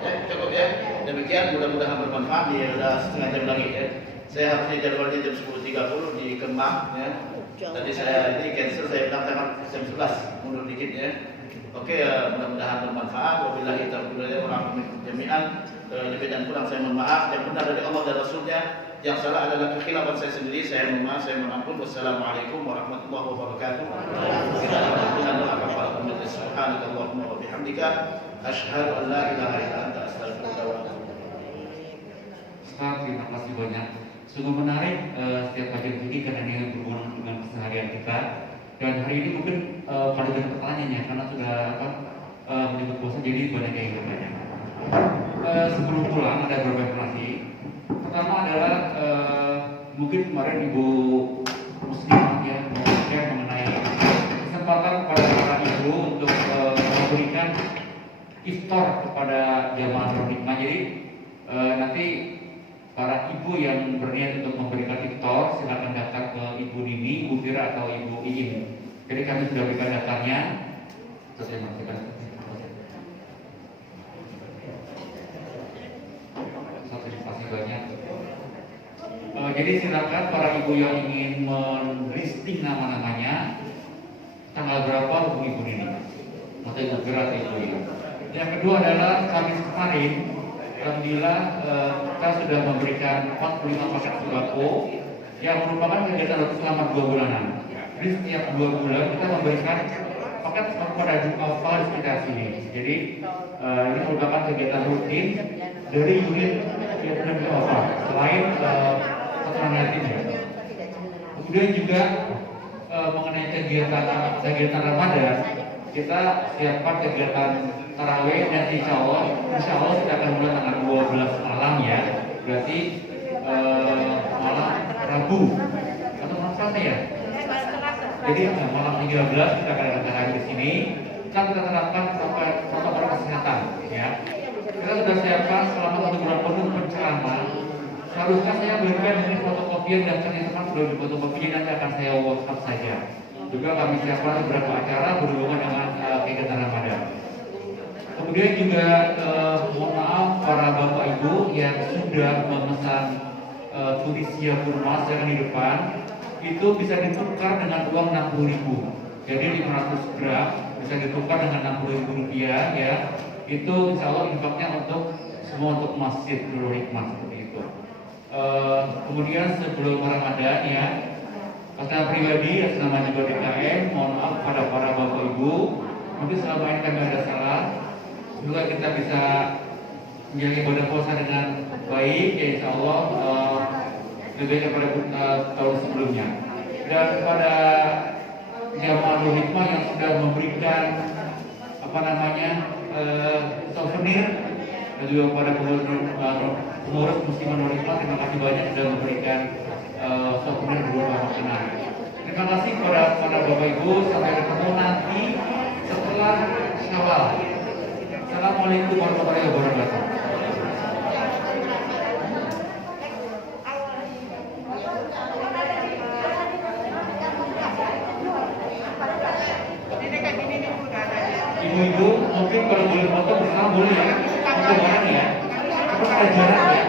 Ya, cukup ya. Demikian mudah-mudahan bermanfaat. Ya udah setengah jam lagi, ya. Saya harusnya jadwalnya jam 10.30 di Kemang, ya. Tadi saya ini cancel, saya bilang jam 11 mundur dikit, ya. Oke, mudah-mudahan bermanfaat. Wabillahi taufiq wal hidayah jami'an. Lebih dan kurang saya mohon maaf. Yang benar dari Allah dan Rasulnya, yang salah adalah kekhilafan saya sendiri. Saya mohon maaf, saya mohon ampun. Wassalamualaikum warahmatullahi wabarakatuh. Kita akan dengan doa kafaratul majlis. Subhanakallahumma wa bihamdika asyhadu an la ilaha illa anta astaghfiruka wa atubu ilaik. Ustaz, terima kasih banyak. Sungguh menarik setiap kajian fikih karena ini berhubungan dengan keseharian kita. Dan hari ini mungkin pada banyak pertanyaannya karena sudah menyebut puasa, jadi banyak yang bertanya. Sebelum pulang ada beberapa informasi. Pertama adalah mungkin kemarin Ibu muslimah ya share mengenai kesempatan kepada para ibu untuk memberikan iftar kepada jamaah Nurul Hikmah. Jadi nanti para ibu yang berniat untuk memberikan iftar silakan daftar ke Ibu Nini, Ibu Fira atau Ibu Iin. Jadi kami sudah berikan daftarnya. Terima kasih. Banyak. Jadi silakan para ibu yang ingin melisting nama-namanya, tanggal berapa hubungi Ibu Nini atau Ibu Fira atau Ibu Iin. Yang kedua adalah Kamis kemarin, alhamdulillah kita sudah memberikan 45 paket sembako yang merupakan kegiatan rutin selama 2 bulanan. Jadi setiap 2 bulan kita memberikan paket sembako pada Jum'ah di sekitar sini. Jadi ini merupakan kegiatan rutin dari unit kegiatan Jum'ah selain satuan yatim. Kemudian juga mengenai kegiatan Ramadan, kita siapkan kegiatan tarawih dan insya Allah kita akan mulai tanggal 12 malam ya, berarti malam Rabu atau malam Selasa ya. Jadi malam 13 kita akan datang di sini. Kita terapkan protokol kesehatan ya. Kita sudah siapkan selama 1 bulan penuh penceramah. Seharusnya saya berikan ini fotokopian dan ternyata sudah difotokopi, nanti akan saya WhatsApp saja. Juga kami siapkan beberapa acara berhubungan dengan kegiatan Ramadan. Kemudian juga mohon maaf para bapak ibu yang sudah memesan Tunisia kurma yang di depan itu bisa ditukar dengan uang 60.000. Jadi 500 gram bisa ditukar dengan 60.000 rupiah ya. Itu insya Allah infaknya untuk semua untuk masjid Nurul Hikmah seperti itu. Kemudian sebelum Ramadan ya, atas pribadi atas nama juga DKM, mohon maaf pada para bapak ibu. Mungkin selama ini kami ada salah. Semoga kita bisa menjalani ibadah puasa dengan baik ya insya Allah lebih baik daripada tahun sebelumnya. Dan kepada jamaah Nurul Hikmah yang sudah memberikan souvenir dan juga kepada pengurus muslimah Nurul Hikmah, terima kasih banyak sudah memberikan souvenir berupa makanan. Terima kasih kepada para bapak ibu, sampai ketemu nanti setelah Syawal. Assalamualaikum warahmatullahi wabarakatuh. Ibu-ibu mungkin kalau boleh foto bersama boleh ya, foto bareng ya, terus ada jarak ya.